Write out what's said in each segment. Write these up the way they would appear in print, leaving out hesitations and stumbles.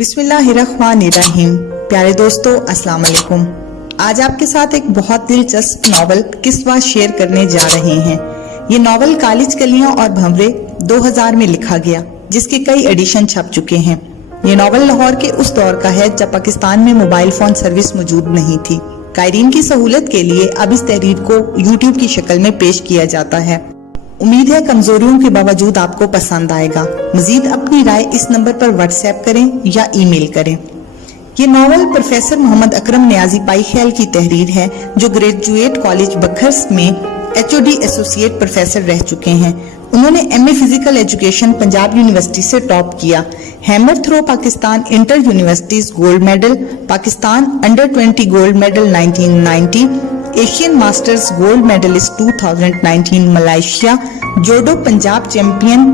बिस्मिल्लाहिर्रहमानिर्रहीम। प्यारे दोस्तों, अस्सलाम वालेकुम। आज आपके साथ एक बहुत दिलचस्प नॉवल किस्सा शेयर करने जा रहे हैं। ये नॉवल कॉलेज कलियां और भंवरे 2000 में लिखा गया, जिसके कई एडिशन छप चुके हैं। ये नॉवल लाहौर के उस दौर का है जब पाकिस्तान में मोबाइल फोन सर्विस मौजूद नहीं थी। कायरीन की सहूलत के लिए अब इस तहरीर को यूट्यूब की शक्ल में पेश किया जाता है। उम्मीद है कमजोरियों के बावजूद आपको पसंद आएगा। मजीद अपनी राय इस नंबर पर व्हाट्सएप करें या ईमेल करें। ये नॉवल प्रोफेसर मोहम्मद अकरम नियाजी पाईख्याल की तहरीर है, जो ग्रेजुएट कॉलेज बखर्स में HOD एसोसिएट प्रोफेसर रह चुके हैं। उन्होंने MA physical education Punjab university से टॉप किया। Hammer throw Pakistan inter universities gold medal, Pakistan under 20 gold medal 1990, Asian masters gold medalist 2019 Malaysia, judo Punjab champion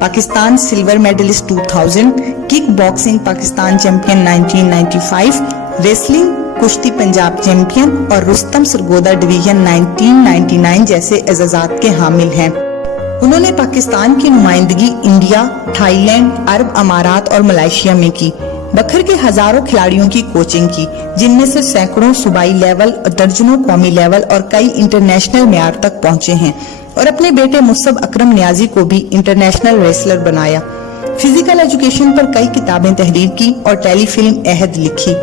Pakistan silver medalist 2000, kick boxing Pakistan champion 1995, wrestling कुश्ती Punjab champion और Rustam Sargodha division 1999 जैसे एजाजात के हामिल हैं। उन्होंने पाकिस्तान की नुमाइंदगी इंडिया, थाईलैंड, अरब अमारात और मलेशिया में की। बखर के हजारों खिलाड़ियों की कोचिंग की, जिनमें से सैकड़ों सूबाई लेवल, दर्जनों कौमी लेवल और कई इंटरनेशनल मेयार तक पहुंचे हैं, और अपने बेटे मुसब अकरम नियाजी को भी इंटरनेशनल रेसलर बनाया। फिजिकल एजुकेशन पर कई किताबें तहरीर की और टेलीफिल्म अहद लिखी।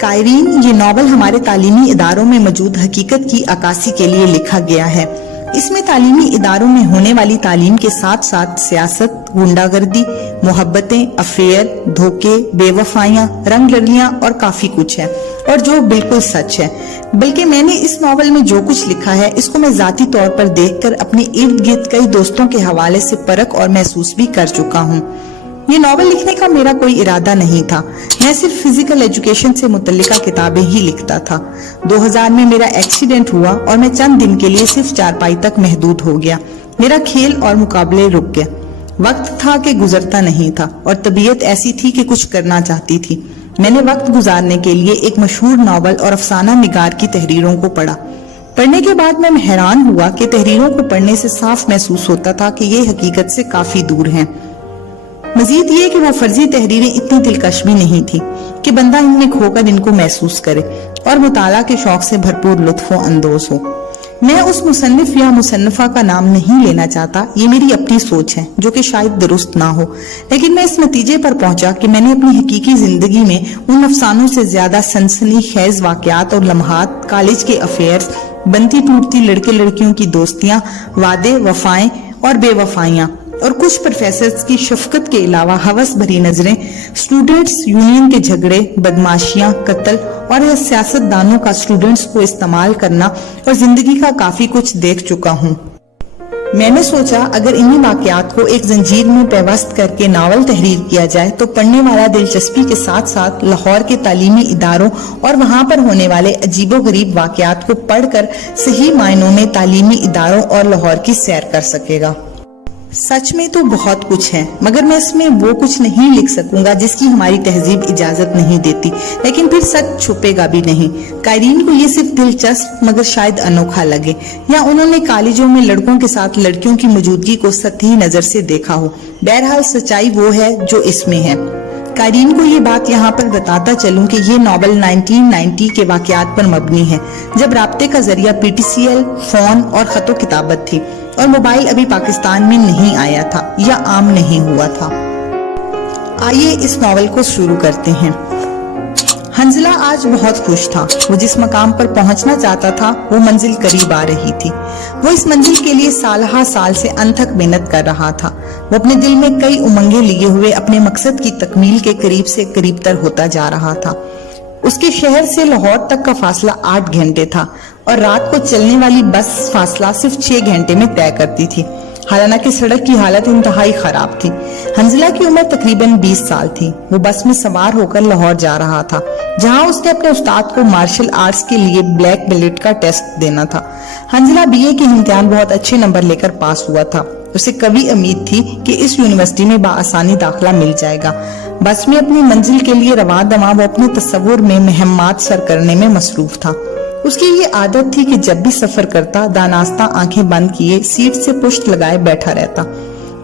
कायरीन ये नॉवल हमारे तालीमी इदारों में मौजूद हकीकत की अक्कासी के लिए लिखा गया है। इसमें तालीमी इदारों में होने वाली तालीम के साथ साथ सियासत, गुंडागर्दी, मोहब्बतें, अफेयर, धोखे, बेवफाइयां, रंगलड़ियां और काफी कुछ है, और जो बिल्कुल सच है। बल्कि मैंने इस नॉवल में जो कुछ लिखा है, इसको मैं जाती तौर पर देखकर अपने इर्द गिर्द कई दोस्तों के हवाले से परख और महसूस भी कर चुका हूँ। ये नॉवल लिखने का मेरा कोई इरादा नहीं था। मैं सिर्फ फिजिकल एजुकेशन से मुतल्लिका किताबें ही लिखता था। 2000 में मेरा एक्सीडेंट हुआ और मैं चंद दिन के लिए सिर्फ चारपाई तक महदूद हो गया। मेरा खेल और मुकाबले रुक गए। वक्त था कि गुजरता नहीं था, और तबीयत ऐसी थी कि कुछ करना चाहती थी। मैंने वक्त गुजारने के लिए एक मशहूर नॉवल और अफसाना निगार की तहरीरों को पढ़ा। पढ़ने के बाद मैं हैरान हुआ कि तहरीरों को पढ़ने से साफ महसूस होता था कि ये हकीकत से काफी दूर हैं। मजीद ये कि वो फर्जी तहरीरें इतनी दिलकश भी नहीं थी कि बंदा इनमें खोकर इनको महसूस करे और मुताला के शौक से भरपूर लुत्फो अंदोज हो। मैं उस मुसन्निफ या मुसन्निफा का नाम नहीं लेना चाहता, ये मेरी अपनी सोच है जो कि शायद दुरुस्त ना हो, लेकिन मैं इस नतीजे पर पहुंचा कि मैंने अपनी हकीकी जिंदगी में उन अफसानों से ज्यादा सनसनीखेज वाकयात और लम्हात, कॉलेज के अफेयर्स, बनती टूटती लड़के लड़कियों की दोस्तियां, वादे वफाएं और बेवफाइयां, और कुछ प्रोफेसर्स की शफकत के अलावा हवस भरी नजरें, स्टूडेंट्स यूनियन के झगड़े, बदमाशियां, कत्ल और सियासतदानों का स्टूडेंट्स को इस्तेमाल करना, और जिंदगी का काफी कुछ देख चुका हूँ। मैंने सोचा अगर इन्हीं वाकयात को एक जंजीर में पेवस्त करके नावल तहरीर किया जाए तो पढ़ने वाला दिलचस्पी के साथ साथ लाहौर के तालीमी इदारों और वहाँ पर होने वाले अजीबोगरीब वाकयात को पढ़कर सही मायनों में तालीमी इदारों और लाहौर की सैर कर सकेगा। सच में तो बहुत कुछ है, मगर मैं इसमें वो कुछ नहीं लिख सकूंगा जिसकी हमारी तहजीब इजाजत नहीं देती, लेकिन फिर सच छुपेगा भी नहीं। कायरीन को ये सिर्फ दिलचस्प मगर शायद अनोखा लगे, या उन्होंने कॉलेजों में लड़कों के साथ लड़कियों की मौजूदगी को सतही नजर से देखा हो। बहरहाल सच्चाई वो है जो इसमें है। कायरीन को ये बात यहाँ पर बताता चलूं कि ये नॉवल 1990 के वाकयात पर मबनी है, जब राब्ते का जरिया PTCL, फोन और खतो किताबत थी, और मोबाइल अभी पाकिस्तान में नहीं आया था या आम नहीं हुआ था। आइए इस नॉवल को शुरू करते हैं। हंजला आज बहुत खुश था। वो जिस मकाम पर पहुंचना चाहता था वो मंजिल करीब आ रही थी। वो इस मंजिल के लिए साल से अनथक मेहनत कर रहा था। वो अपने दिल में कई उमंगे लिए हुए अपने मकसद की तकमील के करीब से करीब तर होता जा रहा था। उसके शहर से लाहौर तक का फासला 8 घंटे था, और रात को चलने वाली बस फासला सिर्फ 6 घंटे में तय करती थी। हालांकि सड़क की हालत इंतहाई खराब थी। हंजला की उम्र तकरीबन 20 साल थी। वो बस में सवार होकर लाहौर जा रहा था, जहां उसने अपने उस्ताद को मार्शल आर्ट्स के लिए ब्लैक बेल्ट का टेस्ट देना था। हंजला BA के इम्तिहान बहुत अच्छे नंबर लेकर पास हुआ था। उसे कभी उम्मीद थी कि इस यूनिवर्सिटी में बाआसानी दाखिला मिल जाएगा। बस में अपनी मंजिल के लिए रवा दवा वो अपने तस्वुर में मुहिम्मात सर करने में मसरूफ था। उसकी ये आदत थी कि जब भी सफर करता दानास्ता आंखें बंद किए सीट से पुश्त लगाए बैठा रहता।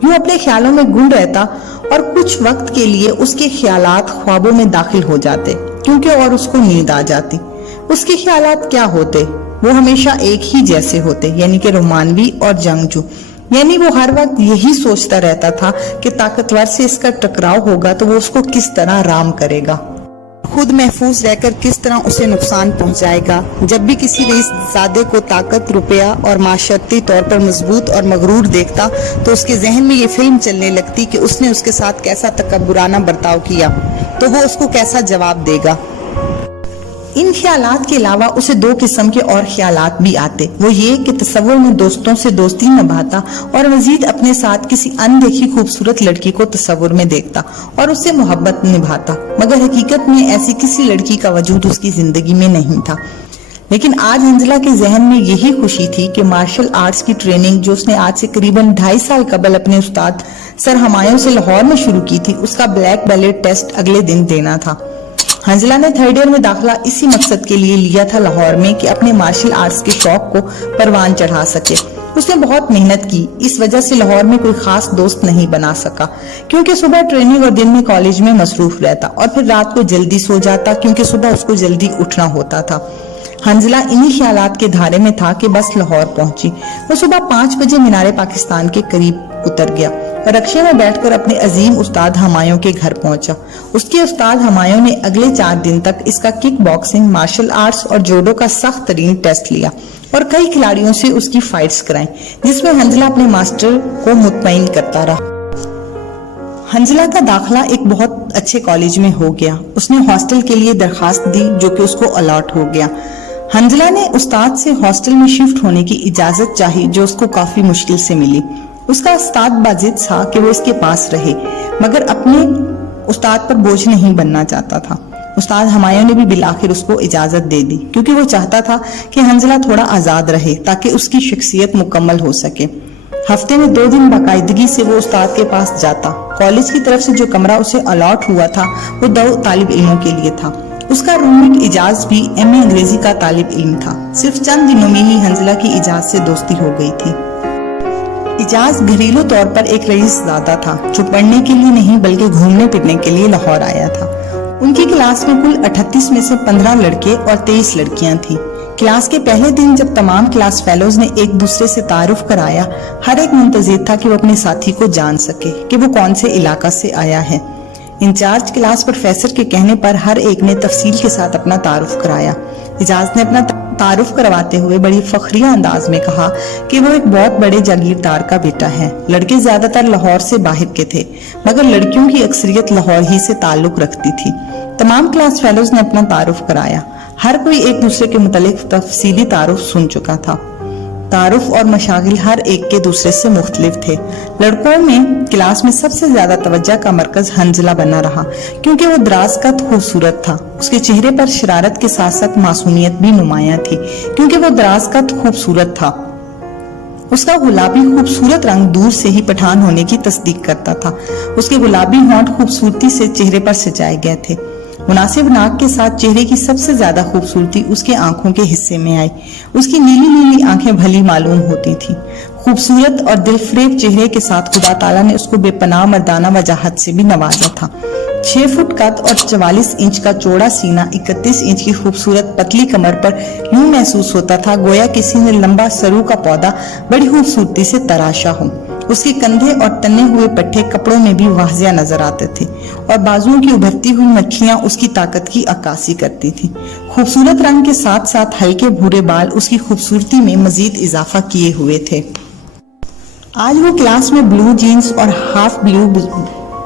यूं अपने ख्यालों में गुम रहता اور کچھ وقت کے لیے اس کے خیالات خوابوں میں داخل ہو جاتے کیونکہ اور اس کو نیند آ جاتی۔ اس کے خیالات کیا ہوتے؟ وہ ہمیشہ ایک ہی جیسے ہوتے، یعنی کہ رومانوی اور جنگجو۔ یعنی وہ ہر وقت یہی سوچتا رہتا تھا کہ طاقتور سے اس کا ٹکراؤ ہوگا تو وہ اس کو کس طرح رام کرے گا، خود محفوظ رہ کر کس طرح اسے نقصان پہنچائے گا۔ جب بھی کسی رئیس زادے کو طاقت، روپیہ اور معاشرتی طور پر مضبوط اور مغرور دیکھتا تو اس کے ذہن میں یہ فلم چلنے لگتی کہ اس نے اس کے ساتھ کیسا تکبرانہ برتاؤ کیا تو وہ اس کو کیسا جواب دے گا۔ ان خیالات کے علاوہ اسے دو قسم کے اور خیالات بھی آتے، وہ یہ کہ تصور میں دوستوں سے دوستی نبھاتا اور مزید اپنے ساتھ کسی اندیکھی خوبصورت لڑکی کو تصور میں دیکھتا اور اس سے محبت نبھاتا، مگر حقیقت میں ایسی کسی لڑکی کا وجود اس کی زندگی میں نہیں تھا۔ لیکن آج حنزلہ کے ذہن میں یہی خوشی تھی کہ مارشل آرٹس کی ٹریننگ جو اس نے آج سے قریباً 2.5 سال قبل اپنے استاد سر ہمایوں سے لاہور میں شروع کی تھی، اس کا بلیک بیلٹ ٹیسٹ اگلے دن دینا تھا۔ حنزلہ نے 3rd ایئر میں داخلہ اسی مقصد کے لیے لیا تھا لاہور میں کہ اپنے مارشل آرٹس کے شوق کو پروان چڑھا سکے۔ اس نے بہت محنت کی، اس وجہ سے لاہور میں کوئی خاص دوست نہیں بنا سکا کیونکہ صبح ٹریننگ اور دن میں کالج میں مصروف رہتا اور پھر رات کو جلدی سو جاتا کیونکہ صبح اس کو جلدی اٹھنا ہوتا تھا۔ حنزلہ انہی خیالات کے دھارے میں تھا کہ بس لاہور پہنچی۔ وہ صبح 5 بجے مینار پاکستان کے قریب اتر گیا اور رکشے میں بیٹھ کر اپنے عظیم استاد ہمایوں کے گھر پہنچا۔ اس کے استاد ہمایوں نے اگلے 4 دن تک اس کا کک باکسنگ، مارشل آرٹس اور جوڈو کا سخت ترین ٹیسٹ لیا اور کئی کھلاڑیوں سے اس کی فائٹس کرائیں، جس میں حنزلہ اپنے ماسٹر کو مطمئن کرتا رہا۔ حنزلہ کا داخلہ ایک بہت اچھے کالج میں ہو گیا۔ اس نے ہاسٹل کے لیے درخواست دی جو کہ اس کو الاٹ ہو گیا۔ حنزلہ نے استاد سے ہاسٹل میں شفٹ ہونے کی اجازت چاہی جو اس کو کافی مشکل سے ملی۔ اس کا استاد باضد تھا کہ وہ اس کے پاس رہے، مگر اپنے استاد پر بوجھ نہیں بننا چاہتا تھا۔ استاد ہمایوں نے بھی بالآخر اس کو اجازت دے دی کیونکہ وہ چاہتا تھا کہ حنزلہ تھوڑا آزاد رہے تاکہ اس کی شخصیت مکمل ہو سکے۔ ہفتے میں 2 دن باقاعدگی سے وہ استاد کے پاس جاتا۔ کالج کی طرف سے جو کمرہ اسے الاٹ ہوا تھا وہ 2 طالب علموں کے لیے تھا۔ اس کا روم میٹ اجاز بھی ایم اے انگریزی کا طالب علم تھا۔ صرف چند دنوں میں ہی حنزلہ کی اجاز سے دوستی ہو گئی تھی۔ اجاز گھریلو طور پر ایک رئیس زادہ تھا جو پڑھنے کے لیے نہیں بلکہ گھومنے پھرنے کے لیے لاہور آیا تھا۔ ان کی کلاس میں کل 38 میں سے 15 لڑکے اور 23 لڑکیاں تھیں۔ کلاس کے پہلے دن جب تمام کلاس فیلوز نے ایک دوسرے سے تعارف کرایا، ہر ایک منتظر تھا کہ وہ اپنے ساتھی کو جان سکے کہ وہ کون سے علاقہ سے آیا ہے۔ انچارج کلاس پروفیسر کے کہنے پر ہر ایک نے تفصیل کے ساتھ اپنا تعارف کرایا۔ اجاز نے اپنا تعارف کرواتے ہوئے بڑی فخریہ انداز میں کہا کہ وہ ایک بہت بڑے جاگیردار کا بیٹا ہے۔ لڑکے زیادہ تر لاہور سے باہر کے تھے مگر لڑکیوں کی اکثریت لاہور ہی سے تعلق رکھتی تھی۔ تمام کلاس فیلوز نے اپنا تعارف کرایا۔ ہر کوئی ایک دوسرے کے متعلق تفصیلی تعارف سن چکا تھا۔ تعارف اور مشاغل ہر ایک کے دوسرے سے مختلف تھے۔ لڑکوں میں کلاس میں سب سے زیادہ توجہ کا مرکز حنزلہ بنا رہا کیونکہ وہ دراز قد خوبصورت تھا۔ اس کے چہرے پر شرارت کے ساتھ ساتھ معصومیت بھی نمایاں تھی کیونکہ وہ دراز قد خوبصورت تھا۔ اس کا گلابی خوبصورت رنگ دور سے ہی پٹھان ہونے کی تصدیق کرتا تھا۔ اس کے گلابی ہونٹ خوبصورتی سے چہرے پر سجائے گئے تھے۔ مناسب ناک کے ساتھ چہرے کی سب سے زیادہ خوبصورتی اس کے آنکھوں کے حصے میں آئی۔ اس کی نیلی نیلی آنکھیں بھلی معلوم ہوتی تھی۔ خوبصورت اور دل فریب چہرے کے ساتھ خدا تعالیٰ نے اس کو بے پناہ مردانہ وجاہت سے بھی نوازا تھا۔ 6 فٹ قد اور 44 انچ کا چوڑا سینہ، 31 انچ کی خوبصورت پتلی کمر پر یوں محسوس ہوتا تھا گویا کسی نے لمبا سرو کا پودا بڑی خوبصورتی سے تراشا ہو۔ اس کے کندھے اور تنے ہوئے پٹھے کپڑوں میں بھی واضح نظر آتے تھے اور بازوؤں کی ابھرتی ہوئی مکھیاں اس کی طاقت کی عکاسی کرتی تھی۔ خوبصورت رنگ کے ساتھ ساتھ ہلکے بھورے بال اس کی خوبصورتی میں مزید اضافہ کیے ہوئے تھے۔ آج وہ کلاس میں بلو جینز اور ہاف بلو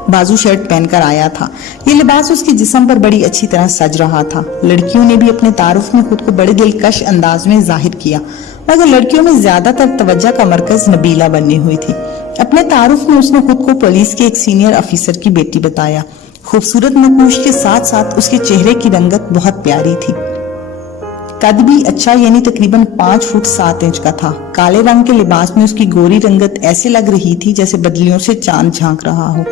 بازو شرٹ پہن کر آیا تھا۔ یہ لباس اس کے جسم پر بڑی اچھی طرح سج رہا تھا۔ لڑکیوں نے بھی اپنے تعارف میں خود کو بڑے دلکش انداز میں ظاہر کیا مگر لڑکیوں میں زیادہ تر توجہ کا مرکز نبیلہ بنی ہوئی تھی۔ اپنے تعارف میں اس نے خود کو پولیس کے ایک سینئر افیسر کی بیٹی بتایا۔ خوبصورت نقوش کے ساتھ ساتھ اس کے چہرے کی رنگت بہت پیاری تھی۔ قد بھی اچھا یعنی تقریباً 5 فٹ 7 انچ کا تھا۔ کالے رنگ کے لباس میں اس کی گوری رنگت ایسے لگ رہی تھی جیسے بدلیوں سے چاند جھانک رہا ہو۔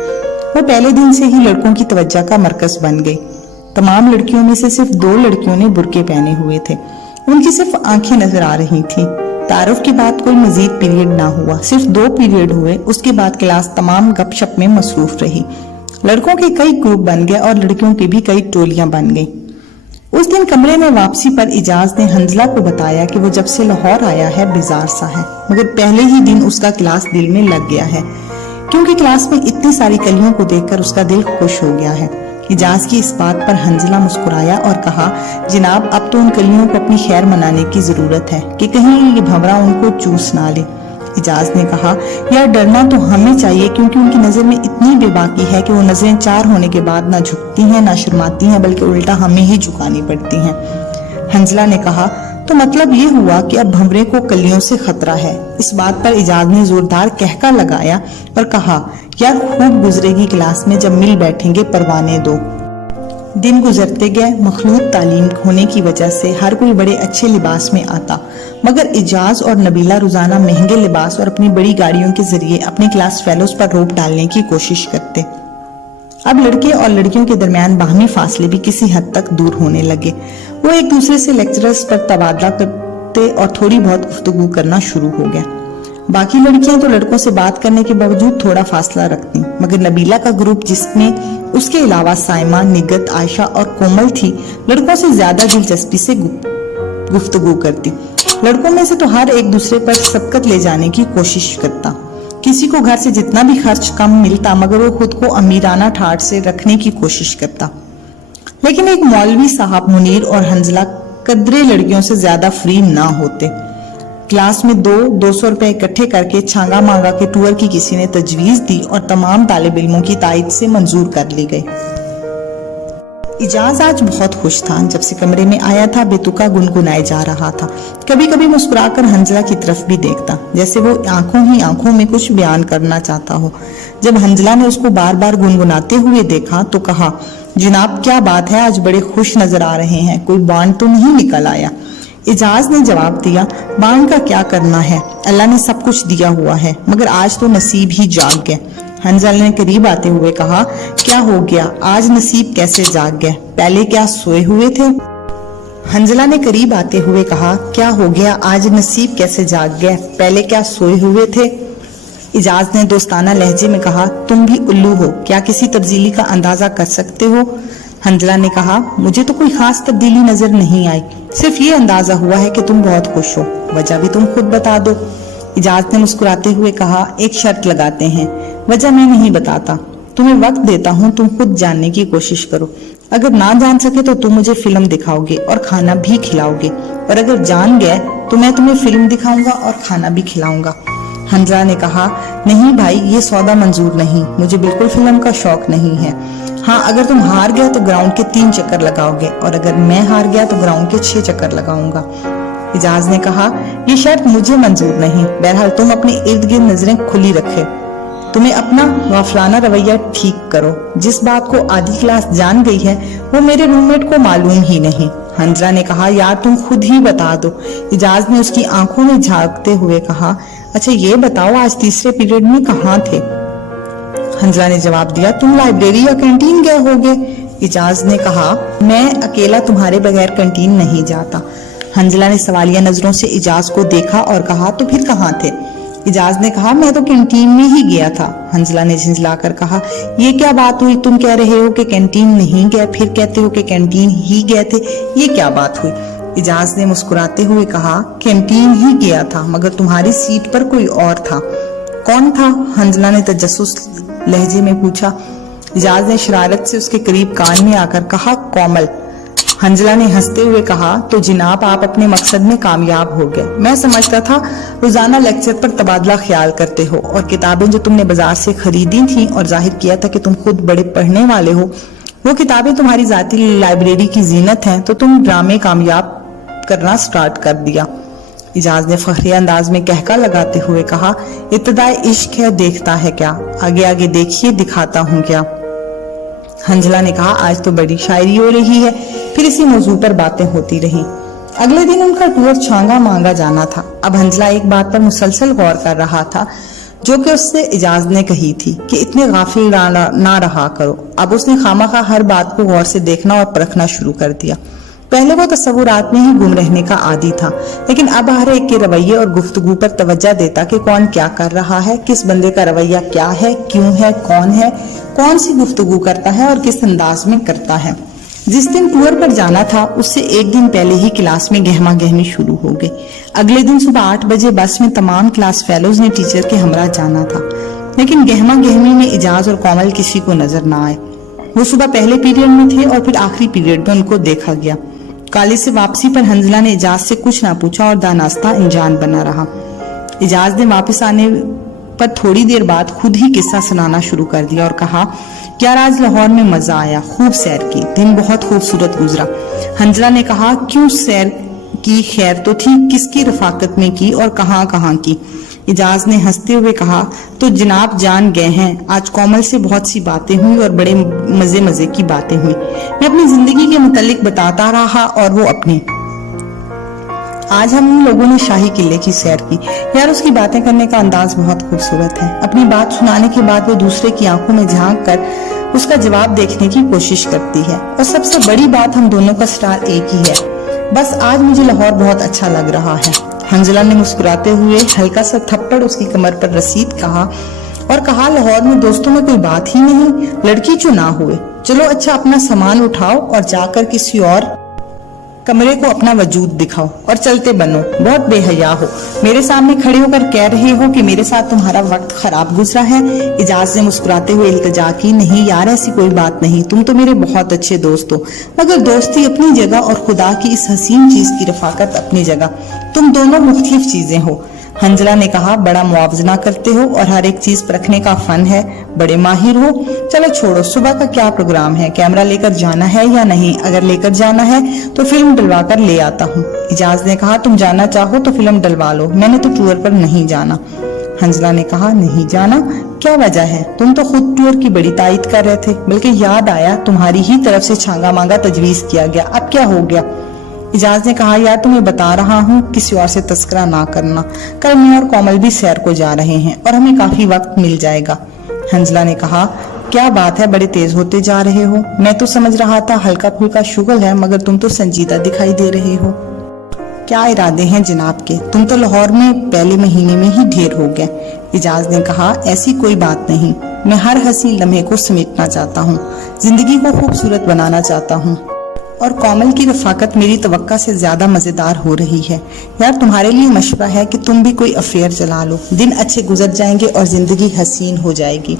وہ پہلے دن سے ہی لڑکوں کی توجہ کا مرکز بن گئی۔ تمام لڑکیوں میں سے صرف 2 لڑکیوں نے برقعے پہنے ہوئے تھے۔ ان کی صرف آنکھیں نظر آ رہی تھیں۔ تعارف کے بعد کوئی مزید پیریڈ نہ ہوا، صرف 2 پیریڈ ہوئے۔ اس کے بعد کلاس تمام گپ شپ میں مصروف رہی۔ लड़कों के कई ग्रुप बन गए और लड़कियों की भी कई टोलियां बन गई। उस दिन कमरे में वापसी पर इजाज ने हंजला को बताया कि वो जब से लाहौर आया है बेजार सा है, मगर पहले ही दिन उसका क्लास दिल में लग गया है, क्योंकि क्लास में इतनी सारी कलियों को देखकर उसका दिल खुश हो गया है। इजाज की इस बात पर हंजला मुस्कुराया और कहा, जनाब अब तो उन कलियों को अपनी खैर मनाने की जरूरत है कि कहीं ये भंवरा उनको चूस ना ले। इजाज ने कहा, यार डरना तो हमें चाहिए, क्योंकि उनकी नजर में इतनी बेबाकी है कि वो नजरें चार होने के बाद ना झुकती हैं ना शर्माती हैं, बल्कि उल्टा हमें ही झुकानी पड़ती हैं। हंजला ने कहा, तो मतलब ये हुआ कि अब भंवरे को कलियों से खतरा है। इस बात पर इजाज ने जोरदार कहका लगाया और कहा, यार खूब गुजरेगी क्लास में, जब मिल बैठेंगे परवाने दो। दिन गुजरते गए। मखलूत तालीम होने की वजह से हर कोई बड़े अच्छे लिबास में आता, मगर इजाज और नबीला रोजाना महंगे लिबास और अपनी बड़ी गाड़ियों के जरिए अपने क्लास फेलोज पर रोक डालने की कोशिश करते। अब लड़के और लड़कियों के दरमियान बाहमी फासले भी किसी हद तक दूर होने लगे। वो एक दूसरे से लेक्चरर्स पर तबादला करते और थोड़ी बहुत गुफ्तगू करना शुरू हो गया। बाकी लड़कियां तो लड़कों से बात करने के बावजूद थोड़ा फासला रखती, मगर नबीला का ग्रुप, जिसमें उसके अलावा साइमा, निगत, आयशा और कोमल थी, लड़कों से ज्यादा दिलचस्पी से गुफ्तगू करती। लड़कों में से तो हर एक दूसरे पर सबकत ले जाने की कोशिश करता। किसी को घर से जितना भी खर्च कम मिलता, मगर वो खुद को अमीराना ठाठ से रखने की कोशिश करता। लेकिन एक मौलवी साहब मुनीर और हंजला कदरे लड़कियों से ज्यादा फ्री ना होते। क्लास में 200 रुपए इकट्ठे करके छांगा मांगा के टूर की किसी ने तजवीज दी और तमाम तालिब इल्मों की तायद से मंजूर कर ली गई। इजाज आज बहुत खुश था। जब से कमरे में आया था बेतुका गुनगुनाए जा रहा था। कभी कभी मुस्कुराकर हंजला की तरफ भी देखता, जैसे वो आंखों ही आंखों में कुछ बयान करना चाहता हो। जब हंजला ने उसको बार बार गुनगुनाते हुए देखा तो कहा, जनाब क्या बात है, आज बड़े खुश नजर आ रहे हैं, कोई बांड तो नहीं निकल आया? इजाज ने जवाब दिया, बांड का क्या करना है, अल्लाह ने सब कुछ दिया हुआ है, मगर आज तो नसीब ही जाग गए। हंजला ने करीब आते हुए कहा, क्या हो गया, आज नसीब कैसे जाग गए, पहले क्या सोए हुए थे? हंजला ने करीब आते हुए कहा, क्या हो गया, आज नसीब कैसे जाग गए, पहले क्या सोए हुए थे? इजाज ने दोस्ताना लहजे में कहा, तुम भी उल्लू हो, क्या किसी तब्दीली का अंदाजा कर सकते हो? हंजला ने कहा, मुझे तो कोई खास तब्दीली नजर नहीं आई, सिर्फ ये अंदाजा हुआ है कि तुम बहुत खुश हो, वजह भी तुम खुद बता दो। इजाज ने मुस्कुराते हुए कहा, एक शर्त लगाते हैं, वजह मैं नहीं बताता, तुम्हें वक्त देता हूँ, तुम खुद जानने की कोशिश करो। अगर ना जान सके तो तुम मुझे फिल्म दिखाओगे और खाना भी खिलाओगे, और अगर जान गए तो मैं तुम्हें फिल्म दिखाऊंगा और खाना भी खिलाऊंगा। हंजला ने कहा, नहीं भाई, ये सौदा मंजूर नहीं, मुझे बिल्कुल फिल्म का शौक नहीं है। हाँ, अगर तुम हार गए तो ग्राउंड के 3 चक्कर लगाओगे, और अगर मैं हार गया तो ग्राउंड के 6 चक्कर लगाऊंगा। इजाज ने कहा, ये शर्त मुझे मंजूर नहीं, बहरहाल तुम अपने इर्द गिर्द नजरें खुली रखे, तुम्हें अपना गाफिलाना रवैया ठीक करो। जिस बात को आधी क्लास जान गई है वो मेरे रूममेट को मालूम ही नहीं। हंजला ने कहा, यार तुम खुद ही बता दो। इजाज ने उसकी आंखों में झांकते हुए कहा, अच्छा ये बताओ, आज तीसरे पीरियड में कहाँ थे? हंजला ने जवाब दिया, तुम लाइब्रेरी या कैंटीन गए होगे। इजाज ने कहा, मैं अकेला तुम्हारे बगैर कैंटीन नहीं जाता। हंजला ने सवालिया नजरों से इजाज को देखा और कहा, तो फिर कहाँ थे? इजाज ने कहा, मैं तो कैंटीन में ही गया था। हंजला ने झिंझलाकर कहा, ये क्या बात हुई, तुम कह रहे हो कि कैंटीन नहीं गए, फिर कहते हो कि कैंटीन ही गए थे, ये क्या बात हुई? इजाज ने मुस्कुराते हुए कहा, कैंटीन ही गया था, मगर तुम्हारी सीट पर कोई और था। कौन था? हंजला ने तजस्सुस लहजे में पूछा। इजाज ने शरारत से उसके करीब कान में आकर कहा, कोमल। हंजला ने हंसते हुए कहा, तो जनाब आप अपने मकसद में कामयाब हो गए। मैं समझता था रोजाना लेक्चर पर तबादला ख्याल करते हो, और किताबें जो तुमने बाजार से खरीदी थी और जाहिर किया था कि तुम खुद बड़े पढ़ने वाले हो, वो किताबें तुम्हारी जाती लाइब्रेरी की जीनत हैं, तो तुम ड्रामे कामयाब करना स्टार्ट कर दिया। इजाज ने फखरिया अंदाज में कहका लगाते हुए कहा, इब्तिदाए इश्क है, देखता है क्या, आगे आगे देखिए, दिखाता हूँ क्या। हंजला ने कहा, आज तो बड़ी शायरी हो रही है। फिर इसी मौजू पर बातें होती रहीं। अगले दिन उनका टूर छांगा मांगा जाना था। अब हंजला एक बात पर मुसलसल गौर कर रहा था, जो कि उससे इजाज ने कही थी कि इतने गाफिल ना रहा करो। अब उसने खामखा हर बात को गौर से देखना और परखना शुरू कर दिया। पहले वो तस्वुरात में ही गुम रहने का आदी था, लेकिन अब हर एक के रवैये और गुफ्तगू पर तवज्जो देता कि कौन क्या कर रहा है, किस बंदे का रवैया क्या है, क्यों है, कौन सी गुफ्तगू करता है और किस अंदाज में करता है। जिस दिन टूर पर जाना था उससे एक दिन पहले ही क्लास में गहमा गहमी शुरू हो गई। अगले दिन सुबह 8 बजे बस में तमाम क्लास फेलोज ने टीचर के हमरा जाना था, लेकिन गहमा गहमी में इजाज और कोमल किसी को नजर ना आए। वो सुबह पहले पीरियड में थे और फिर आखिरी पीरियड में उनको देखा गया। कॉलेज से वापसी पर हंजला ने इजाज से कुछ ना पूछा और दानास्ता अनजान बना रहा। इजाज ने वापस आने पर थोड़ी देर बाद खुद ही किस्सा सुनाना शुरू कर दिया और कहा, यार आज लाहौर में मजा आया, खूब सैर की, दिन बहुत खूबसूरत गुजरा। हंजला ने कहा, क्यों सैर की, खैर तो थी, किसकी रफाकत में की और कहाँ कहाँ की। इजाज ने हंसते हुए कहा, तो जनाब जान गए हैं, आज कोमल से बहुत सी बातें हुई और बड़े मजे मजे की बातें हुई। मैं अपनी जिंदगी के मुतालिक बताता रहा और वो अपनी। आज हम उन लोगों ने शाही किले की सैर की। यार उसकी बातें करने का अंदाज बहुत खूबसूरत है। अपनी बात सुनाने के बाद वो दूसरे की आंखों में झांक कर उसका जवाब देखने की कोशिश करती है। और सबसे बड़ी बात, हम दोनों का स्टार एक ही है। बस आज मुझे लाहौर बहुत अच्छा लग रहा है। हंजला ने मुस्कुराते हुए हल्का सा थप्पड़ उसकी कमर पर रसीद कहा और कहा, लाहौर में दोस्तों में कोई बात ही नहीं, लड़की जो ना हुए। चलो अच्छा अपना सामान उठाओ और जाकर किसी और कमरे को अपना वजूद दिखाओ और चलते बनो। बहुत बेहया हो, मेरे सामने खड़े होकर कह रहे हो कि मेरे साथ तुम्हारा वक्त खराब गुजरा है। इजाज ने मुस्कुराते हुए इल्तिजा की, नहीं यार ऐसी कोई बात नहीं, तुम तो मेरे बहुत अच्छे दोस्त हो, मगर दोस्ती अपनी जगह और खुदा की इस हसीन चीज की रफाकत अपनी जगह, तुम दोनों मुख्तलिफ चीजें हो। हंजला ने कहा, बड़ा मुआवजना करते हो और हर एक चीज परखने का फन है, बड़े माहिर हो। चलो छोड़ो, सुबह का क्या प्रोग्राम है, कैमरा लेकर जाना है या नहीं? अगर लेकर जाना है तो फिल्म डलवा कर ले आता हूँ। इजाज ने कहा, तुम जाना चाहो तो फिल्म डलवा लो, मैंने तो टूर पर नहीं जाना। हंजला ने कहा, नहीं जाना, क्या वजह है? तुम तो खुद टूर की बड़ी तारीफ कर रहे थे, बल्कि याद आया तुम्हारी ही तरफ से छांगा मांगा तजवीज किया गया, अब क्या हो गया? इजाज ने कहा, यार तुम्हें बता रहा हूँ, किसी और से तस्करा ना करना, कल मैं और कोमल भी सैर को जा रहे हैं और हमें काफी वक्त मिल जाएगा। हंजला ने कहा, क्या बात है, बड़े तेज होते जा रहे हो, मैं तो समझ रहा था हल्का फुल्का शुगल है, मगर तुम तो संजीदा दिखाई दे रहे हो। क्या इरादे हैं जनाब के? तुम तो लाहौर में पहले महीने में ही ढेर हो गए। इजाज ने कहा, ऐसी कोई बात नहीं, मैं हर हसीन लम्हे को समेटना चाहता हूँ, जिंदगी को खूबसूरत बनाना चाहता हूँ और कोमल की रफाकत मेरी तवक्का से ज्यादा मजेदार हो रही है। यार तुम्हारे लिए मशवरा है कि तुम भी कोई अफेयर चला लो, दिन अच्छे गुजर जाएंगे और जिंदगी हसीन हो जाएगी।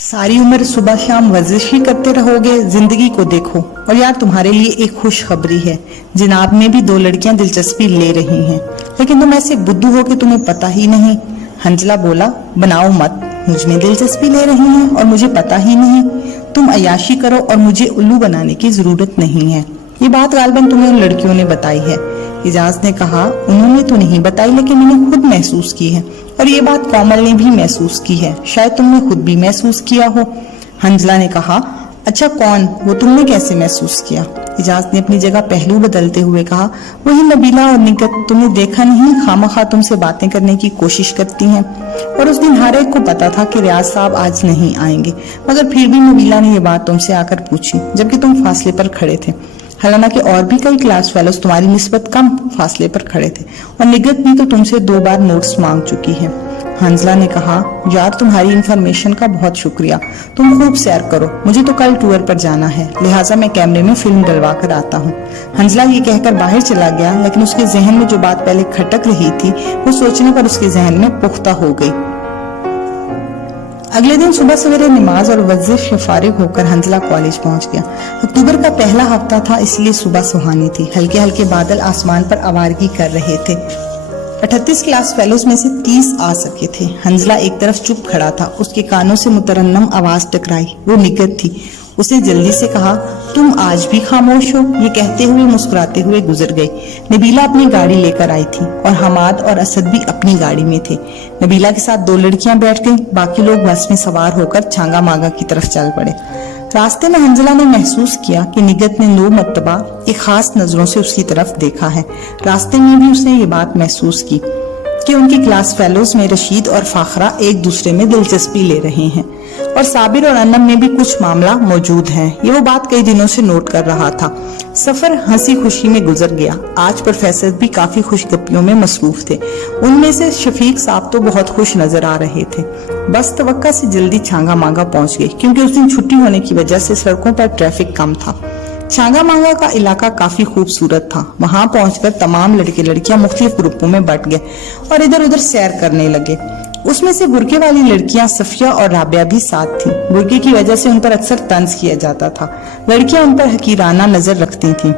सारी उम्र सुबह शाम वर्जिश ही करते रहोगे, जिंदगी को देखो। और यार तुम्हारे लिए एक खुशखबरी है, जनाब में भी 2 लड़कियां दिलचस्पी ले रही हैं, लेकिन तुम ऐसे बुद्धू हो कि तुम्हें पता ही नहीं। हंजला बोला, बनाओ मत, मुझ में दिलचस्पी ले रही हैं और मुझे पता ही नहीं। तुम अयाशी करो और मुझे उल्लू बनाने की जरूरत नहीं है। ये बात गालबन तुम्हें उन लड़कियों ने बताई है। इजाज ने कहा, उन्होंने तो नहीं बताई, लेकिन मैंने खुद महसूस की है और ये बात कोमल ने भी महसूस की है, शायद तुमने खुद भी महसूस किया हो। हंजला ने कहा, अच्छा कौन? वो तुमने कैसे महसूस किया? इजाज ने अपनी जगह पहलू बदलते हुए कहा, वही नबीला और निकत, तुमने देखा नहीं, खामखा तुमसे बातें करने की कोशिश करती हैं। और उस दिन हर एक को पता था कि रियाज साहब आज नहीं आएंगे, मगर फिर भी नबीला ने ये बात तुमसे आकर पूछी, जबकि तुम फासले पर खड़े थे। हालांकि और भी कई क्लास फेलोज तुम्हारी निस्बत कम फासले पर खड़े थे और निगत भी तो तुमसे 2 बार नोट्स मांग चुकी है। हंजला ने कहा, यार तुम्हारी इन्फॉर्मेशन का बहुत शुक्रिया, तुम खूब सैर करो, मुझे तो कल टूर पर जाना है, लिहाजा मैं कैमरे में फिल्म डलवा कर आता हूँ। हंजला ये कहकर बाहर चला गया, लेकिन उसके जहन में जो बात पहले खटक रही थी वो सोचने पर उसके जहन में पुख्ता हो गई। अगले दिन सुबह सवेरे नमाज और वर्जिश से फारिग होकर हंजला कॉलेज पहुंच गया। अक्टूबर का पहला हफ्ता था, इसलिए सुबह सुहानी थी। हल्के हल्के बादल आसमान पर आवारगी कर रहे थे। 38 क्लास फेलोज में से 30 आ सके थे। हंजला एक तरफ चुप खड़ा था, उसके कानों से मुतरन्नम आवाज टकराई, वो निगत थी। उसने जल्दी से कहा, तुम आज भी खामोश हो? ये कहते हुए मुस्कुराते हुए गुजर गई। नबीला अपनी गाड़ी लेकर आई थी और हमाद और असद भी अपनी गाड़ी में थे। नबीला के साथ 2 लड़कियां बैठ गईं, बाकी लोग बस में सवार होकर छांगा मांगा की तरफ चल पड़े। रास्ते में हंजला ने महसूस किया कि निगत ने 2 मर्तबा एक खास नजरों से उसकी तरफ देखा है। रास्ते में भी उसने ये बात महसूस की कि उनकी क्लास फेलोज में रशीद और फाखरा एक दूसरे में दिलचस्पी ले रहे हैं। और साबिर और अनम में भी कुछ मामला मौजूद है। ये वो बात कई दिनों से नोट कर रहा था। सफर हंसी खुशी में गुजर गया। आज प्रोफेसर भी काफी खुशगपियों में मसरूफ थे। उनमें से शफीक साहब तो बहुत खुश नजर आ रहे थे। बस तवक्का से जल्दी छांगा मांगा पहुंच गए, क्योंकि उस दिन छुट्टी होने की वजह से सड़कों पर ट्रैफिक कम था। छांगा मांगा का इलाका काफी खूबसूरत था। वहां पहुंचकर तमाम लड़के लड़कियां मुख्तलिफ ग्रुपों में बट गए और इधर उधर सैर करने लगे। उसमें से बुरके वाली लड़कियां सफिया और राबिया भी साथ थीं। बुरके की वजह से उन पर अक्सर तंज किया जाता था। लड़कियां उन पर हकीराना नजर रखती थीं,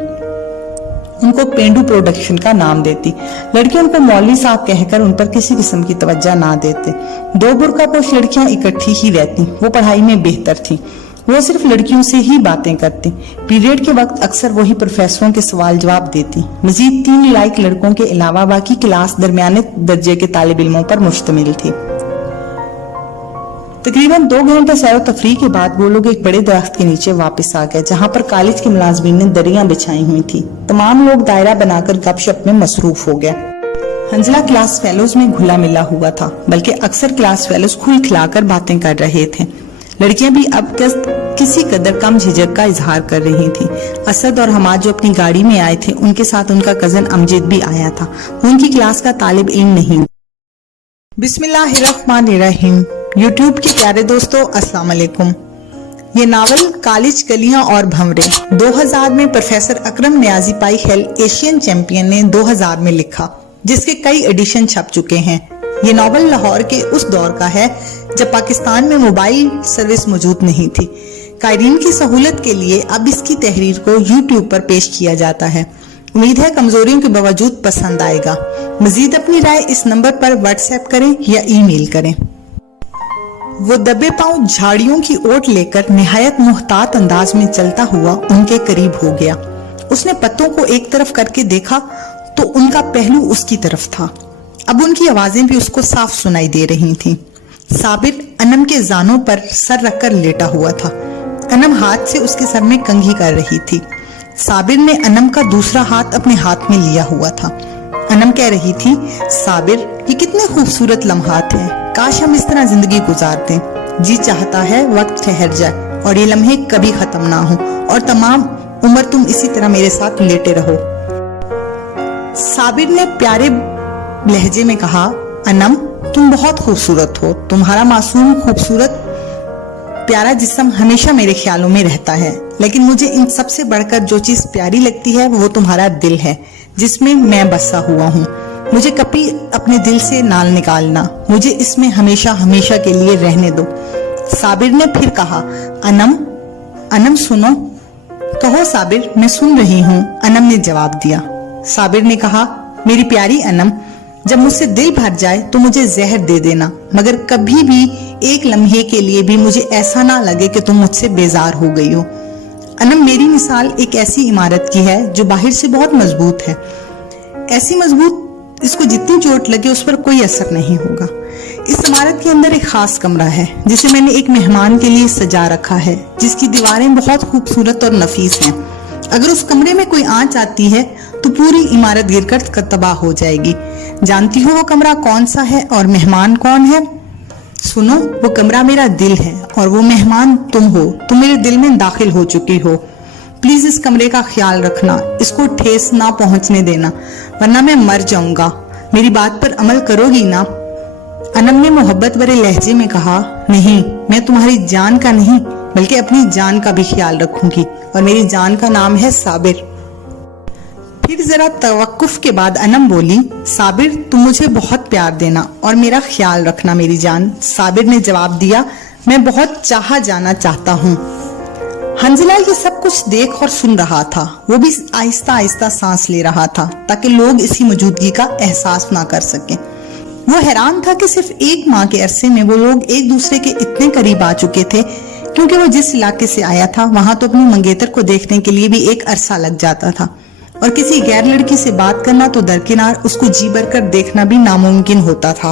उनको पेंडू प्रोडक्शन का नाम देती। लड़के उन पर मौलवी साहब कहकर उन पर किसी किस्म की तवज्जो ना देते। दो बुर्कापोश लड़कियां इकट्ठी ही रहती। वो पढ़ाई में बेहतर थी। वो सिर्फ लड़कियों से ही बातें करती। पीरियड के वक्त अक्सर वही प्रोफेसरों के सवाल जवाब देती। मजीद 3 लायक लड़कों के अलावा बाकी क्लास दरमियाने दर्जे के तालिब इल्मों पर मुश्तमिल थी। तकरीबन 2 घंटे सैर तफरीह के बाद वो लोग एक बड़े दरख्त के नीचे वापस आ गए, जहाँ पर कॉलेज के मुलाजमीन ने दरियां बिछाई हुई थी। तमाम लोग दायरा बनाकर गपशप में मसरूफ हो गए। हंजला क्लास फेलोज में घुला मिला हुआ था, बल्कि अक्सर क्लास फेलोज खुल खिलाकर बातें कर रहे थे। लड़कियां भी अब किसी कदर कम झिझक का इजहार कर रही थी। असद और हमाद जो अपनी गाड़ी में आए थे, उनके साथ उनका कजन अमजद भी आया था। उनकी क्लास का तालिब इल्म नहीं। बिस्मिल्लाहिर्रहमानिर्रहीम। यूट्यूब के प्यारे दोस्तों, अस्सलाम वालेकुम। ये नावल कॉलेज गलियां और भंवरे 2000 में प्रोफेसर अकरम नियाजी पाई हेल एशियन चैंपियन ने 2000 में लिखा, जिसके कई एडिशन छप चुके हैं। ये नावल लाहौर के उस दौर का है जब पाकिस्तान में मोबाइल सर्विस मौजूद नहीं थी। कायरीन की सहूलत के लिए अब इसकी तहरीर को यूट्यूब पर पेश किया जाता है। उम्मीद है कमजोरियों के बावजूद पसंद आएगा। मजीद अपनी राय इस नंबर पर व्हाट्सएप करें या ईमेल करें। वो दबे पांव झाड़ियों की ओट लेकर निहायत मुहतात अंदाज में चलता हुआ उनके करीब हो गया। उसने पत्तों को एक तरफ करके देखा तो उनका पहलू उसकी तरफ था। अब उनकी आवाजें भी उसको साफ सुनाई दे रही थीं। साबिर अनम के जानों पर सर रखकर लेटा हुआ था। अनम हाथ से उसके सर में कंघी कर रही थी। साबिर ने अनम का दूसरा हाथ अपने हाथ में लिया हुआ था। अनम कह रही थी, साबिर, ये कितने खूबसूरत लम्हात हैं। काश हम इस तरह जिंदगी गुजारते। जी चाहता है वक्त ठहर जाए और ये लम्हे कभी खत्म ना हो और तमाम उम्र तुम इसी तरह मेरे साथ लेटे रहो। साबिर ने प्यारे लहजे में कहा, अनम, तुम बहुत खूबसूरत हो। तुम्हारा मासूम खूबसूरत प्यारा जिस्म हमेशा मेरे ख्यालों में रहता है, लेकिन मुझे इन सबसे बढ़कर जो चीज प्यारी लगती है वो तुम्हारा दिल है, जिसमें मैं बसा हुआ हूँ। मुझे कभी अपने दिल से नाल निकालना। मुझे इसमें हमेशा हमेशा के लिए रहने दो। साबिर ने फिर कहा, अनम, अनम सुनो। कहो साबिर, मैं सुन रही हूँ, अनम ने जवाब दिया। साबिर ने कहा, मेरी प्यारी अनम, जब मुझसे दिल भर जाए तो मुझे जहर दे देना, मगर कभी भी एक लम्हे के लिए भी मुझे ऐसा ना लगे कि तुम मुझसे बेजार हो गई हो। अनम, मेरी मिसाल एक ऐसी इमारत की है जो बाहर से बहुत मजबूत है। ऐसी मजबूत इसको जितनी चोट लगे उस पर कोई असर नहीं होगा। इस इमारत के अंदर एक खास कमरा है जिसे मैंने एक मेहमान के लिए सजा रखा है, जिसकी दीवारें बहुत खूबसूरत और नफीस हैं। अगर उस कमरे में कोई आंच आती है तो पूरी इमारत गिरकर तबाह हो जाएगी। जानती हो वो कमरा कौन सा है और मेहमान कौन है? सुनो, वो कमरा मेरा दिल है और वो मेहमान तुम हो। तुम मेरे दिल में दाखिल हो चुकी हो। प्लीज इस कमरे का ख्याल रखना, इसको ठेस ना पहुंचने देना, वरना मैं मर जाऊंगा। मेरी बात पर अमल करोगी ना? अनम ने मोहब्बत भरे लहजे में कहा, नहीं, मैं तुम्हारी जान का नहीं बल्कि अपनी जान का भी ख्याल रखूंगी, और मेरी जान का नाम है साबिर। फिर जरा तवक्कुफ के बाद अनम बोली, साबिर, तुम मुझे बहुत प्यार देना और मेरा ख्याल रखना मेरी जान। साबिर ने जवाब दिया, मैं बहुत चाहा जाना चाहता हूँ। हंजला ये सब कुछ देख और सुन रहा था। वो भी आहिस्ता आहिस्ता सांस ले रहा था ताकि लोग इसकी मौजूदगी का एहसास ना कर सकें। वो हैरान था कि सिर्फ एक माह के अरसे में वो लोग एक दूसरे के इतने करीब आ चुके थे, क्योंकि वो जिस इलाके से आया था वहां तो अपनी मंगेतर को देखने के लिए भी एक अरसा लग जाता था, और किसी गैर लड़की से बात करना तो दरकिनार, उसको जी भर कर देखना भी नामुमकिन होता था।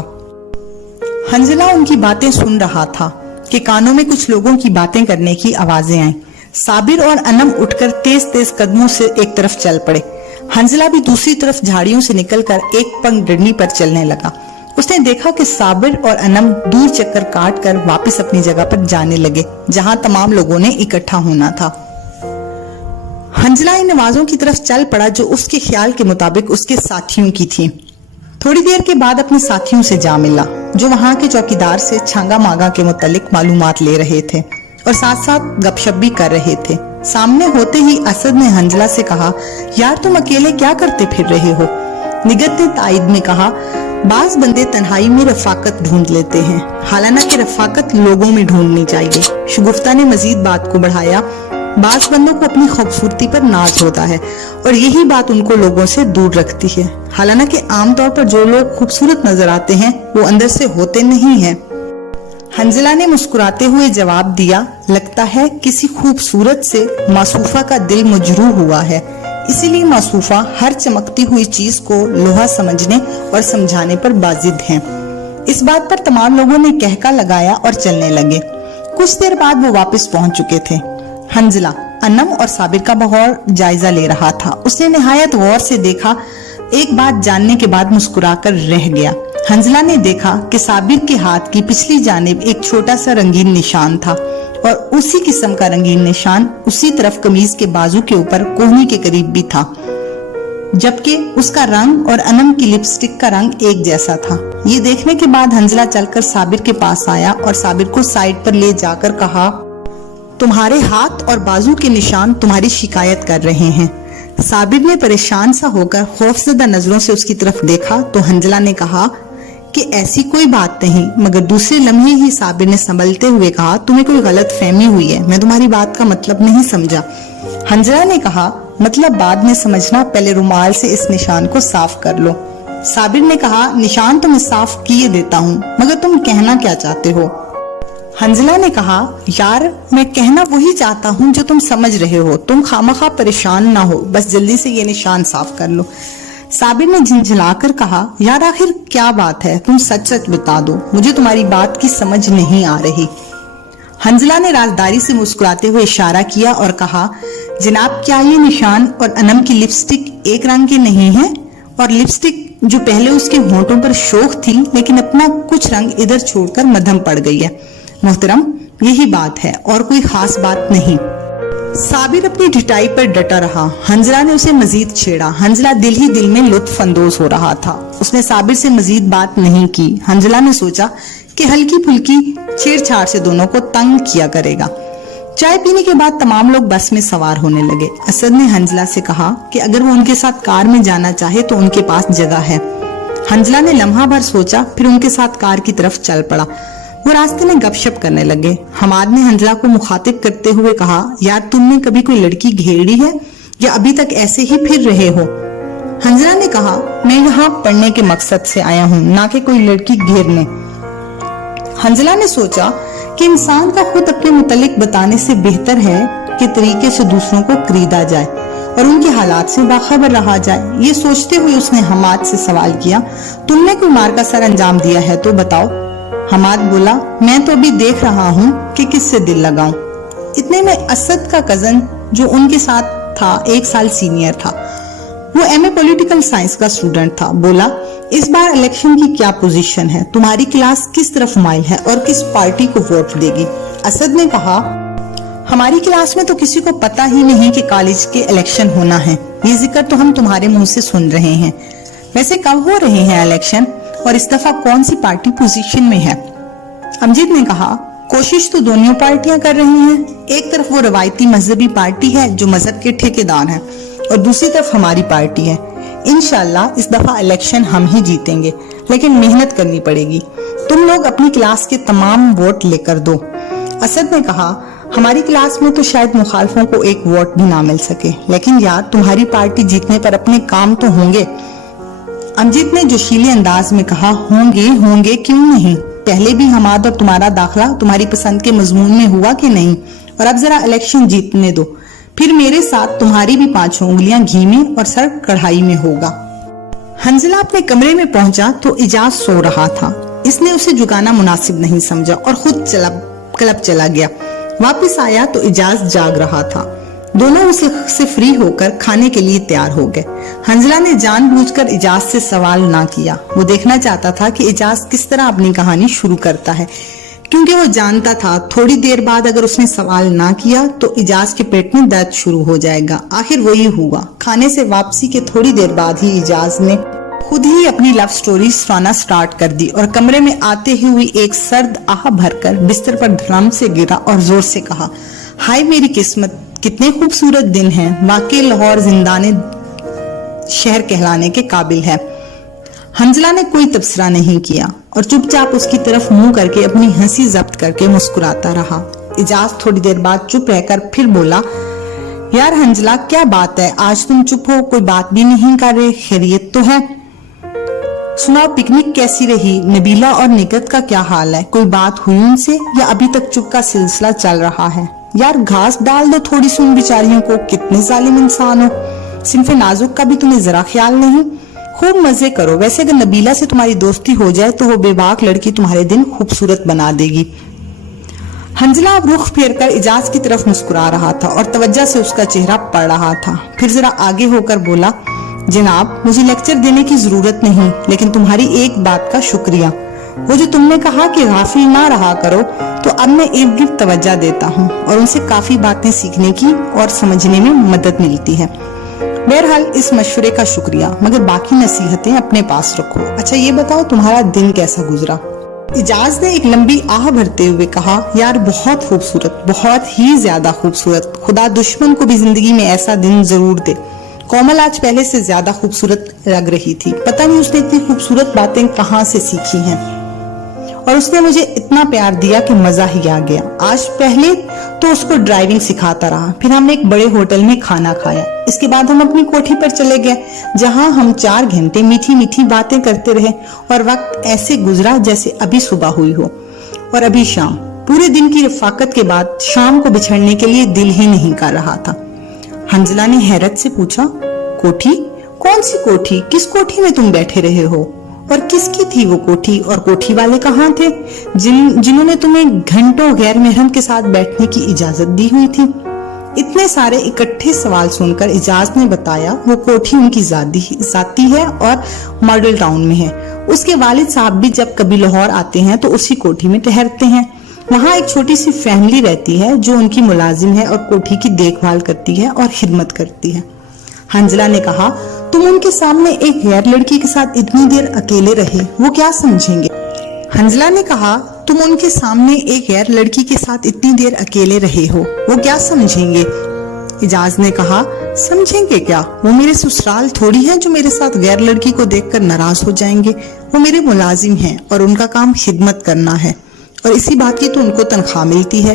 हंजला उनकी बातें सुन रहा था कि कानों में कुछ लोगों की बातें करने की आवाजें आई। साबिर और अनम उठकर तेज तेज कदमों से एक तरफ चल पड़े। हंजला भी दूसरी तरफ झाड़ियों से निकलकर एक पंख डंडी पर चलने लगा। उसने देखा कि साबिर और अनम दूर चक्कर काट कर वापस अपनी जगह पर जाने लगे जहां तमाम लोगों ने इकट्ठा होना था। हंजला इन नवाजों की तरफ चल पड़ा जो उसके ख्याल के मुताबिक उसके साथियों की थी। थोड़ी देर के बाद अपने साथियों से जा मिला जो वहां के चौकीदार से छांगा मांगा के मुतालिक मालूमात ले रहे थे और साथ साथ गपशप भी कर रहे थे। सामने होते ही असद ने हंजला से कहा, यार तुम अकेले क्या करते फिर रहे हो? निगत ने ताइद में कहा, बाज बंदे तन्हाई में रफाकत ढूंढ लेते हैं, हालांकि रफाकत लोगों में ढूंढनी चाहिए। शगुफ्ता ने मजीद बात को बढ़ाया, बाज बंदों को अपनी खूबसूरती पर नाज होता है और यही बात उनको लोगों से दूर रखती है। हालांकि आमतौर पर जो लोग खूबसूरत नजर आते हैं वो अंदर से होते नहीं हैं। हंजला ने मुस्कुराते हुए जवाब दिया, लगता है किसी खूबसूरत से मासूफा का दिल मजरूह हुआ है, इसीलिए मासूफा हर चमकती हुई चीज को लोहा समझने और समझाने पर बाजिद हैं। इस बात पर तमाम लोगों ने कहका लगाया और चलने लगे। कुछ देर बाद वो वापस पहुंच चुके थे। हंजला अनम और साबिर का बगौर जायजा ले रहा था। उसने निहायत गौर से देखा, एक बात जानने के बाद मुस्कुराकर रह गया। हंजला ने देखा कि साबिर के हाथ की पिछली जानिब एक छोटा सा रंगीन निशान था और उसी किस्म का रंगीन निशान उसी तरफ कमीज के बाजू के ऊपर कोहनी के करीब भी था, जबकि उसका रंग और अनम की लिपस्टिक का रंग एक जैसा था। ये देखने के बाद हंजला चलकर साबिर के पास आया और साबिर को साइड पर ले जाकर कहा, तुम्हारे हाथ और बाजू के निशान तुम्हारी शिकायत कर रहे हैं। साबिर ने परेशान सा होकर खौफजदा नजरों से उसकी तरफ देखा तो हंजला ने कहा कि ऐसी कोई बात नहीं, मगर दूसरे लम्हे ही साबिर ने संभलते हुए कहा, तुम्हें कोई गलत फहमी हुई है, मैं तुम्हारी बात का मतलब नहीं समझा। हंजला ने कहा, मतलब बाद में समझना, पहले रुमाल से इस निशान को साफ कर लो। साबिर ने कहा, निशान तो मैं साफ किए देता हूँ, मगर तुम कहना क्या चाहते हो? हंजला ने कहा, यार मैं कहना वही चाहता हूँ जो तुम समझ रहे हो, तुम खामखा परेशान ना हो, बस जल्दी से ये निशान साफ कर लो। साबिर ने झिंझलाकर कहा, यार आखिर क्या बात है, तुम सच सच बता दो, मुझे तुम्हारी बात की समझ नहीं आ रही। हंजला ने राजदारी से मुस्कुराते हुए इशारा किया और कहा, जनाब क्या ये निशान और अनम की लिपस्टिक एक रंग के नहीं है? और लिपस्टिक जो पहले उसके होंठों पर शोख थी लेकिन अपना कुछ रंग इधर छोड़कर मध्यम पड़ गई है। मोहतरम यही बात है और कोई खास बात नहीं। साबिर अपनी ढिठाई पर डटा रहा। हंजला ने उसे मजीद छेड़ा। हंजला दिल ही दिल में लुत्फ अंदोज हो रहा था। उसने साबिर से मजीद बात नहीं की। हंजला ने सोचा कि हल्की फुल्की छेड़छाड़ से दोनों को तंग किया करेगा। चाय पीने के बाद तमाम लोग बस में सवार होने लगे। असद ने हंजला से कहा कि अगर वो उनके साथ कार में जाना चाहे तो उनके पास जगह है। हंजला ने लम्हा भर सोचा, फिर उनके साथ कार की तरफ चल पड़ा। वो रास्ते में गपशप करने लगे। हमाद ने हंजला को मुखातिब करते हुए कहा, यार तुमने कभी कोई लड़की घेरी है या अभी तक ऐसे ही फिर रहे हो? हंजला ने कहा, मैं यहाँ पढ़ने के मकसद से आया हूँ, ना कि कोई लड़की घेरने। हंजला ने सोचा कि इंसान का खुद अपने मुतल्लिक बताने से बेहतर है कि तरीके से दूसरों को खरीदा जाए और उनके हालात से बाखबर रहा जाए। ये सोचते हुए उसने हमाद से सवाल किया, तुमने कोई मार का सर अंजाम दिया है तो बताओ। हमाद बोला, मैं तो अभी देख रहा हूँ कि किससे दिल लगाऊं। इतने में असद का कजन जो उनके साथ था, 1 साल सीनियर था, वो एमए पॉलिटिकल साइंस का स्टूडेंट था, बोला, इस बार इलेक्शन की क्या पोजीशन है? तुम्हारी क्लास किस तरफ माइल है और किस पार्टी को वोट देगी? असद ने कहा, हमारी क्लास में तो किसी को पता ही नहीं कि कॉलेज के इलेक्शन होना है। ये जिक्र तो हम तुम्हारे मुंह से सुन रहे हैं। वैसे कब हो रहे हैं इलेक्शन और इस दफा कौन सी पार्टी पोजीशन में है? अमजद ने कहा, कोशिश तो दोनों पार्टियां कर रही हैं। एक तरफ वो रवायती मजहबी पार्टी है जो मजहब के ठेकेदार हैं और दूसरी तरफ हमारी पार्टी है। इंशाल्लाह इस दफा इलेक्शन हम ही जीतेंगे, लेकिन मेहनत करनी पड़ेगी। तुम लोग अपनी क्लास के तमाम वोट लेकर दो। असद ने कहा, हमारी क्लास में तो शायद मुखालफों को एक वोट भी ना मिल सके, लेकिन यार तुम्हारी पार्टी जीतने पर अपने काम तो होंगे। अमजद ने जोशीले अंदाज में कहा, होंगे होंगे क्यों नहीं? पहले भी हमाद और तुम्हारा दाखिला तुम्हारी पसंद के मजमून में हुआ कि नहीं? और अब जरा इलेक्शन जीतने दो, फिर मेरे साथ तुम्हारी भी 5 उंगलियां घी में और सर कढ़ाई में होगा। हंजला अपने कमरे में पहुंचा तो इजाज सो रहा था। इसने उसे जुगाना मुनासिब नहीं समझा और खुद क्लब चला गया। वापस आया तो इजाज जाग रहा था। दोनों उससे फ्री होकर खाने के लिए तैयार हो गए। हंजला ने जानबूझकर इजाज से सवाल ना किया। वो देखना चाहता था कि इजाज किस तरह अपनी कहानी शुरू करता है, क्योंकि वो जानता था थोड़ी देर बाद अगर उसने सवाल ना किया तो इजाज के पेट में दर्द शुरू हो जाएगा। आखिर वही हुआ। खाने से वापसी के थोड़ी देर बाद ही इजाज ने खुद ही अपनी लव स्टोरी सुनाना स्टार्ट कर दी और कमरे में आते ही हुई एक सर्द आह भरकर बिस्तर पर धड़ाम से गिरा और जोर से कहा, हाय मेरी किस्मत, कितने खूबसूरत दिन हैं। वाकई लाहौर जिंदाने शहर कहलाने के काबिल है। हंजला ने कोई तबसरा नहीं किया और चुपचाप उसकी तरफ मुंह करके अपनी हंसी जब्त करके मुस्कुराता रहा। इजाज थोड़ी देर बाद चुप रहकर फिर बोला, यार हंजला, क्या बात है, आज तुम चुप हो, कोई बात भी नहीं कर रहे, खैरियत तो है? सुनाओ, पिकनिक कैसी रही? नबीला और निकत का क्या हाल है? कोई बात हुई उनसे या अभी तक चुप का सिलसिला चल रहा है? यार घास डाल दो थोड़ी सी उन बेचारियों को, कितने जालिम इंसान हो। सिन्फे नाजुक का भी तुम्हें जरा ख्याल नहीं? खूब मजे करो। वैसे अगर नबीला से तुम्हारी दोस्ती हो जाए तो वो बेबाक लड़की तुम्हारे दिन खूबसूरत बना देगी। हंजला अब रुख फेरकर इजाज की तरफ मुस्कुरा रहा था और तवज्जो से उसका चेहरा पड़ रहा था। फिर जरा आगे होकर बोला, जनाब, मुझे लेक्चर देने की जरूरत नहीं, लेकिन तुम्हारी एक बात का शुक्रिया। वो जो तुमने कहा कि गाफिल ना रहा करो, तो अब मैं इर्द गिर्द तवज्जो देता हूँ और उनसे काफी बातें सीखने की और समझने में मदद मिलती है। बहरहाल इस मशवरे का शुक्रिया, मगर बाकी नसीहतें अपने पास रखो। अच्छा ये बताओ, तुम्हारा दिन कैसा गुजरा? इजाज ने एक लंबी आह भरते हुए कहा, यार बहुत खूबसूरत, बहुत ही ज्यादा खूबसूरत। खुदा दुश्मन को भी जिंदगी में ऐसा दिन जरूर दे। कोमल आज पहले से ज्यादा खूबसूरत लग रही थी। पता नहीं उसने इतनी खूबसूरत बातें कहाँ से सीखी हैं, और उसने मुझे इतना प्यार दिया कि मजा ही आ गया। आज पहले तो उसको ड्राइविंग सिखाता रहा, फिर हमने एक बड़े होटल में खाना खाया। इसके बाद हम अपनी कोठी पर चले गए, जहां हम 4 घंटे मीठी मीठी बातें करते रहे और वक्त ऐसे गुजरा जैसे अभी सुबह हुई हो और अभी शाम। पूरे दिन की रफाकत के बाद शाम को बिछड़ने के लिए दिल ही नहीं कर रहा था। हंजला ने हैरत से पूछा, कोठी? कौन सी कोठी? किस कोठी में तुम बैठे रहे हो? और किसकी थी वो कोठी? और कोठी वाले कहाँ थे जिन्होंने तुम्हें घंटों गैर महरम के साथ बैठने की इजाजत दी हुई थी? इतने सारे इकट्ठे सवाल सुनकर इजाज ने बताया, वो कोठी उनकी जाती है और मॉडल टाउन में है। उसके वालिद साहब भी जब कभी लाहौर आते हैं तो उसी कोठी में ठहरते हैं। वहाँ एक छोटी सी फैमिली रहती है जो उनकी मुलाजिम है और कोठी की देखभाल करती है और खिदमत करती है। हंजला ने कहा, तुम उनके सामने एक गैर लड़की के साथ इतनी देर अकेले रहे, वो क्या समझेंगे? हंजला ने कहा, तुम उनके सामने एक गैर लड़की के साथ इतनी देर अकेले रहे हो, वो क्या समझेंगे? इजाज ने कहा, समझेंगे क्या? वो मेरे ससुराल थोड़ी है जो मेरे साथ गैर लड़की को देखकर नाराज हो जाएंगे। वो मेरे मुलाजिम हैं और उनका काम खिदमत करना है, और इसी बात की तो उनको तनख्वाह मिलती है।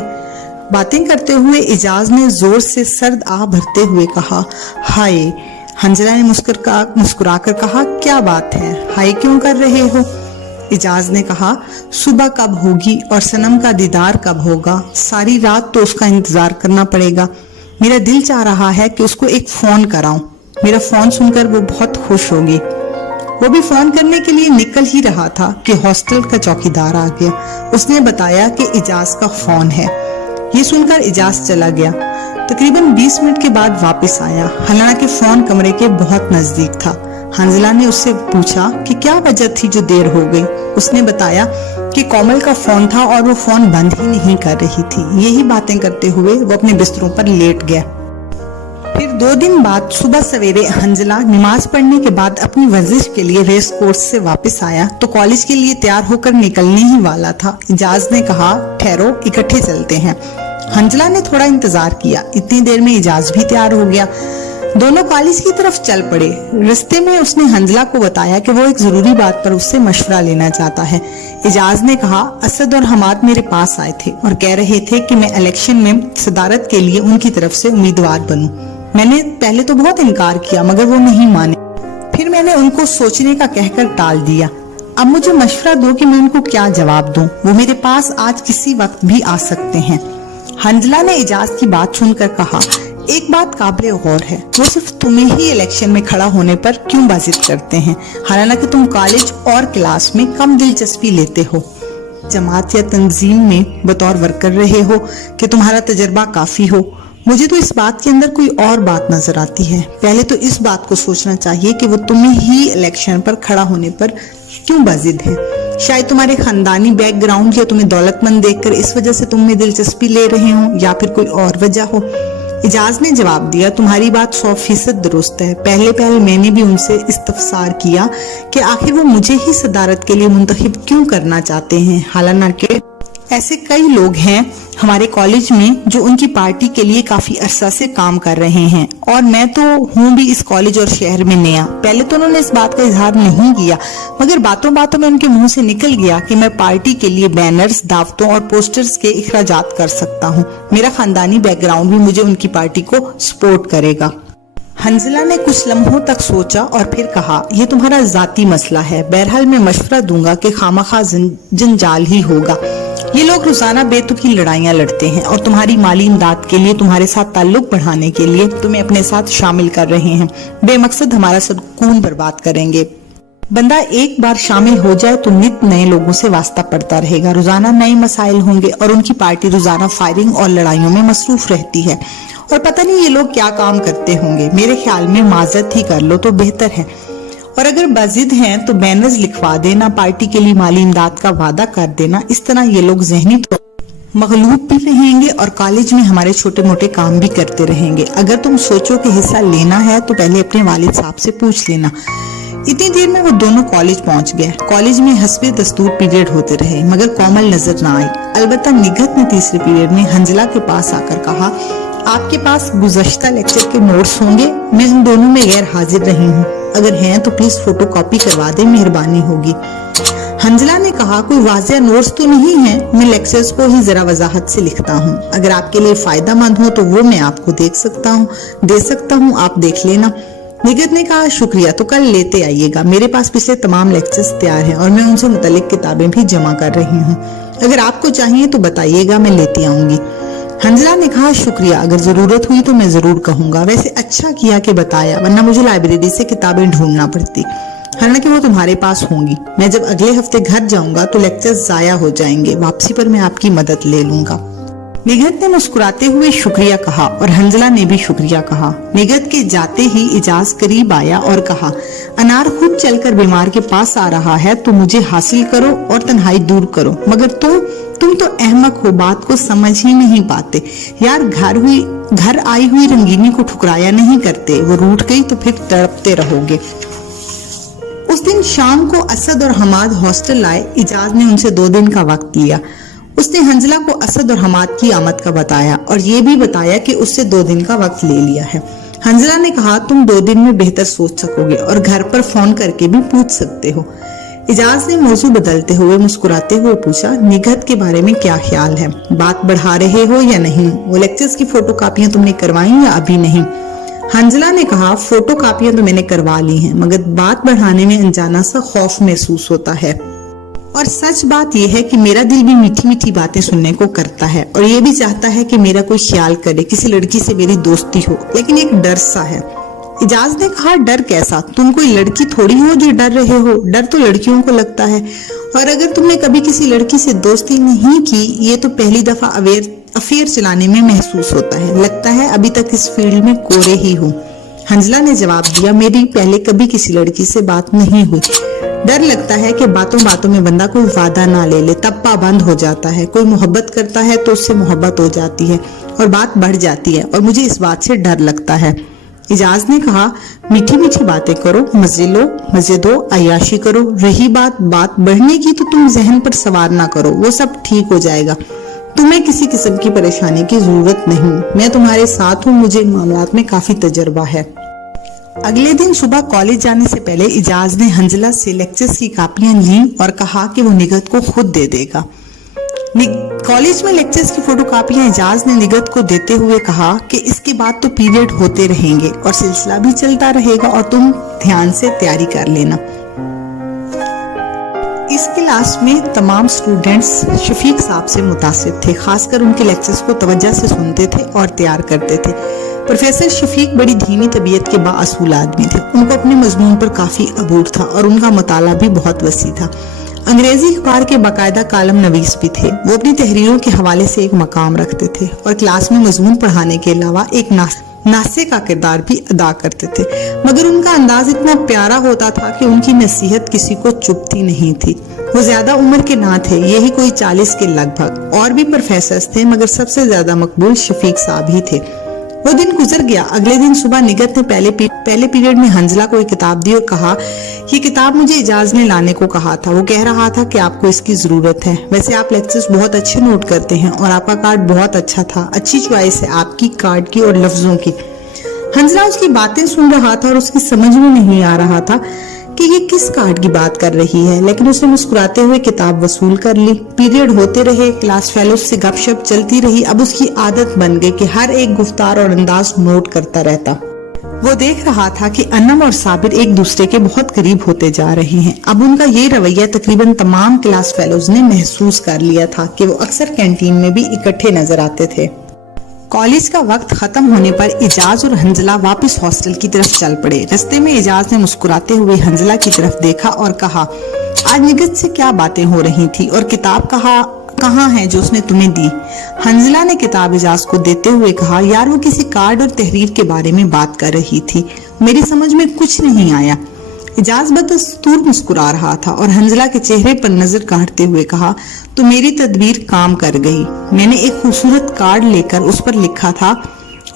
बातें करते हुए इजाज ने जोर से सर्द आह भरते हुए कहा, हाय। हंजला ने मुस्कुराकर कहा, क्या बात है, हाय क्यों कर रहे हो? इजाज ने कहा, सुबह कब होगी और सनम का दीदार कब होगा? सारी रात तो उसका इंतजार करना पड़ेगा। मेरा दिल चाह रहा है कि उसको एक फोन कराऊं। मेरा फोन सुनकर वो बहुत खुश होगी। वो भी फोन करने के लिए निकल ही रहा था कि हॉस्टल का चौकीदार आ गया। उसने बताया कि इजाज का फोन है। ये सुनकर इजाज चला गया। तकरीबन 20 मिनट के बाद वापस आया, हालांकि फोन कमरे के बहुत नजदीक था। हंजला ने उससे पूछा कि क्या वजह थी जो देर हो गई। उसने बताया कि कोमल का फोन था और वो फोन बंद ही नहीं कर रही थी। यही बातें करते हुए वो अपने बिस्तरों पर लेट गया। फिर 2 दिन बाद सुबह सवेरे हंजला नमाज पढ़ने के बाद अपनी वर्जिश के लिए रेस कोर्स से वापस आया तो कॉलेज के लिए तैयार होकर निकलने ही वाला था। इजाज ने कहा, ठहरो, इकट्ठे चलते हैं। हंजला ने थोड़ा इंतजार किया। इतनी देर में इजाज भी तैयार हो गया। दोनों कॉलेज की तरफ चल पड़े। रास्ते में उसने हंजला को बताया कि वो एक जरूरी बात पर उससे मशवरा लेना चाहता है। इजाज ने कहा, असद और हमाद मेरे पास आए थे और कह रहे थे कि मैं इलेक्शन में सदारत के लिए उनकी तरफ से उम्मीदवार बनूं। मैंने पहले तो बहुत इनकार किया मगर वो नहीं माने। फिर मैंने उनको सोचने का कहकर टाल दिया। अब मुझे मशवरा दो कि मैं उनको क्या जवाब दूं। वो मेरे पास आज किसी वक्त भी आ सकते हैं। हंजला ने इजाज की बात सुनकर कहा, एक बात काबिल गौर है, वो सिर्फ तुम्हें ही इलेक्शन में खड़ा होने पर क्यों बाजिद करते हैं, हालांकि तुम कॉलेज और क्लास में कम दिलचस्पी लेते हो। जमात या तंजीम में बतौर वर्कर रहे हो कि तुम्हारा तजर्बा काफी हो। मुझे तो इस बात के अंदर कोई और बात नजर आती है। पहले तो इस बात को सोचना चाहिए कि वो तुम्हें ही इलेक्शन पर खड़ा होने पर क्यों बाजिद है। शायद तुम्हारे खानदानी बैकग्राउंड या तुम्हें दौलतमंद देखकर इस वजह से तुम में दिलचस्पी ले रहे हो, या फिर कोई और वजह हो। इजाज ने जवाब दिया, तुम्हारी बात 100% दुरुस्त है। पहले मैंने भी उनसे इस्तफसार किया कि आखिर वो मुझे ही सदारत के लिए मुंतखब क्यों करना चाहते हैं। हालांकि ऐसे कई लोग हैं हमारे कॉलेज में जो उनकी पार्टी के लिए काफी अरसा से काम कर रहे हैं, और मैं तो हूँ भी इस कॉलेज और शहर में नया। पहले तो उन्होंने इस बात का इजहार नहीं किया, मगर बातों बातों में उनके मुंह से निकल गया कि मैं पार्टी के लिए बैनर्स, दावतों और पोस्टर्स के इखराजात कर सकता हूँ। मेरा खानदानी बैकग्राउंड भी मुझे उनकी पार्टी को सपोर्ट करेगा। हंजला ने कुछ लम्हों तक सोचा और फिर कहा, यह तुम्हारा जाती मसला है। बहरहाल मैं मशवरा दूंगा कि खामखा जंजाल ही होगा। ये लोग रोजाना बेतुकी लड़ाइयां लड़ते हैं और तुम्हारी माली इमदाद के लिए, तुम्हारे साथ ताल्लुक बढ़ाने के लिए तुम्हें अपने साथ शामिल कर रहे हैं। बेमकसद हमारा सुकून बर्बाद करेंगे। बंदा एक बार शामिल हो जाए तो नित नए लोगों से वास्ता पड़ता रहेगा। रोजाना नए मसाइल होंगे और उनकी पार्टी रोजाना फायरिंग और लड़ाइयों में मसरूफ रहती है, और पता नहीं ये लोग क्या काम करते होंगे। मेरे ख्याल में माजरत ही कर लो तो बेहतर है, और अगर बाजिद हैं तो बैनर्स लिखवा देना, पार्टी के लिए माली इमदाद का वादा कर देना। इस तरह ये लोग जहनी तो मगलूब भी रहेंगे और कॉलेज में हमारे छोटे मोटे काम भी करते रहेंगे। अगर तुम सोचो कि हिस्सा लेना है तो पहले अपने वालिद साहब से पूछ लेना। इतनी देर में वो दोनों कॉलेज पहुंच गए। कॉलेज में हस्बे दस्तूर पीरियड होते रहे, मगर कोमल नजर न आई। अलबत्ता निगत ने तीसरे पीरियड में हंजला के पास आकर कहा, आपके पास गुज़श्ता लेक्चर के नोट्स होंगे? मैं इन दोनों में गैर हाजिर रही हूँ, अगर हैं तो प्लीज फोटो कॉपी करवा दे, मेहरबानी होगी। हंजला ने कहा, कोई वाज़ेह नोट्स तो नहीं है, मैं लेक्चर्स को ही जरा वजाहत से लिखता हूँ। अगर आपके लिए फायदा मंद हो तो वो मैं आपको दे सकता हूँ, आप देख लेना। निगत ने कहा, शुक्रिया, तो कल लेते आइएगा। मेरे पास पिछले तमाम लेक्चर्स तैयार हैं और मैं उनसे मुतल्लिक किताबें भी जमा कर रही हूँ। अगर आपको चाहिए तो बताइएगा, मैं लेती आऊंगी। हंजला ने कहा, शुक्रिया, अगर जरूरत हुई तो मैं जरूर कहूंगा। वैसे अच्छा किया कि बताया, वरना मुझे लाइब्रेरी से किताबें ढूंढना पड़ती। हालांकि वो तुम्हारे पास होंगी। मैं जब अगले हफ्ते घर जाऊंगा तो लेक्चर्स जाया हो जाएंगे, वापसी पर मैं आपकी मदद ले लूंगा। निगत ने मुस्कुराते हुए शुक्रिया कहा और हंजला ने भी शुक्रिया कहा। निगत के जाते ही इजाज करीब आया और कहा, अनार खुद चलकर बीमार के पास आ रहा है तो मुझे हासिल करो और तन्हाई दूर करो, मगर तुम तो अहमक हो, बात को समझ ही नहीं पाते। यार, घर आई हुई रंगीनी को ठुकराया नहीं करते, वो रूठ गई तो फिर तड़पते रहोगे। उस दिन शाम को असद और हमाद हॉस्टल आए। इजाज ने उनसे 2 दिन का वक्त लिया। उसने हंजला को असद और हमाद की आमद का बताया और ये भी बताया कि उससे 2 दिन का वक्त ले लिया है। हंजला ने कहा, तुम 2 दिन में बेहतर सोच सकोगे और घर पर फोन करके भी पूछ सकते हो। इजाज ने मौजू बदलते हुए मुस्कुराते हुए पूछा, निगत के बारे में क्या ख्याल है? बात बढ़ा रहे हो या नहीं? वो लेक्चर्स की फोटो कापियां तुमने करवाई या अभी नहीं? हंजला ने कहा, फोटो कापियां तो मैंने करवा ली हैं, मगर बात बढ़ाने में अनजाना सा खौफ महसूस होता है। और सच बात यह है कि मेरा दिल भी मीठी मीठी बातें सुनने को करता है और ये भी चाहता है कि मेरा कोई ख्याल करे, किसी लड़की से मेरी दोस्ती हो, लेकिन एक डर सा है। इजाज ने कहा, डर कैसा? तुम कोई लड़की थोड़ी हो जो डर रहे हो, डर तो लड़कियों को लगता है। और अगर तुमने कभी किसी लड़की से दोस्ती नहीं की, ये तो पहली दफा अफेयर चलाने में महसूस होता है। लगता है अभी तक इस फील्ड में कोरे ही हो। हंजला ने जवाब दिया, मेरी पहले कभी किसी लड़की से बात नहीं हुई। डर लगता है कि बातों बातों में बंदा कोई वादा ना ले ले, तब पाबंद हो जाता है। कोई मोहब्बत करता है तो उससे मोहब्बत हो जाती है और बात बढ़ जाती है, और मुझे इस बात से डर लगता है। इजाज ने कहा, मीठी मीठी बातें करो, मजे दो, अय्याशी करो। रही बात बढ़ने की, तो तुम जहन पर सवार ना करो, वो सब ठीक हो जाएगा। तुम्हें किसी किस्म की परेशानी की जरूरत नहीं, मैं तुम्हारे साथ हूँ, मुझे इन मामलात में काफी तजर्बा है। अगले दिन सुबह कॉलेज जाने से पहले इजाज ने हंजला से लेक्चर्स की कापियां ली और कहा कि वो निगत को खुद दे देगा। कॉलेज में लेक्चर्स की फोटो कापियां इजाज ने निगत को देते हुए कहा कि इसके बाद तो पीरियड होते रहेंगे और सिलसिला भी चलता रहेगा और तुम ध्यान से तैयारी कर लेना। इस क्लास में तमाम स्टूडेंट्स शफीक साहब से मुतासिर थे, खासकर उनके लेक्चर्स को तवज्जो से सुनते थे और तैयार करते थे। प्रोफेसर शफीक बड़ी धीमी तबीयत के बाअसूल आदमी थे। उनको अपने मजमून पर काफी अबूर था और उनका मुताला भी बहुत वसी था। अंग्रेजी अखबार के बाकायदा कॉलम नवीस भी थे। वो अपनी तहरीरों के हवाले से एक मकाम रखते थे और क्लास में मजमून पढ़ाने के अलावा एक नासे का किरदार भी अदा करते थे, मगर उनका अंदाज इतना प्यारा होता था कि उनकी नसीहत किसी को चुभती नहीं थी। वो ज्यादा उम्र के ना थे, यही कोई 40 के लगभग। और भी प्रोफेसर थे, मगर सबसे ज्यादा मकबूल शफीक साहब ही थे। वो दिन गुजर गया। अगले दिन सुबह निगत ने पहले पीरियड में हंजला को एक किताब दी और कहा, ये किताब मुझे इजाज ने लाने को कहा था। वो कह रहा था कि आपको इसकी जरूरत है। वैसे आप लेक्चर्स बहुत अच्छे नोट करते हैं और आपका कार्ड बहुत अच्छा था। अच्छी चॉइस है आपकी कार्ड की और लफ्जों की। हंजला उसकी बातें सुन रहा था और उसकी समझ में नहीं आ रहा था कि ये किस कार्ड की बात कर रही है, लेकिन उसने मुस्कुराते हुए किताब वसूल कर ली। पीरियड होते रहे, क्लास फेलोज से गपशप चलती रही। अब उसकी आदत बन गई कि हर एक गुफ्तार और अंदाज नोट करता रहता। वो देख रहा था कि अनम और साबिर एक दूसरे के बहुत करीब होते जा रहे हैं। अब उनका ये रवैया तकरीबन तमाम क्लास फेलोज ने महसूस कर लिया था कि वो अक्सर कैंटीन में भी इकट्ठे नजर आते थे। कॉलेज का वक्त खत्म होने पर इजाज और हंजला वापस हॉस्टल की तरफ चल पड़े। रास्ते में इजाज ने मुस्कुराते हुए हंजला की तरफ देखा और कहा, आज निगत से क्या बातें हो रही थी और किताब कहाँ है जो उसने तुम्हें दी? हंजला ने किताब इजाज को देते हुए कहा, यार वो किसी कार्ड और तहरीर के बारे में बात कर रही थी, मेरी समझ में कुछ नहीं आया। इजाज बदस्तूर मुस्कुरा रहा था और हंजला के चेहरे पर नजर काटते हुए कहा, तो मेरी तदबीर काम कर गई। मैंने एक खूबसूरत कार्ड लेकर उस पर लिखा था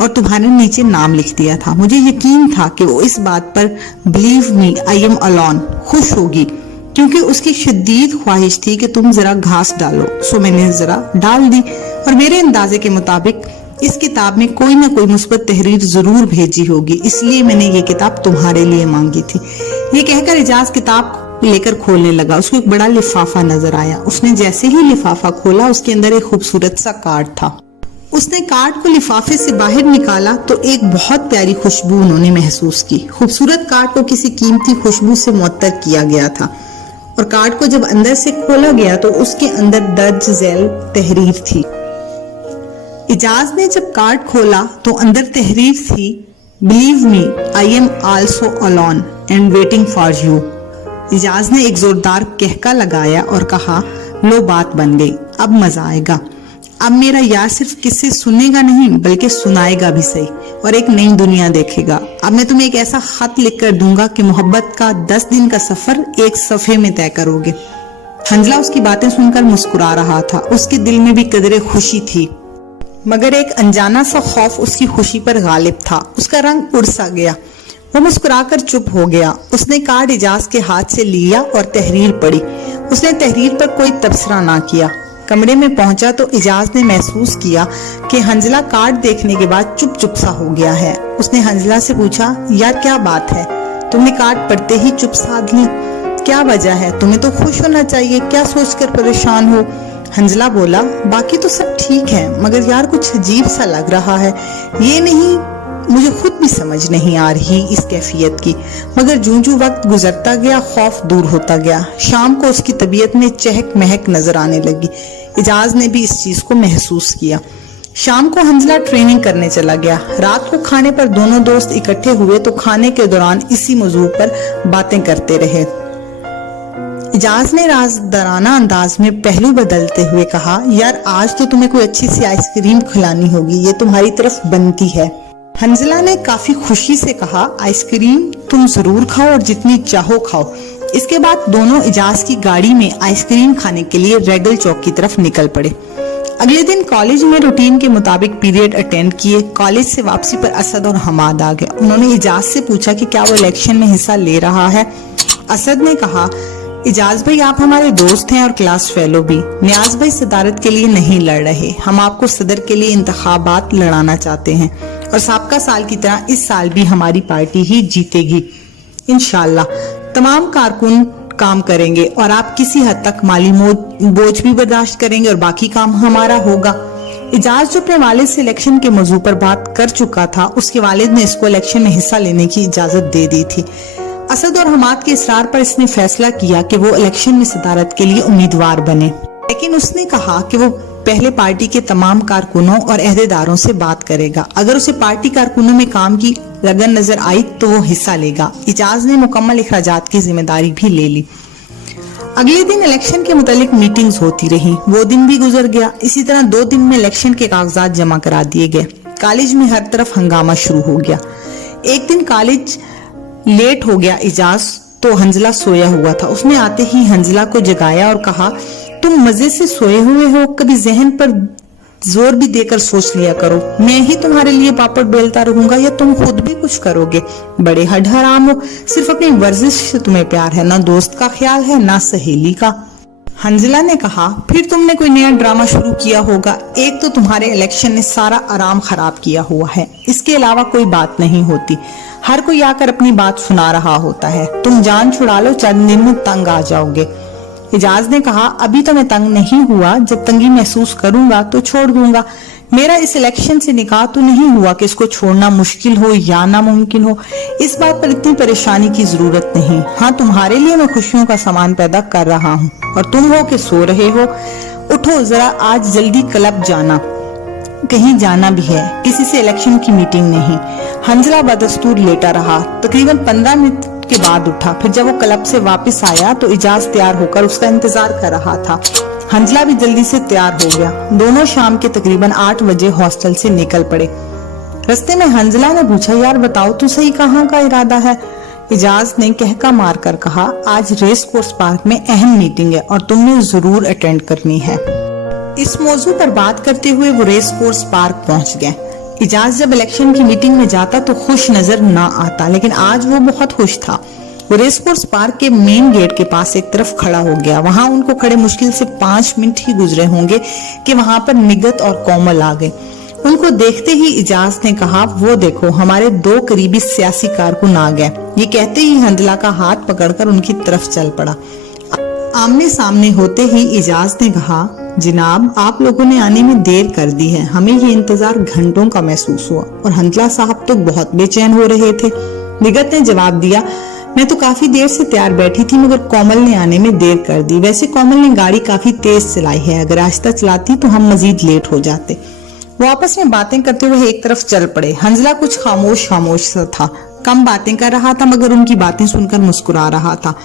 और तुम्हारे नीचे नाम लिख दिया था। मुझे यकीन था कि वो इस बात पर believe me I am alone खुश होगी, क्योंकि उसकी शदीद ख्वाहिश थी कि तुम जरा घास डालो। सो मैंने जरा डाल दी और मेरे अंदाजे के मुताबिक इस किताब में कोई ना कोई मुस्बत तहरीर जरूर भेजी होगी, इसलिए मैंने ये किताब तुम्हारे लिए मांगी थी। ये कहकर इजाज किताब लेकर खोलने लगा। उसको एक बड़ा लिफाफा नजर आया। उसने जैसे ही लिफाफा खोला, उसके अंदर एक खूबसूरत सा कार्ड था। उसने कार्ड को लिफाफे से बाहर निकाला तो एक बहुत प्यारी खुशबू उन्होंने महसूस की। खूबसूरत कार्ड को किसी कीमती खुशबू से मुअत्तर किया गया था और कार्ड को जब अंदर से खोला गया तो उसके अंदर दर्ज झैल तहरीर थी। इजाज ने जब कार्ड खोला तो अंदर तहरीर थी, believe me I am also alone and waiting for you. Ijaz ने एक जोरदार कहका लगाया और कहा, लो बात बन गई, अब मजा आएगा। अब मेरा यार सिर्फ किस्से सुनेगा नहीं बल्कि सुनाएगा भी सही और एक नई दुनिया देखेगा। अब मैं तुम्हें एक ऐसा खत लिख कर दूंगा कि मोहब्बत का 10 दिन का सफर एक सफे में तय करोगे। हंजला उसकी बातें सुनकर मुस्कुरा रहा था। उसके दिल में भी कदरे खुशी थी, मगर एक अनजाना सा खौफ उसकी खुशी पर गालिब था। उसका रंग उड़ सा गया। वो मुस्कुराकर चुप हो गया। उसने कार्ड इजाज के हाथ से लिया और तहरीर पढ़ी। उसने तहरीर पर कोई तबसरा ना किया। कमरे में पहुंचा तो इजाज ने महसूस किया कि हंजला कार्ड देखने के बाद चुप सा हो गया है। उसने हंजला से पूछा, यार क्या बात है, तुमने कार्ड पढ़ते ही चुप साध ली, क्या वजह है? तुम्हें तो खुश होना चाहिए, क्या सोचकर परेशान हो? हंजला बोला, बाकी तो सब ठीक है, मगर यार कुछ अजीब सा लग रहा है। ये नहीं, मुझे खुद भी समझ नहीं आ रही इस कैफियत की। मगर जूं वक्त गुजरता गया खौफ दूर होता गया। शाम को उसकी तबीयत में चहक महक नजर आने लगी। इजाज ने भी इस चीज को महसूस किया। शाम को हंजला ट्रेनिंग करने चला गया। रात को खाने पर दोनों दोस्त इकट्ठे हुए तो खाने के दौरान इसी मौजू पर बातें करते रहे। इजाज ने राजदाराना अंदाज में पहलू बदलते हुए कहा, यार आज तो तुम्हें कोई अच्छी सी आइसक्रीम खिलानी होगी, ये तुम्हारी तरफ बनती है। हंजला ने काफी खुशी से कहा, आइसक्रीम तुम जरूर खाओ और जितनी चाहो खाओ। इसके बाद दोनों इजाज की गाड़ी में आइसक्रीम खाने के लिए रेगल चौक की तरफ निकल पड़े। अगले दिन कॉलेज में रूटीन के मुताबिक पीरियड अटेंड किए। कॉलेज से वापसी पर असद और हमाद आ गए। उन्होंने इजाज से पूछा कि क्या वो इलेक्शन में हिस्सा ले रहा है। असद ने कहा, इजाज भाई आप हमारे दोस्त हैं और क्लास फेलो भी। नियाज भाई सदारत के लिए नहीं लड़ रहे, हम आपको सदर के लिए इंतखाबात लड़ाना चाहते हैं और साबका साल की तरह इस साल भी हमारी पार्टी ही जीतेगी इंशाल्लाह। तमाम कारकुन काम करेंगे और आप किसी हद तक माली बोझ भी बर्दाश्त करेंगे और बाकी काम हमारा होगा। इजाज जो अपने वालिद से इलेक्शन के मौजू पर बात कर चुका था, उसके वालिद ने इसको इलेक्शन में हिस्सा लेने की इजाजत दे दी थी। असद और हमाद के इसरार पर इसने फैसला किया कि वो इलेक्शन में सदारत के लिए उम्मीदवार बने, लेकिन उसने कहा कि वो पहले पार्टी के तमाम कारकुनों और अहदेदारों से बात करेगा। अगर उसे पार्टी कारकुनों में काम की लगन नजर आई तो वो हिस्सा लेगा। इजाज ने मुकम्मल इखराजात की जिम्मेदारी भी ले ली। अगले दिन इलेक्शन के मुतालिक मीटिंग्स होती रही। वो दिन भी गुजर गया। इसी तरह 2 दिन में इलेक्शन के कागजात जमा करा दिए गए। कॉलेज में हर तरफ हंगामा शुरू हो गया। एक दिन कॉलेज लेट हो गया इजाज तो हंजला सोया हुआ था। उसने आते ही हंजला को जगाया और कहा, तुम मजे से सोए हुए हो, कभी जहन पर जोर भी देकर सोच लिया करो। मैं ही तुम्हारे लिए पापड़ बेलता रहूंगा या तुम खुद भी कुछ करोगे? बड़े हड हराम हो। सिर्फ अपनी वर्जिश से तुम्हें प्यार है, ना दोस्त का ख्याल है ना सहेली का। हंजला ने कहा, फिर तुमने कोई नया ड्रामा शुरू किया होगा। एक तो तुम्हारे इलेक्शन ने सारा आराम खराब किया हुआ है, इसके अलावा कोई बात नहीं होती। हर कोई आकर अपनी बात सुना रहा होता है। तुम जान छुड़ा लो, चंद दिन में तंग आ जाओगे। इजाज ने कहा, अभी तो मैं तंग नहीं हुआ, जब तंगी महसूस करूंगा तो छोड़ दूंगा। मेरा इस इलेक्शन से निकाह तो नहीं हुआ कि इसको छोड़ना मुश्किल हो या नामुमकिन हो। इस बात पर इतनी परेशानी की जरूरत नहीं। हाँ, तुम्हारे लिए मैं खुशियों का सामान पैदा कर रहा हूँ और तुम हो के सो रहे हो। उठो जरा, आज जल्दी क्लब जाना, कहीं जाना भी है, किसी से इलेक्शन की मीटिंग नहीं। हंजला बदस्तूर लेटा रहा। तकरीबन 15 मिनट के बाद उठा। फिर जब वो क्लब से वापस आया तो इजाज तैयार होकर उसका इंतजार कर रहा था। हंजला भी जल्दी से तैयार हो गया। दोनों शाम के तकरीबन 8 बजे हॉस्टल से निकल पड़े। रास्ते में हंजला ने पूछा, यार बताओ तो सही, कहाँ का इरादा है? इजाज ने कहका मार कर कहा, आज रेस कोर्स पार्क में अहम मीटिंग है और तुमने जरूर अटेंड करनी है। इस मौजू पर बात करते हुए वो रेस कोर्स पार्क पहुंच गए। इजाज जब इलेक्शन की मीटिंग में जाता तो खुश नजर ना आता, लेकिन आज वो बहुत खुश था। वो रेस कोर्स पार्क के मेन गेट के पास एक तरफ खड़ा हो गया। वहां उनको खड़े मुश्किल से 5 मिनट ही गुजरे होंगे कि वहां पर निगत और कोमल आ गए। उनको देखते ही इजाज ने कहा, वो देखो हमारे 2 करीबी सियासी कारकुन आ गए। ये कहते ही हंजला का हाथ पकड़कर उनकी तरफ चल पड़ा। आमने सामने होते ही इजाज ने कहा, जनाब आप लोगों ने आने में देर कर दी है, हमें ये इंतजार घंटों का महसूस हुआ और हंजला साहब तो बहुत बेचैन हो रहे थे। निगत ने जवाब दिया, मैं तो काफी देर से तैयार बैठी थी मगर कोमल ने आने में देर कर दी। वैसे कोमल ने गाड़ी काफी तेज चलाई है, अगर आहिस्ता चलाती तो हम मजीद लेट हो जाते। वो आपस में बातें करते हुए एक तरफ चल पड़े। हंजला कुछ खामोश खामोश सा था, कम बातें कर रहा था मगर उनकी बातें सुनकर मुस्कुरा रहा था।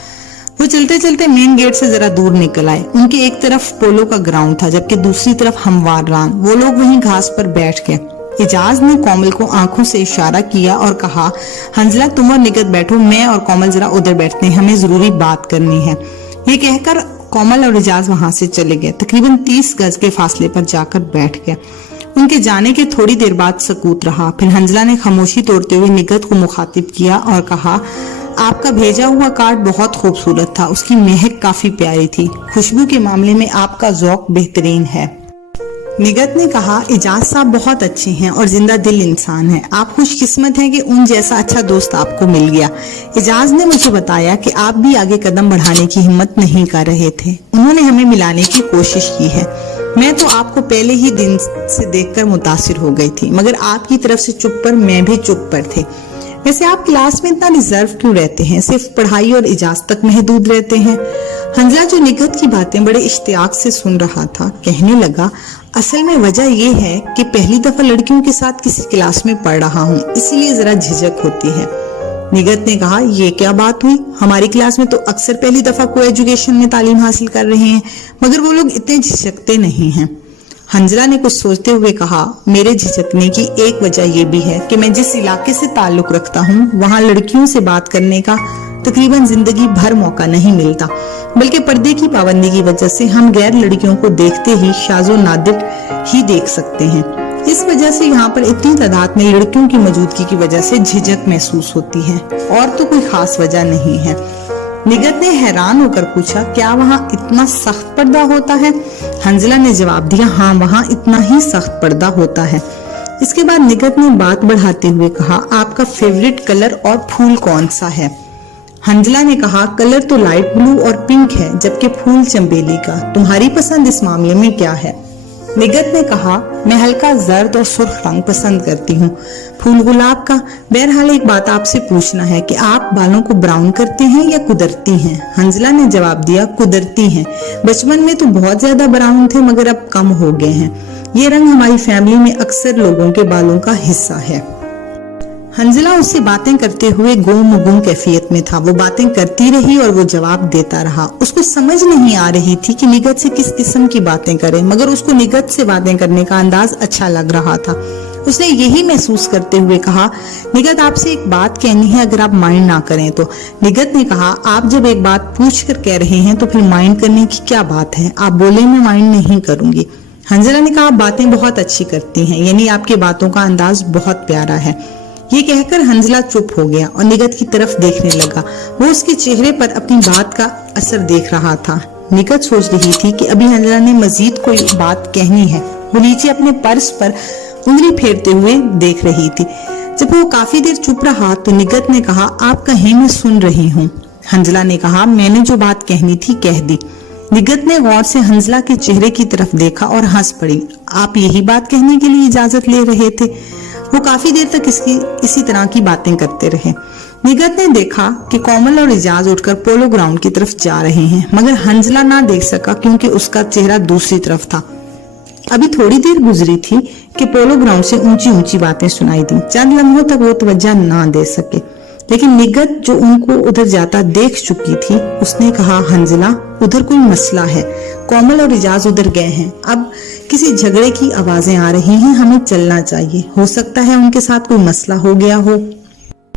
वो चलते चलते मेन गेट से जरा दूर निकल आए। उनके एक तरफ पोलो का ग्राउंड था जबकि दूसरी तरफ हमवार रान। वो लोग वहीं घास पर बैठ गए। इजाज ने कोमल को आंखों से इशारा किया और कहा, हंजला तुम और निगत बैठो, मैं और कोमल जरा उधर बैठते हैं, हमें जरूरी बात करनी है। ये कहकर कोमल और इजाज वहां से चले गए। तकरीबन 30 गज के फासले पर जाकर बैठ गए। उनके जाने के थोड़ी देर बाद सकूत रहा। फिर हंजला ने खामोशी तोड़ते हुए निगत को मुखातिब किया और कहा, आपका भेजा हुआ कार्ड बहुत खूबसूरत था, उसकी महक काफी प्यारी थी। खुशबू के मामले में आपका ज़ौक बेहतरीन है। निगत ने कहा, इजाज साहब बहुत अच्छे हैं और जिंदा दिल इंसान हैं। आप खुशकिस्मत हैं कि उन जैसा अच्छा दोस्त आपको मिल गया। इजाज ने मुझे बताया कि आप भी आगे कदम बढ़ाने की हिम्मत नहीं कर रहे थे। उन्होंने हमें मिलाने की कोशिश की है। मैं तो आपको पहले ही दिन से देखकर मुतासिर हो गई थी, मगर आपकी तरफ से चुप पर मैं भी चुप पर थे। वैसे आप क्लास में इतना रिजर्व क्यों रहते हैं? सिर्फ पढ़ाई और इजाजत तक महदूद रहते हैं? हंजला जो निगत की बातें बड़े इश्तियाक से सुन रहा था, कहने लगा, असल में वजह यह है कि पहली दफा लड़कियों के साथ किसी क्लास में पढ़ रहा हूँ, इसीलिए जरा झिझक होती है। निगत ने कहा, ये क्या बात हुई? हमारी क्लास में तो अक्सर पहली दफा को एजुकेशन में तालीम हासिल कर रहे हैं, मगर वो लोग इतने झिझकते नहीं हैं। हंजला ने कुछ सोचते हुए कहा, मेरे झिझकने की एक वजह यह भी है कि मैं जिस इलाके से ताल्लुक रखता हूँ वहाँ लड़कियों से बात करने का तकरीबन जिंदगी भर मौका नहीं मिलता, बल्कि पर्दे की पाबंदी की वजह से हम गैर लड़कियों को देखते ही शाज़ो नादिर ही देख सकते हैं। इस वजह से यहाँ पर इतनी तादाद में लड़कियों की मौजूदगी की वजह से झिझक महसूस होती है, और तो कोई खास वजह नहीं है। निगत ने हैरान होकर पूछा, क्या वहाँ इतना सख्त पर्दा होता है? हंजला ने जवाब दिया, हाँ वहाँ इतना ही सख्त पर्दा होता है। इसके बाद निगत ने बात बढ़ाते हुए कहा, आपका फेवरेट कलर और फूल कौन सा है? हंजला ने कहा, कलर तो लाइट ब्लू और पिंक है, जबकि फूल चंबेली का। तुम्हारी पसंद इस मामले में क्या है? निगत ने कहा, मैं हल्का जर्द और सुर्ख रंग पसंद करती हूँ, फूल गुलाब का। बहरहाल एक बात आपसे पूछना है कि आप बालों को ब्राउन करते हैं या कुदरती हैं? हंजला ने जवाब दिया, कुदरती हैं। बचपन में तो बहुत ज्यादा ब्राउन थे मगर अब कम हो गए हैं। ये रंग हमारी फैमिली में अक्सर लोगों के बालों का हिस्सा है। हंजला उससे बातें करते हुए गुम कैफियत में था। वो बातें करती रही और वो जवाब देता रहा। उसको समझ नहीं आ रही थी कि निगत से किस किस्म की बातें करे, मगर उसको निगत से बातें करने का अंदाज अच्छा लग रहा था। उसने यही महसूस करते हुए कहा, निगत आपसे एक बात कहनी है, अगर आप माइंड ना करें तो। निगत ने कहा, आप जब एक बात पूछ कर कह रहे हैं तो फिर माइंड करने की क्या बात है, आप बोले मैं माइंड नहीं करूंगी। हंजला ने कहा, आप बातें बहुत अच्छी करती हैं, यानी आपकी बातों का अंदाज बहुत प्यारा है। ये कहकर हंजला चुप हो गया और निगत की तरफ देखने लगा। वो उसके चेहरे पर अपनी बात का असर देख रहा था। निगत सोच रही थी कि अभी हंजला ने मजीद कोई बात कहनी है। वो नीचे अपने पर्स पर उंगली फेरते हुए देख रही थी। जब वो काफी देर चुप रहा तो निगत ने कहा, आप कहें, मैं सुन रही हूँ। हंजला ने कहा, मैंने जो बात कहनी थी कह दी। निगत ने गौर से हंजला के चेहरे की तरफ देखा और हंस पड़ी। आप यही बात कहने के लिए इजाजत ले रहे थे? वो काफी देर तक इसी तरह की बातें करते रहे। निगत ने देखा कि कोमल और इजाज उठकर पोलो ग्राउंड की तरफ जा रहे हैं, मगर हंजला ना देख सका क्योंकि उसका चेहरा दूसरी तरफ था। अभी थोड़ी देर गुजरी थी कि पोलो ग्राउंड से ऊंची ऊंची बातें सुनाई दी। चंद लम्हों तक वो तवज्जो ना दे सके, लेकिन निगत जो उनको उधर जाता देख चुकी थी, उसने कहा, हंजला उधर कोई मसला है, कोमल और इजाज उधर गए हैं, अब किसी झगड़े की आवाजें आ रही हैं, हमें चलना चाहिए, हो सकता है उनके साथ कोई मसला हो गया हो।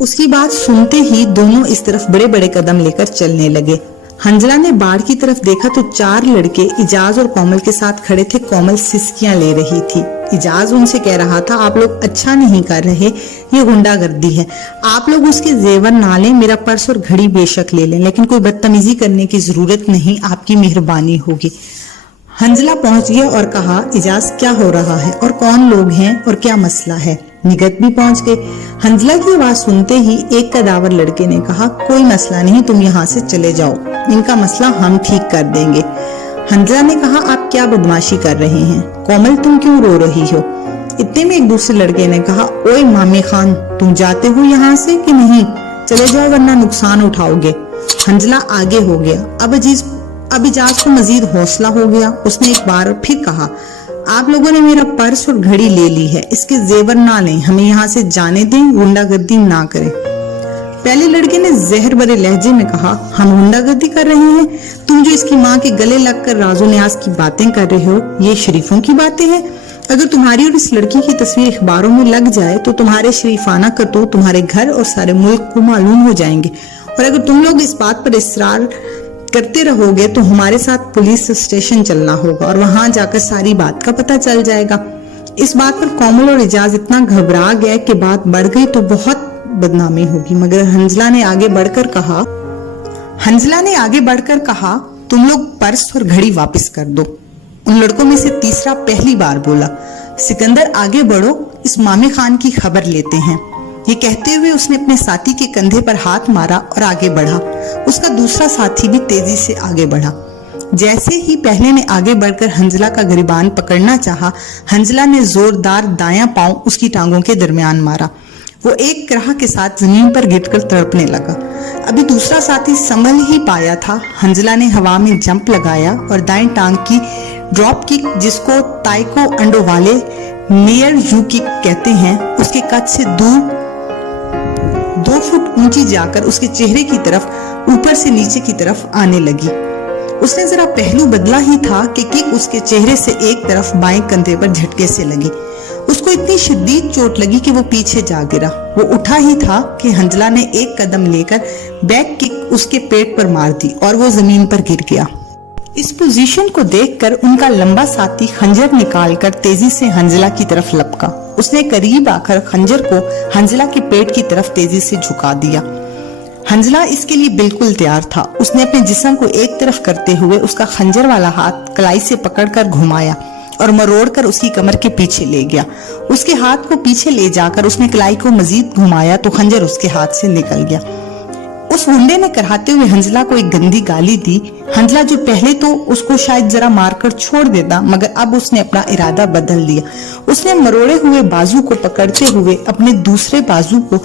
उसकी बात सुनते ही दोनों इस तरफ बड़े बड़े कदम लेकर चलने लगे। हंजला ने बाढ़ की तरफ देखा तो 4 लड़के इजाज और कोमल के साथ खड़े थे। कोमल सिसकियां ले रही थी। इजाज उनसे कह रहा था, आप लोग अच्छा नहीं कर रहे, ये गुंडागर्दी है, आप लोग उसके जेवर ना लें, मेरा पर्स और घड़ी बेशक ले लें, लेकिन कोई बदतमीजी करने की जरूरत नहीं, आपकी मेहरबानी होगी। हंजला पहुंच गया और कहा, इजाज क्या हो रहा है और कौन लोग हैं और क्या मसला है? निगत भी पहुंच गए। हंजला की आवाज सुनते ही एक कदावर लड़के ने कहा, कोई मसला नहीं, तुम यहाँ से चले जाओ, इनका मसला हम ठीक कर देंगे। हंजला ने कहा, आप क्या बदमाशी कर रहे हैं? कोमल, तुम क्यों रो रही हो? इतने में एक दूसरे लड़के ने कहा, ओए मामे खान, तुम जाते हो यहाँ से कि नहीं? चले जाओ वरना नुकसान उठाओगे। हंजला आगे हो गया। अब इजाज को मजीद हौसला हो गया। उसने एक बार फिर कहा, आप लोगों ने मेरा पर्स और घड़ी ले ली है, इसके जेवर ना लें, हमें यहाँ से जाने दें, गुंडागर्दी ना करें। पहले लड़के ने जहर भरे लहजे में कहा, हम गुंडागर्दी कर रहे हैं? तुम जो इसकी माँ के गले लगकर राजो न्याज की बातें कर रहे हो, ये शरीफों की बातें हैं। अगर तुम्हारी और इस लड़की की तस्वीर अखबारों में लग जाए तो तुम्हारे शरीफाना करतूत तुम्हारे घर और सारे मुल्क को मालूम हो जाएंगे, और अगर तुम लोग इस बात पर इसरार करते रहोगे तो हमारे साथ पुलिस स्टेशन चलना होगा और वहां जाकर सारी बात का पता चल जाएगा। इस बात पर कोमल और इजाज इतना घबरा गए कि बात बढ़ गई तो बहुत बदनामी होगी, मगर हंजला ने आगे बढ़कर कहा, तुम लोग पर्स और घड़ी वापस कर दो। उन लड़कों में से तीसरा पहली बार बोला, सिकंदर आगे बढ़ो, इस मामे खान की खबर लेते हैं। ये कहते हुए उसने अपने साथी के कंधे पर हाथ मारा और आगे बढ़ा। उसका दूसरा साथी भी तेजी से आगे बढ़ा। जैसे ही पहले ने आगे बढ़कर हंजला का गिरबान पकड़ना चाहा, हंजला ने जोरदार दायां पांव उसकी टांगों के दरमियान मारा। वो एक कराह के साथ जमीन पर गिरकर तड़पने लगा। अभी दूसरा साथी संभल ही पाया था। हंजला ने हवा में जंप लगाया और दाएं टांग की ड्रॉप किक, जिसको ताइको अंडो वाले नियर यू किक कहते हैं, उसके कद से दूर 2 फुट ऊंची जाकर उसके चेहरे की तरफ ऊपर से नीचे की तरफ आने लगी। उसने जरा पहलू बदला ही था कि किक उसके चेहरे से एक तरफ बाएं कंधे पर झटके से लगी। उसको इतनी शदीद चोट लगी कि वो पीछे जा गिरा। वो उठा ही था कि हंजला ने एक कदम लेकर बैक किक उसके पेट पर मार दी और वो जमीन पर गिर गया। इस पोजीशन को देखकर उनका लंबा साथी खंजर निकालकर तेजी से हंजला की तरफ लपका। उसने करीब आकर खंजर को हंजला के पेट की तरफ तेजी से झुका दिया। हंजला इसके लिए बिल्कुल तैयार था। उसने अपने जिस्म को एक तरफ करते हुए उसका खंजर वाला हाथ कलाई से पकड़कर घुमाया और मरोड़कर उसकी कमर के पीछे ले गया। उसके हाथ को पीछे ले जाकर उसने कलाई को मजीद घुमाया तो खंजर उसके हाथ से निकल गया। उस गुंडे ने कराहते हुए हंजला को एक गंदी गाली दी। हंजला जो पहले तो उसको शायद जरा मारकर छोड़ देता, मगर अब उसने अपना इरादा बदल लिया। उसने मरोड़े हुए बाजू को पकड़ते हुए अपने दूसरे बाजू को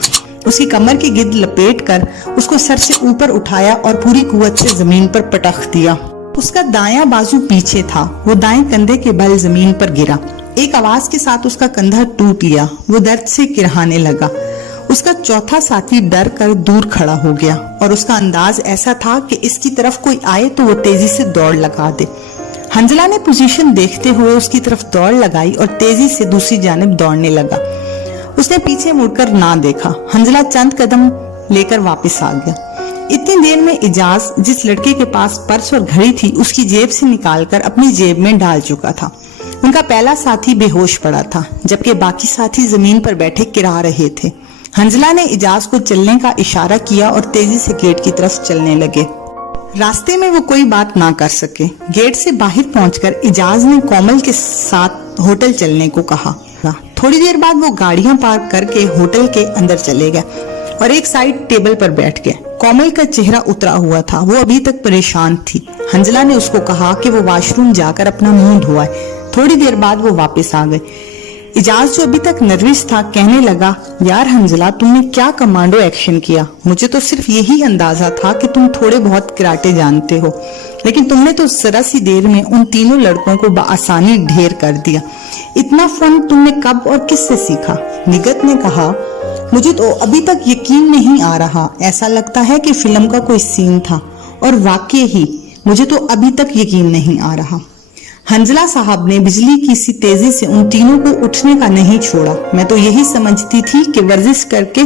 उसकी कमर के गिर्द लपेट कर उसको सर से ऊपर उठाया और पूरी कुव्वत से जमीन पर पटक दिया। उसका दायां बाजू पीछे था। वो दाएं कंधे के बल जमीन पर गिरा। एक आवाज के साथ उसका कंधा टूट गया। वो दर्द से किरहाने लगा। اس کا چوتھا ساتھی ڈر کر دور کھڑا ہو گیا اور اس کا انداز ایسا تھا کہ اس کی طرف کوئی آئے تو وہ تیزی سے دوڑ لگا دے۔ حنزلہ نے پوزیشن دیکھتے ہوئے اس کی طرف دوڑ لگائی اور تیزی سے دوسری جانب دوڑنے لگا۔ اس نے پیچھے مڑ کر نہ دیکھا۔ حنزلہ چند قدم لے کر واپس آ گیا۔ اتنی دیر میں اجاز جس لڑکے کے پاس پرس اور گھڑی تھی اس کی جیب سے نکال کر اپنی جیب میں ڈال چکا تھا۔ ان کا پہلا ساتھی بے ہوش پڑا تھا جبکہ باقی ساتھی زمین پر بیٹھے کرا رہے تھے۔ حنزلہ نے اجاز کو چلنے کا اشارہ کیا اور تیزی سے گیٹ کی طرف چلنے لگے۔ راستے میں وہ کوئی بات نہ کر سکے۔ گیٹ سے باہر پہنچ کر اجاز نے کومل کے ساتھ ہوٹل چلنے کو کہا۔ تھوڑی دیر بعد وہ گاڑیاں پارک کر کے ہوٹل کے اندر چلے گئے اور ایک سائیڈ ٹیبل پر بیٹھ گئے۔ کومل کا چہرہ اترا ہوا تھا، وہ ابھی تک پریشان تھی۔ حنزلہ نے اس کو کہا کہ وہ واش روم جا کر اپنا منہ دھوائے۔ تھوڑی دیر بعد وہ واپس آ گئے۔ اجاز جو ابھی تک نروس تھا کہنے لگا، یار حنزلہ تم نے کیا کمانڈو ایکشن کیا؟ مجھے تو صرف یہی اندازہ تھا کہ تم تھوڑے بہت کراٹے جانتے ہو، لیکن تم نے تو ذرا سی دیر میں ان تینوں لڑکوں کو بآسانی ڈھیر کر دیا۔ اتنا فن تم نے کب اور کس سے سیکھا؟ نگت نے کہا، مجھے تو ابھی تک یقین نہیں آ رہا، ایسا لگتا ہے کہ فلم کا کوئی سین تھا، اور واقعی ہی مجھے تو ابھی تک یقین نہیں آ رہا۔ حنزلہ صاحب نے بجلی کی سی تیزی سے ان تینوں کو اٹھنے کا نہیں چھوڑا۔ میں تو یہی سمجھتی تھی کہ ورزش کر کے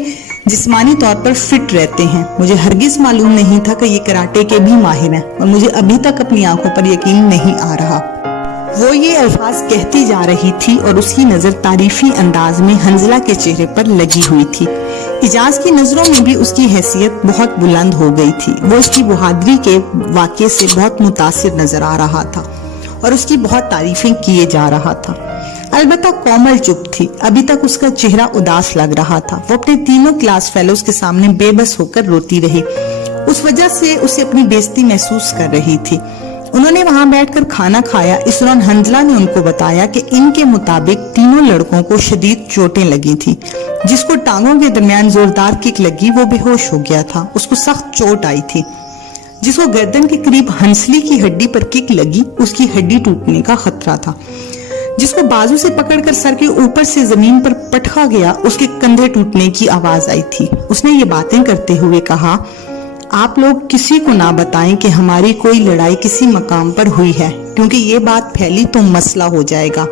جسمانی طور پر فٹ رہتے ہیں، مجھے ہرگز معلوم نہیں تھا کہ یہ کراٹے کے بھی ماہر ہیں، اور مجھے ابھی تک اپنی آنکھوں پر یقین نہیں آ رہا۔ وہ یہ الفاظ کہتی جا رہی تھی اور اس کی نظر تعریفی انداز میں حنزلہ کے چہرے پر لگی ہوئی تھی۔ اجاز کی نظروں میں بھی اس کی حیثیت بہت بلند ہو گئی تھی۔ وہ اس کی بہادری کے واقعے سے بہت متاثر نظر آ رہا تھا اور اس کی بہت تعریفیں کیے جا رہا تھا۔ البتہ کومل چپ تھی، ابھی تک اس کا چہرہ اداس لگ رہا تھا۔ وہ اپنے تینوں کلاس فیلوز کے سامنے بے بس ہو کر روتی رہی، اس وجہ سے اسے اپنی بے عزتی محسوس کر رہی تھی۔ انہوں نے وہاں بیٹھ کر کھانا کھایا۔ اس دوران حنزلہ نے ان کو بتایا کہ ان کے مطابق تینوں لڑکوں کو شدید چوٹیں لگی تھی۔ جس کو ٹانگوں کے درمیان زوردار کک لگی وہ بے ہوش ہو گیا تھا، اس کو سخت چوٹ آئی تھی۔ جس کو گردن کے قریب ہنسلی کی ہڈی پر کک لگی اس کی ہڈی ٹوٹنے کا خطرہ تھا۔ جس کو بازو سے پکڑ کر سر کے اوپر سے زمین پر پٹکا گیا اس کے کندھے ٹوٹنے کی آواز آئی تھی۔ اس نے یہ باتیں کرتے ہوئے کہا، آپ لوگ کسی کو نہ بتائیں کہ ہماری کوئی لڑائی کسی مقام پر ہوئی ہے، کیونکہ یہ بات پھیلی تو مسئلہ ہو جائے گا۔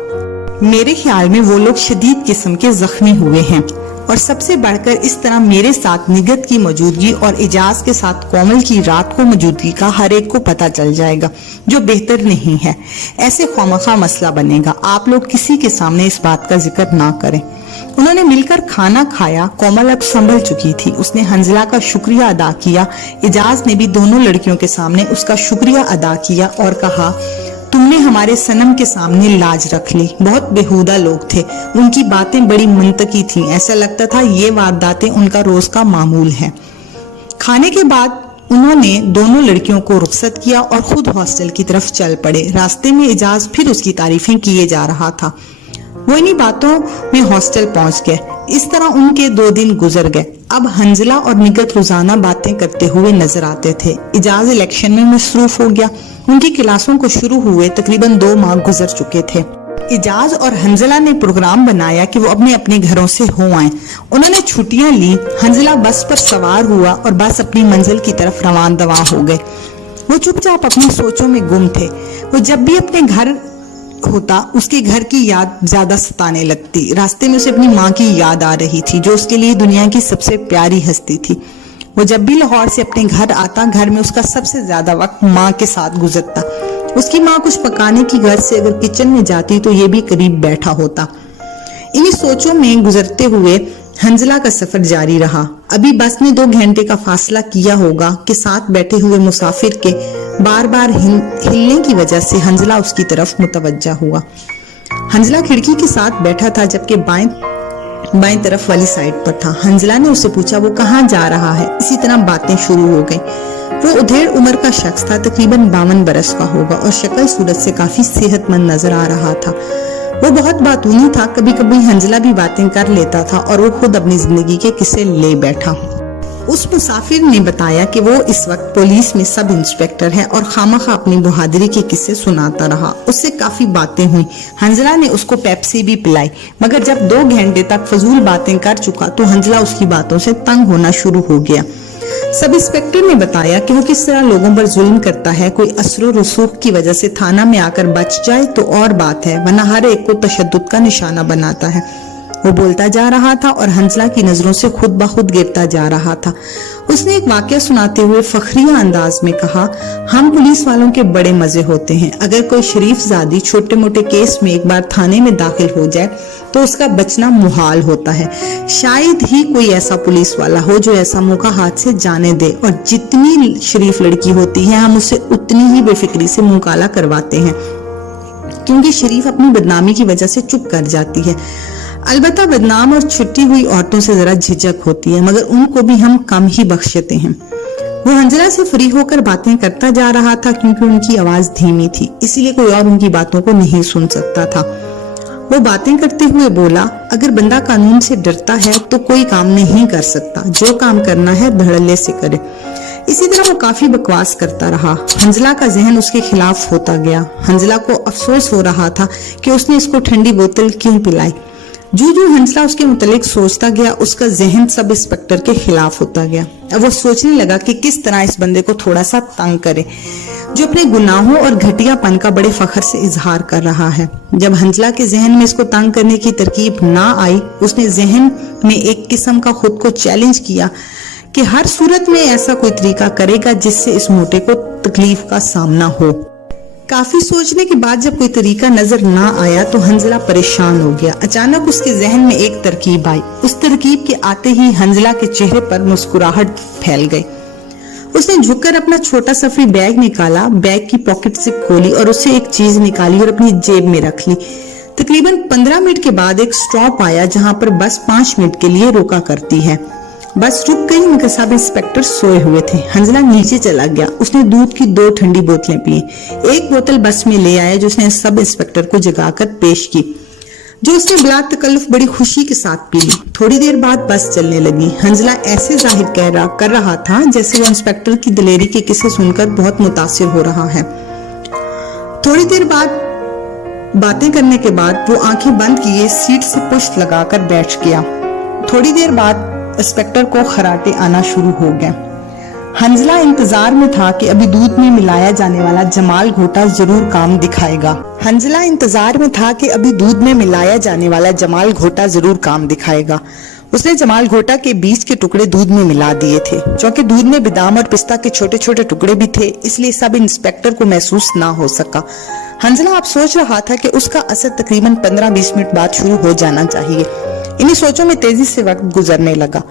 میرے خیال میں وہ لوگ شدید قسم کے زخمی ہوئے ہیں، اور سب سے بڑھ کر اس طرح میرے ساتھ نگت کی موجودگی اور اجاز کے ساتھ کومل کی رات کو موجودگی کا ہر ایک کو پتہ چل جائے گا، جو بہتر نہیں ہے۔ ایسے خوامخواہ مسئلہ بنے گا۔ آپ لوگ کسی کے سامنے اس بات کا ذکر نہ کریں۔ انہوں نے مل کر کھانا کھایا۔ کومل اب سنبھل چکی تھی، اس نے حنزلہ کا شکریہ ادا کیا۔ اجاز نے بھی دونوں لڑکیوں کے سامنے اس کا شکریہ ادا کیا اور کہا، تم نے ہمارے صنم کے سامنے لاج رکھ لی۔ بہت بےہودہ لوگ تھے، ان کی باتیں بڑی منطقی تھیں، ایسا لگتا تھا یہ وارداتیں ان کا روز کا معمول ہے۔ کھانے کے بعد انہوں نے دونوں لڑکیوں کو رخصت کیا اور خود ہاسٹل کی طرف چل پڑے۔ راستے میں اجاز پھر اس کی تعریفیں کیے جا رہا تھا۔ وہ انہی باتوں میں ہاسٹل پہنچ گئے۔ اس طرح ان کے 2 دن گزر گئے۔ اب حنزلہ اور نگت روزانہ باتیں کرتے ہوئے نظر آتے تھے۔ اجاز الیکشن میں مصروف ہو گیا۔ ان کی کلاسوں کو شروع ہوئے تقریباً 2 ماہ گزر چکے تھے۔ اجاز اور حنزلہ نے پروگرام بنایا کہ وہ اپنے گھروں سے ہو آئیں۔ انہوں نے چھٹیاں لی۔ حنزلہ بس پر سوار ہوا اور بس اپنی منزل کی طرف روان دواں ہو گئے۔ وہ چپ چاپ اپنی سوچوں میں گم تھے۔ وہ جب بھی اپنے گھر ہوتا اس کے گھر کی یاد زیادہ ستانے لگتی۔ راستے میں اسے اپنی ماں کی یاد آ رہی تھی جو اس کے لیے دنیا کی سب سے پیاری ہستی تھی۔ وہ جب بھی لاہور سے اپنے گھر آتا، گھر میں اس کا سب سے زیادہ وقت ماں کے ساتھ گزرتا۔ اس کی ماں کچھ پکانے کی گھر سے اگر کچن میں جاتی تو یہ بھی قریب بیٹھا ہوتا۔ انہی سوچوں میں گزرتے ہوئے حنزلہ کا سفر جاری رہا۔ ابھی بس نے 2 گھنٹے کا فاصلہ کیا ہوگا کہ ساتھ بیٹھے ہوئے مسافر کے بار بار ہلنے کی وجہ سے حنزلہ اس کی طرف متوجہ ہوا۔ حنزلہ کھڑکی کے ساتھ بیٹھا تھا جبکہ بائیں طرف والی سائڈ پر تھا۔ حنزلہ نے اس سے پوچھا وہ کہاں جا رہا ہے۔ اسی طرح باتیں شروع ہو گئیں۔ وہ ادھیڑ عمر کا شخص تھا، تقریباً 52 برس کا ہوگا، اور شکل صورت سے کافی صحت مند نظر آ رہا تھا۔ وہ بہت باتونی تھا، کبھی کبھی حنزلہ بھی باتیں کر لیتا تھا اور وہ خود اپنی زندگی کے قصے لے بیٹھا۔ उस मुसाफिर ने बताया कि वो इस वक्त पुलिस में सब इंस्पेक्टर है और खामखा अपनी बहादुरी के किस्से सुनाता रहा। उससे काफी बातें हुई। हंजला ने उसको पेप्सी भी पिलाई, मगर जब 2 घंटे तक फजूल बातें कर चुका तो हंजला उसकी बातों से तंग होना शुरू हो गया। सब इंस्पेक्टर ने बताया कि वो किस तरह लोगों पर जुल्म करता है। कोई असर रसूख की वजह से थाना में आकर बच जाए तो और बात है, वरना हर एक को तशद्दुद का निशाना बनाता है। वो बोलता जा रहा था और हंजला की नजरों से खुद ब खुद गिरता जा रहा था। उसने एक वाकया सुनाते हुए फखरिया अंदाज में कहा, हम पुलिस वालों के बड़े मजे होते हैं। अगर कोई शरीफ ज़ादी छोटे मोटे केस में एक बार थाने में दाखिल हो जाए तो उसका बचना मुहाल होता है। शायद ही कोई ऐसा पुलिस वाला हो जो ऐसा मौका हाथ से जाने दे, और जितनी शरीफ लड़की होती है हम उसे उतनी ही बेफिक्री से मुंह काला करवाते हैं, क्योंकि शरीफ अपनी बदनामी की वजह से चुप कर जाती है। अलबत्ता बदनाम और छुट्टी हुई औरतों से जरा झिझक होती है, मगर उनको भी हम कम ही बख्शते हैं। वो हंजला से फ्री होकर बातें करता जा रहा था, क्योंकि उनकी आवाज धीमी थी, इसीलिए कोई और उनकी बातों को नहीं सुन सकता था। वो बातें करते हुए बोला, अगर बंदा कानून से डरता है तो कोई काम नहीं कर सकता। जो काम करना है धड़ल्ले से करे। इसी तरह वो काफी बकवास करता रहा। हंजला का जहन उसके खिलाफ होता गया। हंजला को अफसोस हो रहा था कि उसने इसको ठंडी बोतल क्यों पिलाई। जो हंसला उसके मुतालिक सोचता गया, उसका जहन सब इंस्पेक्टर के खिलाफ होता गया। अब वो सोचने लगा कि किस तरह इस बंदे को थोड़ा सा तंग करे, जो अपने गुनाहों और घटियापन का बड़े फख्र से इजहार कर रहा है। जब हंसला के जहन में इसको तंग करने की तरकीब ना आई, उसने जहन में एक किस्म का खुद को चैलेंज किया कि हर सूरत में ऐसा कोई तरीका करेगा जिससे इस मोटे को तकलीफ का सामना हो। काफी सोचने के बाद जब कोई तरीका नजर ना आया तो हंजला परेशान हो गया। अचानक उसके जहन में एक तरकीब आई। उस तरकीब के आते ही हंजला के चेहरे पर मुस्कुराहट फैल गई। उसने झुककर अपना छोटा सफरी बैग निकाला, बैग की पॉकेट से खोली और उससे एक चीज निकाली और अपनी जेब में रख ली। तकरीबन 15 मिनट के बाद एक स्टॉप आया जहां पर बस 5 मिनट के लिए रोका करती है। बस रुक गई, मगर सब इंस्पेक्टर सोए हुए थे। हंजला नीचे चला गया। उसने दूध की 2 ठंडी बोतलें पी। एक बोतल बस में ले आया जो उसने सब इंस्पेक्टर को जगाकर पेश की, जो उसने बिला तकल्लुफ बड़ी खुशी के साथ पी ली। थोड़ी देर बाद बस चलने लगी। हंजला ऐसे जाहिर कर रहा था जैसे वो इंस्पेक्टर की दिलेरी के किस्से सुनकर बहुत मुतासिर हो रहा है। थोड़ी देर बाद बातें करने के बाद वो आंखें बंद किए सीट से पुश्त लगाकर बैठ गया। थोड़ी देर बाद इंस्पेक्टर को खराटे आना शुरू हो गए। हंजला इंतजार में था कि अभी दूध में मिलाया जाने वाला जमाल घोटा जरूर काम दिखाएगा। हंजला इंतजार में था कि अभी दूध में मिलाया जाने वाला जमाल घोटा जरूर काम दिखाएगा। उसने जमाल घोटा के बीज के टुकड़े दूध में मिला दिए थे। क्योंकि दूध में बादाम और पिस्ता के छोटे छोटे टुकड़े भी थे, इसलिए सब इंस्पेक्टर को महसूस ना हो सका। हंजला अब सोच रहा था कि उसका असर तकरीबन 15-20 मिनट बाद शुरू हो जाना चाहिए। इन्हीं सोचों में तेजी से वक्त गुजरने लगा।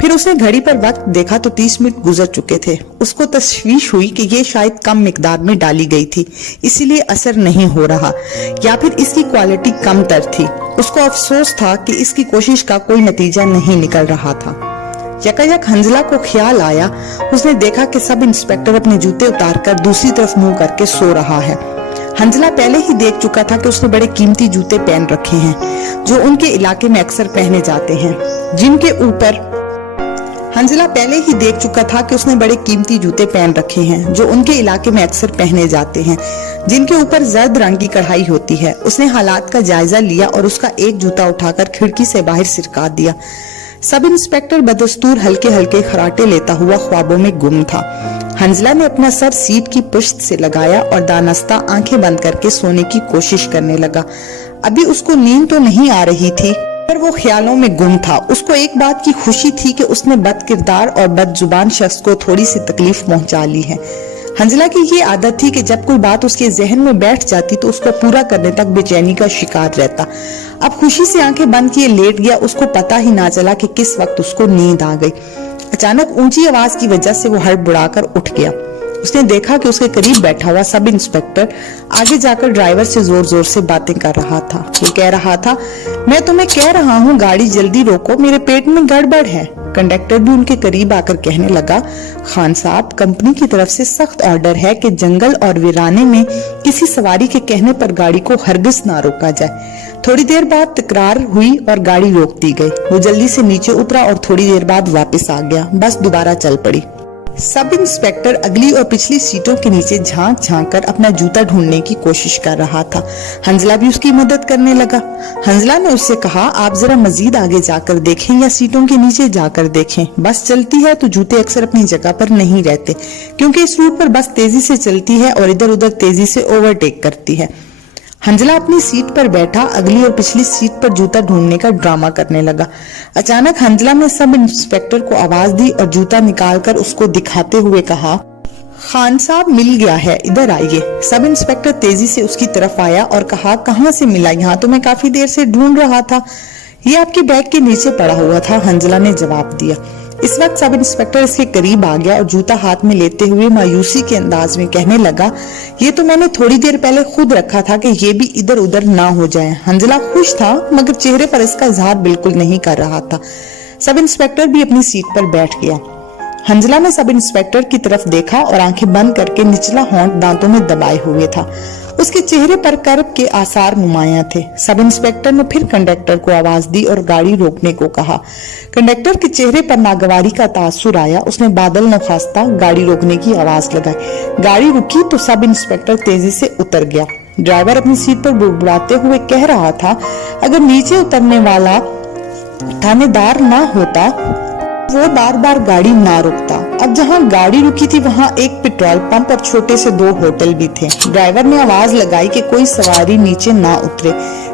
फिर उसने घड़ी पर वक्त देखा तो 30 मिनट गुजर चुके थे। उसको तशवीश हुई कि ये शायद कम मिकदार में डाली गई थी, इसीलिए असर नहीं हो रहा, या फिर इसकी क्वालिटी कम तर थी। उसको अफसोस था कि इसकी कोशिश का कोई नतीजा नहीं निकल रहा था। यकायक हंजला को ख्याल आया। उसने देखा कि सब इंस्पेक्टर अपने जूते उतारकर दूसरी तरफ मुंह करके सो रहा है। हंजला पहले ही देख चुका था कि उसने बड़े कीमती जूते पहन रखे हैं, जो उनके इलाके में अक्सर पहने जाते हैं, जिनके ऊपर हंजला पहले ही देख चुका था कि उसने बड़े कीमती जूते पहन रखे हैं, जो उनके इलाके में अक्सर पहने जाते हैं, जिनके ऊपर जर्द रंग की कढ़ाई होती है। उसने हालात का जायजा लिया और उसका एक जूता उठाकर खिड़की से बाहर सिरका दिया। सब इंस्पेक्टर बदस्तूर हल्के हल्के खराटे लेता हुआ ख्वाबों में गुम था। हंजला ने अपना सर सीट की पुश्त से लगाया और दानस्ता आंखें बंद करके सोने की कोशिश करने लगा। अभी उसको नींद तो नहीं आ रही थी, पर वो ख्यालों में गुम था। उसको एक बात की खुशी थी कि उसने बदकिरदार और बदजुबान शख्स को थोड़ी सी तकलीफ पहुंचा ली है। हंजला की ये आदत थी कि जब कोई बात उसके जहन में बैठ जाती तो उसको पूरा करने तक बेचैनी का शिकार रहता। अब खुशी से आंखें बंद किए लेट गया। उसको पता ही ना चला कि किस वक्त उसको नींद आ गई। अचानक ऊंची आवाज की वजह से वो हड़बड़ाकर उठ गया। उसने देखा कि उसके करीब बैठा हुआ सब इंस्पेक्टर आगे जाकर ड्राइवर से जोर जोर से बातें कर रहा था। वो कह रहा था, मैं तुम्हें कह रहा हूँ गाड़ी जल्दी रोको, मेरे पेट में गड़बड़ है। कंडक्टर भी उनके करीब आकर कहने लगा, खान साहब, कंपनी की तरफ से सख्त ऑर्डर है कि जंगल और वीराने में किसी सवारी के कहने पर गाड़ी को हरगिज ना रोका जाए। थोड़ी देर बाद तकरार हुई और गाड़ी रोक दी गई। वो जल्दी से नीचे उतरा और थोड़ी देर बाद वापस आ गया। बस दोबारा चल पड़ी। सब इंस्पेक्टर अगली और पिछली सीटों के नीचे झांक झांक कर अपना जूता ढूंढने की कोशिश कर रहा था। हंजला भी उसकी मदद करने लगा। हंजला ने उससे कहा, आप जरा मजीद आगे जाकर देखें या सीटों के नीचे जाकर देखें। बस चलती है तो जूते अक्सर अपनी जगह पर नहीं रहते, क्योंकि इस रूट पर बस तेजी से चलती है और इधर उधर तेजी से ओवरटेक करती है। हंजला अपनी सीट पर बैठा अगली और पिछली सीट पर जूता ढूंढने का ड्रामा करने लगा। अचानक हंजला ने सब इंस्पेक्टर को आवाज दी और जूता निकालकर उसको दिखाते हुए कहा, खान साहब मिल गया है, इधर आइए। सब इंस्पेक्टर तेजी से उसकी तरफ आया और कहा, कहाँ से मिला? यहाँ तो मैं काफी देर से ढूंढ रहा था। ये आपके बैग के नीचे पड़ा हुआ था, हंजला ने जवाब दिया। इस वक्त सब इंस्पेक्टर इसके करीब आ गया और जूता हाथ में लेते हुए मायूसी के अंदाज में कहने लगा, ये तो मैंने थोड़ी देर पहले खुद रखा था कि ये भी इधर उधर ना हो जाए। हंजला खुश था, मगर चेहरे पर इसका इजहार बिल्कुल नहीं कर रहा था। सब इंस्पेक्टर भी अपनी सीट पर बैठ गया। हंजला ने सब इंस्पेक्टर की तरफ देखा और आंखें बंद करके निचला होंठ दांतों में दबाए हुए था। उसके चेहरे पर कर्ब के आसार नुमाया थे। सब इंस्पेक्टर ने फिर कंडक्टर को आवाज दी और गाड़ी रोकने को कहा। कंडक्टर के चेहरे पर नागवारी का तासुर आया। उसने बादल नखास्ता गाड़ी रोकने की आवाज लगाई। गाड़ी रुकी तो सब इंस्पेक्टर तेजी से उतर गया। ड्राइवर अपनी सीट पर बुड़बुड़ाते हुए कह रहा था, अगर नीचे उतरने वाला थानेदार ना होता वो बार बार गाड़ी ना रुकता। अब जहाँ गाड़ी रुकी थी वहाँ एक पेट्रोल पंप और छोटे से 2 होटल भी थे। ड्राइवर ने आवाज लगाई कि कोई सवारी नीचे ना उतरे,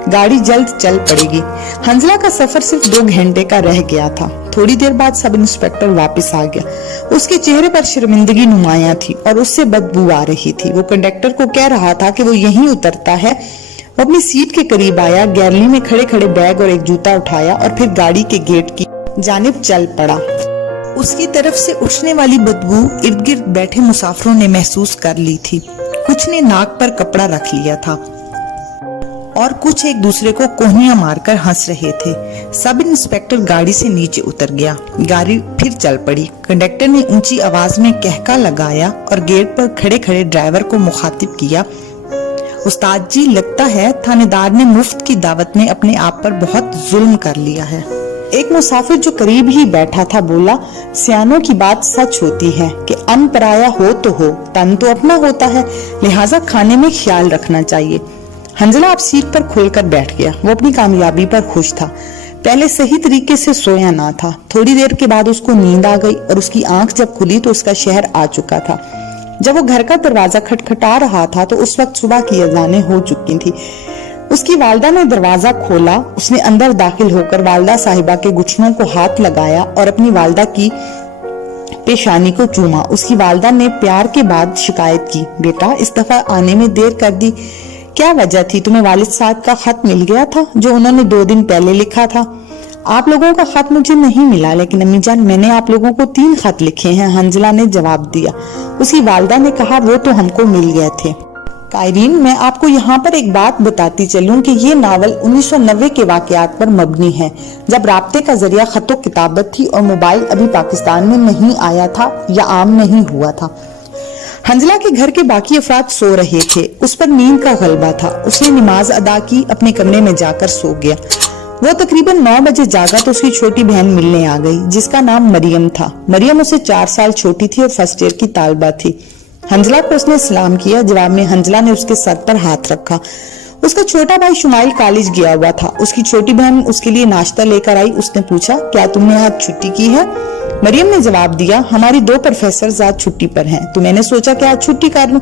गाड़ी जल्द चल पड़ेगी। हंजला का सफर सिर्फ 2 घंटे का रह गया था। थोड़ी देर बाद सब इंस्पेक्टर वापस आ गया। उसके चेहरे पर शर्मिंदगी नुमाया थी और उससे बदबू आ रही थी। वो कंडक्टर को कह रहा था कि वो यहीं उतरता है। वो अपनी सीट के करीब आया, गैलरी में खड़े खड़े बैग और एक जूता उठाया और फिर गाड़ी के गेट की जानिब चल पड़ा। उसकी तरफ से उठने वाली बदबू इर्द गिर्द बैठे मुसाफिरों ने महसूस कर ली थी। कुछ ने नाक पर कपड़ा रख लिया था और कुछ एक दूसरे को कोहनियां मारकर हंस रहे थे। सब इंस्पेक्टर गाड़ी से नीचे उतर गया। गाड़ी फिर चल पड़ी। कंडक्टर ने ऊंची आवाज में कहका लगाया और गेट पर खड़े खड़े ड्राइवर को मुखातिब किया, उस्ताद जी, लगता है थानेदार ने मुफ्त की दावत में अपने आप पर बहुत जुल्म कर लिया है। एक मुसाफिर जो करीब ही बैठा था बोला, सियानों की बात सच होती है कि अन्न पराया हो तो हो, तन तो अपना होता है, लिहाजा खाने में ख्याल रखना चाहिए। हंजला अब सीट पर खुलकर बैठ गया। वो अपनी कामयाबी पर खुश था। पहले सही तरीके से सोया ना था। थोड़ी देर के बाद उसको नींद आ गई और उसकी आंख जब खुली तो उसका शहर आ चुका था। जब वो घर का दरवाजा खटखटा रहा था तो उस वक्त सुबह की अज़ानें हो चुकी थी। उसकी वालदा ने दरवाजा खोला। उसने अंदर दाखिल होकर वालदा साहिबा के घुटनों को हाथ लगाया और अपनी वालदा की पेशानी को चूमा। उसकी वालदा ने प्यार के बाद शिकायत की, बेटा इस दफा आने में देर कर दी, क्या वजह थी? तुम्हें वालिद साहब का खत मिल गया था जो उन्होंने 2 दिन पहले लिखा था? आप लोगों का खत मुझे नहीं मिला, लेकिन अम्मी जान मैंने आप लोगों को 3 खत लिखे हैं, हंजला ने जवाब दिया। उसकी वालदा ने कहा, वो तो हमको मिल गए थे। कायरीन, मैं आपको यहाँ पर एक बात बताती चलूं कि ये नावल 1990 के वाकयात पर मबनी है, जब राब्ते का जरिया खतो किताबत थी और मोबाइल अभी पाकिस्तान में नहीं आया था या आम नहीं हुआ था। हंजला के घर के बाकी अफराद सो रहे थे। उस पर नींद का गलबा था। उसने नमाज अदा की, अपने कमरे में जाकर सो गया। वो तकरीबन 9 बजे जागा तो उसकी छोटी बहन मिलने आ गई, जिसका नाम मरियम था। मरियम उससे 4 साल छोटी थी और फर्स्ट ईयर की तालिबा थी। हंजला को उसने सलाम किया। जवाब में हंजला ने उसके सर पर हाथ रखा। उसका छोटा भाई शुमाइल कॉलेज गया हुआ था। उसकी छोटी बहन उसके लिए नाश्ता लेकर आई। उसने पूछा, क्या तुमने आज छुट्टी की है? मरियम ने जवाब दिया, हमारी 2 प्रोफेसर आज छुट्टी पर हैं, तो मैंने सोचा कि आज छुट्टी कर लूं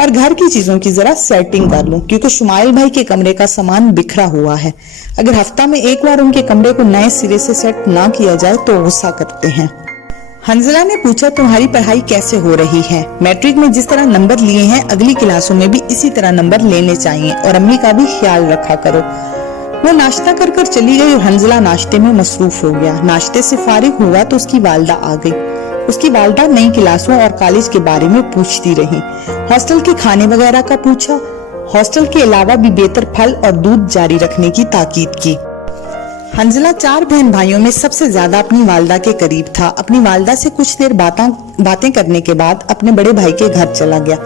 और घर की चीजों की जरा सेटिंग कर लूं, क्योंकि शुमाइल भाई के कमरे का सामान बिखरा हुआ है। अगर हफ्ता में एक बार उनके कमरे को नए सिरे से सेट ना किया जाए तो गुस्सा करते हैं। हंजला ने पूछा, तुम्हारी पढ़ाई कैसे हो रही है? मैट्रिक में जिस तरह नंबर लिए हैं अगली क्लासों में भी इसी तरह नंबर लेने चाहिए और अम्मी का भी ख्याल रखा करो। वो नाश्ता कर कर चली गई और हंजला नाश्ते में मसरूफ हो गया। नाश्ते से फारिग हुआ तो उसकी वालदा आ गई। उसकी वालदा नई क्लासों और कॉलेज के बारे में पूछती रही। हॉस्टल के खाने वगैरह का पूछा। हॉस्टल के अलावा भी बेहतर फल और दूध जारी रखने की ताकीद की। हंजला 4 बहन भाइयों में सबसे ज्यादा अपनी वालदा के करीब था। अपनी वालदा से कुछ देर बातें करने के बाद अपने बड़े भाई के घर चला गया।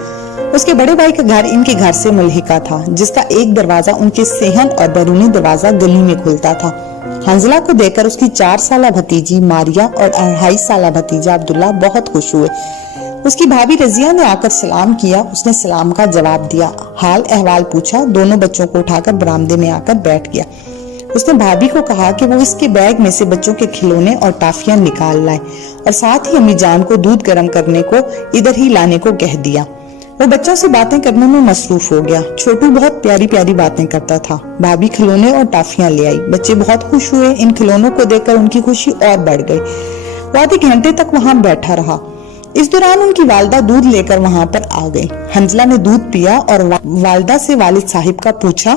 اس کے بڑے بھائی کا گھر ان کے گھر سے ملحقہ تھا، جس کا ایک دروازہ ان کے صحن اور بیرونی دروازہ گلی میں کھلتا تھا۔ حنزلہ کو دیکھ کر اس کی 4 سالہ بھتیجی ماریا اور 2.5 سالہ بھتیجا عبداللہ بہت خوش ہوئے۔ اس کی بھابھی رضیہ نے آ کر سلام کیا، اس نے سلام کا جواب دیا، حال احوال پوچھا، دونوں بچوں کو اٹھا کر برآمدے میں آ کر بیٹھ گیا۔ اس نے بھابھی کو کہا کہ وہ اس کے بیگ میں سے بچوں کے کھلونے اور ٹافیاں نکال لائے اور ساتھ ہی امی جان کو دودھ گرم کرنے کو ادھر ہی لانے کو کہہ دیا۔ وہ بچوں سے باتیں کرنے میں مصروف ہو گیا۔ چھوٹو بہت پیاری پیاری باتیں کرتا تھا۔ بھابھی کھلونے اور ٹافیاں لے آئی، بچے بہت خوش ہوئے۔ ان کھلونوں کو دیکھ کر ان کی خوشی اور بڑھ گئی۔ وہ آدھے گھنٹے تک وہاں بیٹھا رہا۔ اس دوران ان کی والدہ دودھ لے کر وہاں پر آ گئی۔ حنزلہ نے دودھ پیا اور والدہ سے والد صاحب کا پوچھا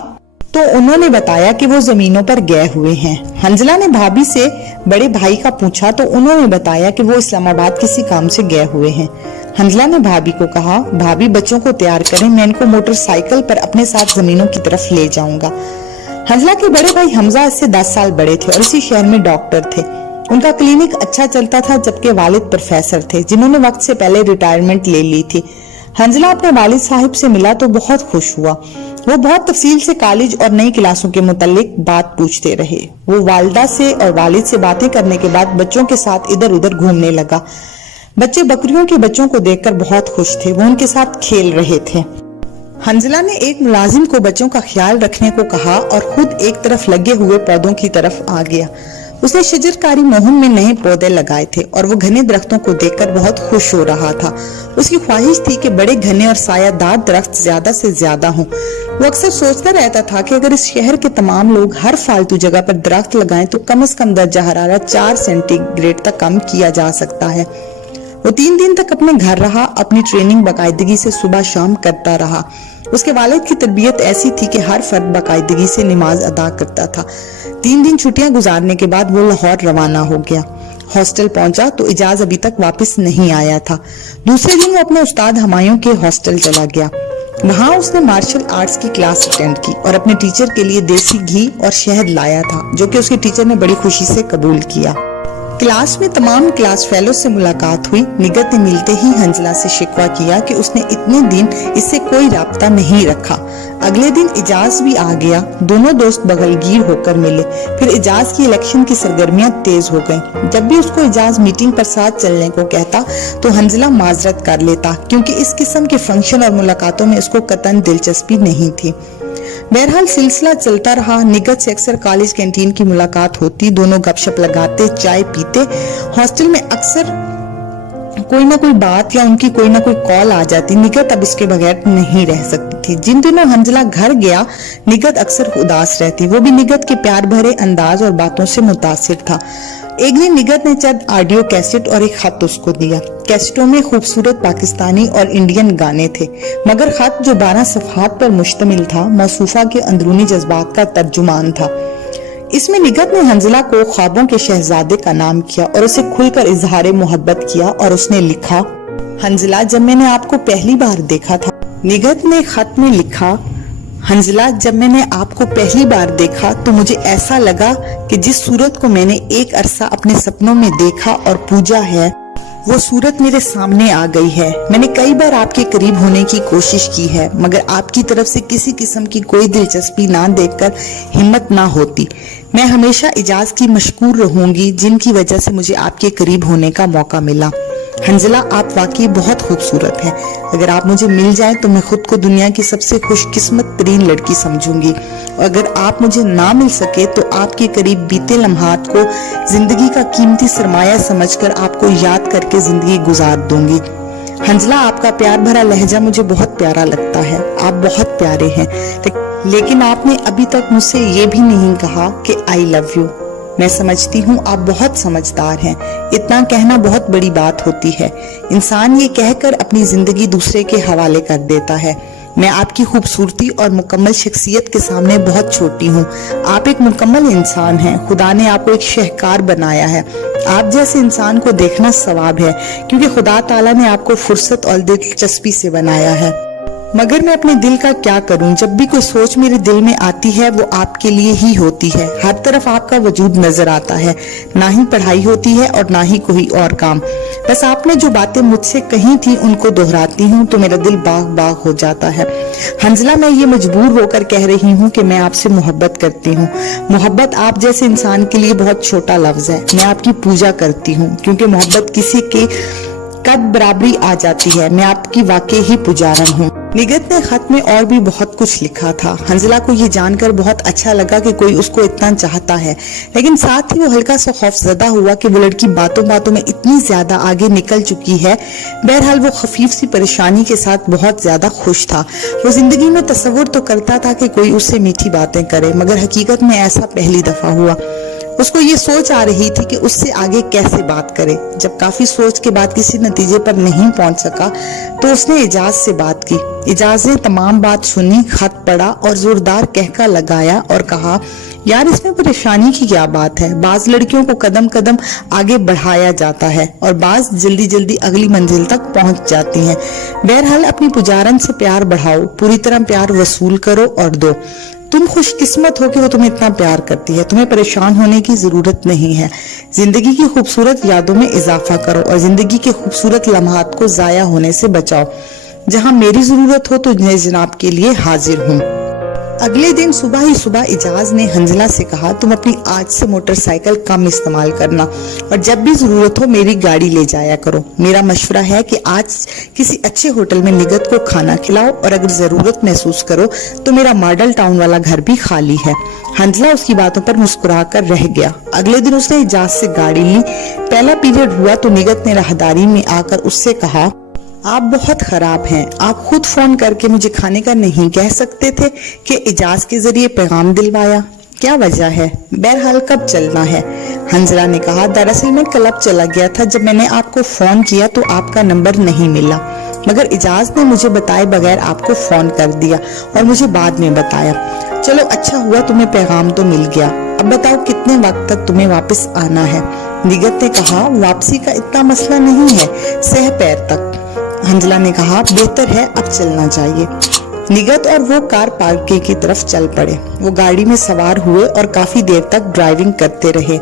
تو انہوں نے بتایا کہ وہ زمینوں پر گئے ہوئے ہیں۔ حنزلہ نے بھابھی سے بڑے بھائی کا پوچھا تو انہوں نے بتایا کہ وہ اسلام آباد کسی کام سے گئے ہوئے ہیں۔ حنزلہ نے بھابھی کو کہا، بھابھی بچوں کو تیار کریں، میں ان کو موٹر سائیکل پر اپنے ساتھ زمینوں کی طرف لے جاؤں گا۔ حنزلہ کے بڑے بھائی حمزہ اس سے 10 سال بڑے تھے اور اسی شہر میں ڈاکٹر تھے۔ ان کا کلینک اچھا چلتا تھا، جبکہ والد پروفیسر تھے جنہوں نے وقت سے پہلے ریٹائرمنٹ لے لی تھی۔ حنزلہ اپنے والد صاحب سے ملا تو بہت خوش ہوا۔ وہ بہت تفصیل سے کالج اور نئی کلاسوں کے متعلق بات پوچھتے رہے۔ وہ والدہ سے اور والد سے باتیں کرنے کے بعد بچوں کے ساتھ ادھر ادھر گھومنے لگا۔ بچے بکریوں کے بچوں کو دیکھ کر بہت خوش تھے، وہ ان کے ساتھ کھیل رہے تھے۔ حنزلہ نے ایک ملازم کو بچوں کا خیال رکھنے کو کہا اور خود ایک طرف لگے ہوئے پودوں کی طرف آ گیا۔ اس نے شجرکاری مہم میں نئے پودے لگائے تھے اور وہ گھنے درختوں کو دیکھ کر بہت خوش ہو رہا تھا۔ اس کی خواہش تھی کہ بڑے گھنے اور سایہ دار درخت زیادہ سے زیادہ ہوں۔ وہ اکثر سوچتا رہتا تھا کہ اگر اس شہر کے تمام لوگ ہر فالتو جگہ پر درخت لگائیں تو کم از کم درجہ حرارت 4 سینٹی گریڈ تک کم کیا جا سکتا ہے۔ وہ 3 دن تک اپنے گھر رہا، اپنی ٹریننگ باقاعدگی سے صبح شام کرتا رہا۔ اس کے والد کی تربیت ایسی تھی کہ ہر فرد باقاعدگی سے نماز ادا کرتا تھا۔ 3 دن چھٹیاں گزارنے کے بعد وہ لاہور روانہ ہو گیا۔ ہاسٹل پہنچا تو اجاز ابھی تک واپس نہیں آیا تھا۔ دوسرے دن وہ اپنے استاد ہمایوں کے ہاسٹل چلا گیا۔ وہاں اس نے مارشل آرٹس کی کلاس اٹینڈ کی اور اپنے ٹیچر کے لیے دیسی گھی اور شہد لایا تھا، جو کہ اس کے ٹیچر نے بڑی خوشی سے قبول کیا۔ کلاس میں تمام کلاس فیلو سے ملاقات ہوئی۔ نگت نے ملتے ہی حنزلہ سے شکوہ کیا کہ اس نے اتنے دن اس سے کوئی رابطہ نہیں رکھا۔ اگلے دن اجاز بھی آ گیا۔ دونوں دوست بغلگیر ہو کر ملے۔ پھر اجاز کی الیکشن کی سرگرمیاں تیز ہو گئیں۔ جب بھی اس کو اجاز میٹنگ پر ساتھ چلنے کو کہتا تو حنزلہ معذرت کر لیتا، کیونکہ اس قسم کے فنکشن اور ملاقاتوں میں اس کو قطعاً دلچسپی نہیں تھی۔ بہرحال سلسلہ چلتا رہا۔ نگت سے اکثر کالج کینٹین کی ملاقات ہوتی، دونوں گپ شپ لگاتے، چائے پیتے۔ ہاسٹل میں اکثر کوئی نہ کوئی بات یا ان کی کوئی نہ کوئی کال آ جاتی۔ نگت اب اس کے بغیر نہیں رہ سکتی تھی۔ جن دنوں حنزلہ گھر گیا، نگت اکثر اداس رہتی۔ وہ بھی نگت کے پیار بھرے انداز اور باتوں سے متاثر تھا۔ ایک دن نگت نے چند آڈیو کیسٹ اور ایک خط اس کو دیا۔ کیسٹوں میں خوبصورت پاکستانی اور انڈین گانے تھے، مگر خط جو 12 صفحات پر مشتمل تھا موصوفہ کے اندرونی جذبات کا ترجمان تھا۔ اس میں نگت نے حنزلہ کو خوابوں کے شہزادے کا نام کیا اور اسے کھل کر اظہار محبت کیا، اور اس نے لکھا، حنزلہ جب میں نے آپ کو پہلی بار دیکھا تھا۔ نگت نے خط میں لکھا، حنزلہ جب میں نے آپ کو پہلی بار دیکھا تو مجھے ایسا لگا کہ جس صورت کو میں نے ایک عرصہ اپنے سپنوں میں دیکھا اور پوجا ہے وہ صورت میرے سامنے آ گئی ہے۔ میں نے کئی بار آپ کے قریب ہونے کی کوشش کی ہے، مگر آپ کی طرف سے کسی قسم کی کوئی دلچسپی نہ دیکھ کر ہمت نہ ہوتی۔ میں ہمیشہ اجاز کی مشکور رہوں گی، جن کی وجہ سے مجھے آپ کے قریب ہونے کا موقع ملا۔ حنزلہ آپ واقعی بہت خوبصورت ہیں۔ اگر آپ مجھے مل جائیں تو میں خود کو دنیا کی سب سے خوش قسمت ترین لڑکی سمجھوں گی، اور اگر آپ مجھے نہ مل سکے تو آپ کے قریب بیتے لمحات کو زندگی کا قیمتی سرمایہ سمجھ کر آپ کو یاد کر کے زندگی گزار دوں گی۔ حنزلہ آپ کا پیار بھرا لہجہ مجھے بہت پیارا لگتا ہے۔ آپ بہت پیارے ہیں، لیکن آپ نے ابھی تک مجھ سے یہ بھی نہیں کہا کہ آئی لو یو۔ میں سمجھتی ہوں آپ بہت سمجھدار ہیں۔ اتنا کہنا بہت بڑی بات ہوتی ہے۔ انسان یہ کہہ کر اپنی زندگی دوسرے کے حوالے کر دیتا ہے۔ میں آپ کی خوبصورتی اور مکمل شخصیت کے سامنے بہت چھوٹی ہوں۔ آپ ایک مکمل انسان ہیں۔ خدا نے آپ کو ایک شہکار بنایا ہے۔ آپ جیسے انسان کو دیکھنا ثواب ہے، کیونکہ خدا تعالیٰ نے آپ کو فرصت اور دلچسپی سے بنایا ہے۔ مگر میں اپنے دل کا کیا کروں؟ جب بھی کوئی سوچ میرے دل میں آتی ہے وہ آپ کے لیے ہی ہوتی ہے۔ ہر طرف آپ کا وجود نظر آتا ہے، نہ ہی پڑھائی ہوتی ہے اور نہ ہی کوئی اور کام۔ बस आपने जो बातें मुझसे कही थी उनको दोहराती हूँ तो मेरा दिल बाग बाग हो जाता है। हंजला, मैं ये मजबूर होकर कह रही हूँ कि मैं आपसे मोहब्बत करती हूँ। मोहब्बत आप जैसे इंसान के लिए बहुत छोटा लफ्ज है। मैं आपकी पूजा करती हूँ क्योंकि मोहब्बत किसी के कद बराबरी आ जाती है। मैं आपकी वाकई ही पुजारन हूँ। निगत ने खत में और भी बहुत कुछ लिखा था। हंजला को ये जानकर बहुत अच्छा लगा कि कोई उसको इतना चाहता है, लेकिन साथ ही वो हल्का सा खौफजदा हुआ कि वो लड़की बातों बातों में इतनी ज्यादा आगे निकल चुकी है। बहरहाल वो खफीफ सी परेशानी के साथ बहुत ज्यादा खुश था। वो जिंदगी में तसव्वुर तो करता था कि कोई उससे मीठी बातें करे, मगर हकीकत में ऐसा पहली दफा हुआ। उसको ये सोच आ रही थी कि उससे आगे कैसे बात करे। जब काफी सोच के बाद किसी नतीजे पर नहीं पहुंच सका तो उसने इजाज से बात की। इजाज ने तमाम बात सुनी, खत पढ़ा और जोरदार कहका लगाया और कहा, यार इसमें परेशानी की क्या बात है। बाज लड़कियों को कदम कदम आगे बढ़ाया जाता है और बाज जल्दी जल्दी अगली मंजिल तक पहुंच जाती हैं। बहरहाल अपनी पुजारन से प्यार बढ़ाओ, पूरी तरह प्यार वसूल करो और दो। तुम खुशकिस्मत हो कि वो तुम्हें इतना प्यार करती है। तुम्हें परेशान होने की जरूरत नहीं है। जिंदगी की खूबसूरत यादों में इजाफा करो और जिंदगी के खूबसूरत लम्हात को जाया होने से बचाओ। जहां मेरी जरूरत हो तो मैं जनाब के लिए हाजिर हूँ। अगले दिन सुबह ही सुबह इजाज ने हंजला से कहा, तुम अपनी आज से मोटरसाइकिल कम इस्तेमाल करना और जब भी जरूरत हो मेरी गाड़ी ले जाया करो। मेरा मशवरा है कि आज किसी अच्छे होटल में निगत को खाना खिलाओ और अगर जरूरत महसूस करो तो मेरा मॉडल टाउन वाला घर भी खाली है। हंजला उसकी बातों पर मुस्कुरा कर रह गया। अगले दिन उसने इजाज से गाड़ी ली। पहला पीरियड हुआ तो निगत ने राहदारी में आकर उससे कहा, आप बहुत खराब हैं। आप खुद फोन करके मुझे खाने का नहीं कह सकते थे कि इजाज के जरिए पैगाम दिलवाया। क्या वजह है? बहरहाल कब चलना है? हंजला ने कहा, दरअसल मैं क्लब चला गया था। जब मैंने आपको फोन किया तो आपका नंबर नहीं मिला, मगर इजाज ने मुझे बताए बगैर आपको फोन कर दिया और मुझे बाद में बताया। चलो अच्छा हुआ तुम्हें पैगाम तो मिल गया। अब बताओ कितने वक्त तक तुम्हें वापस आना है? निगत ने कहा, वापसी का इतना मसला नहीं है, सह पैर तक। हंजला ने कहा, बेहतर है अब चलना चाहिए। निगत और वो कार पार्क की तरफ चल पड़े। वो गाड़ी में सवार हुए और काफी देर तक ड्राइविंग करते रहे।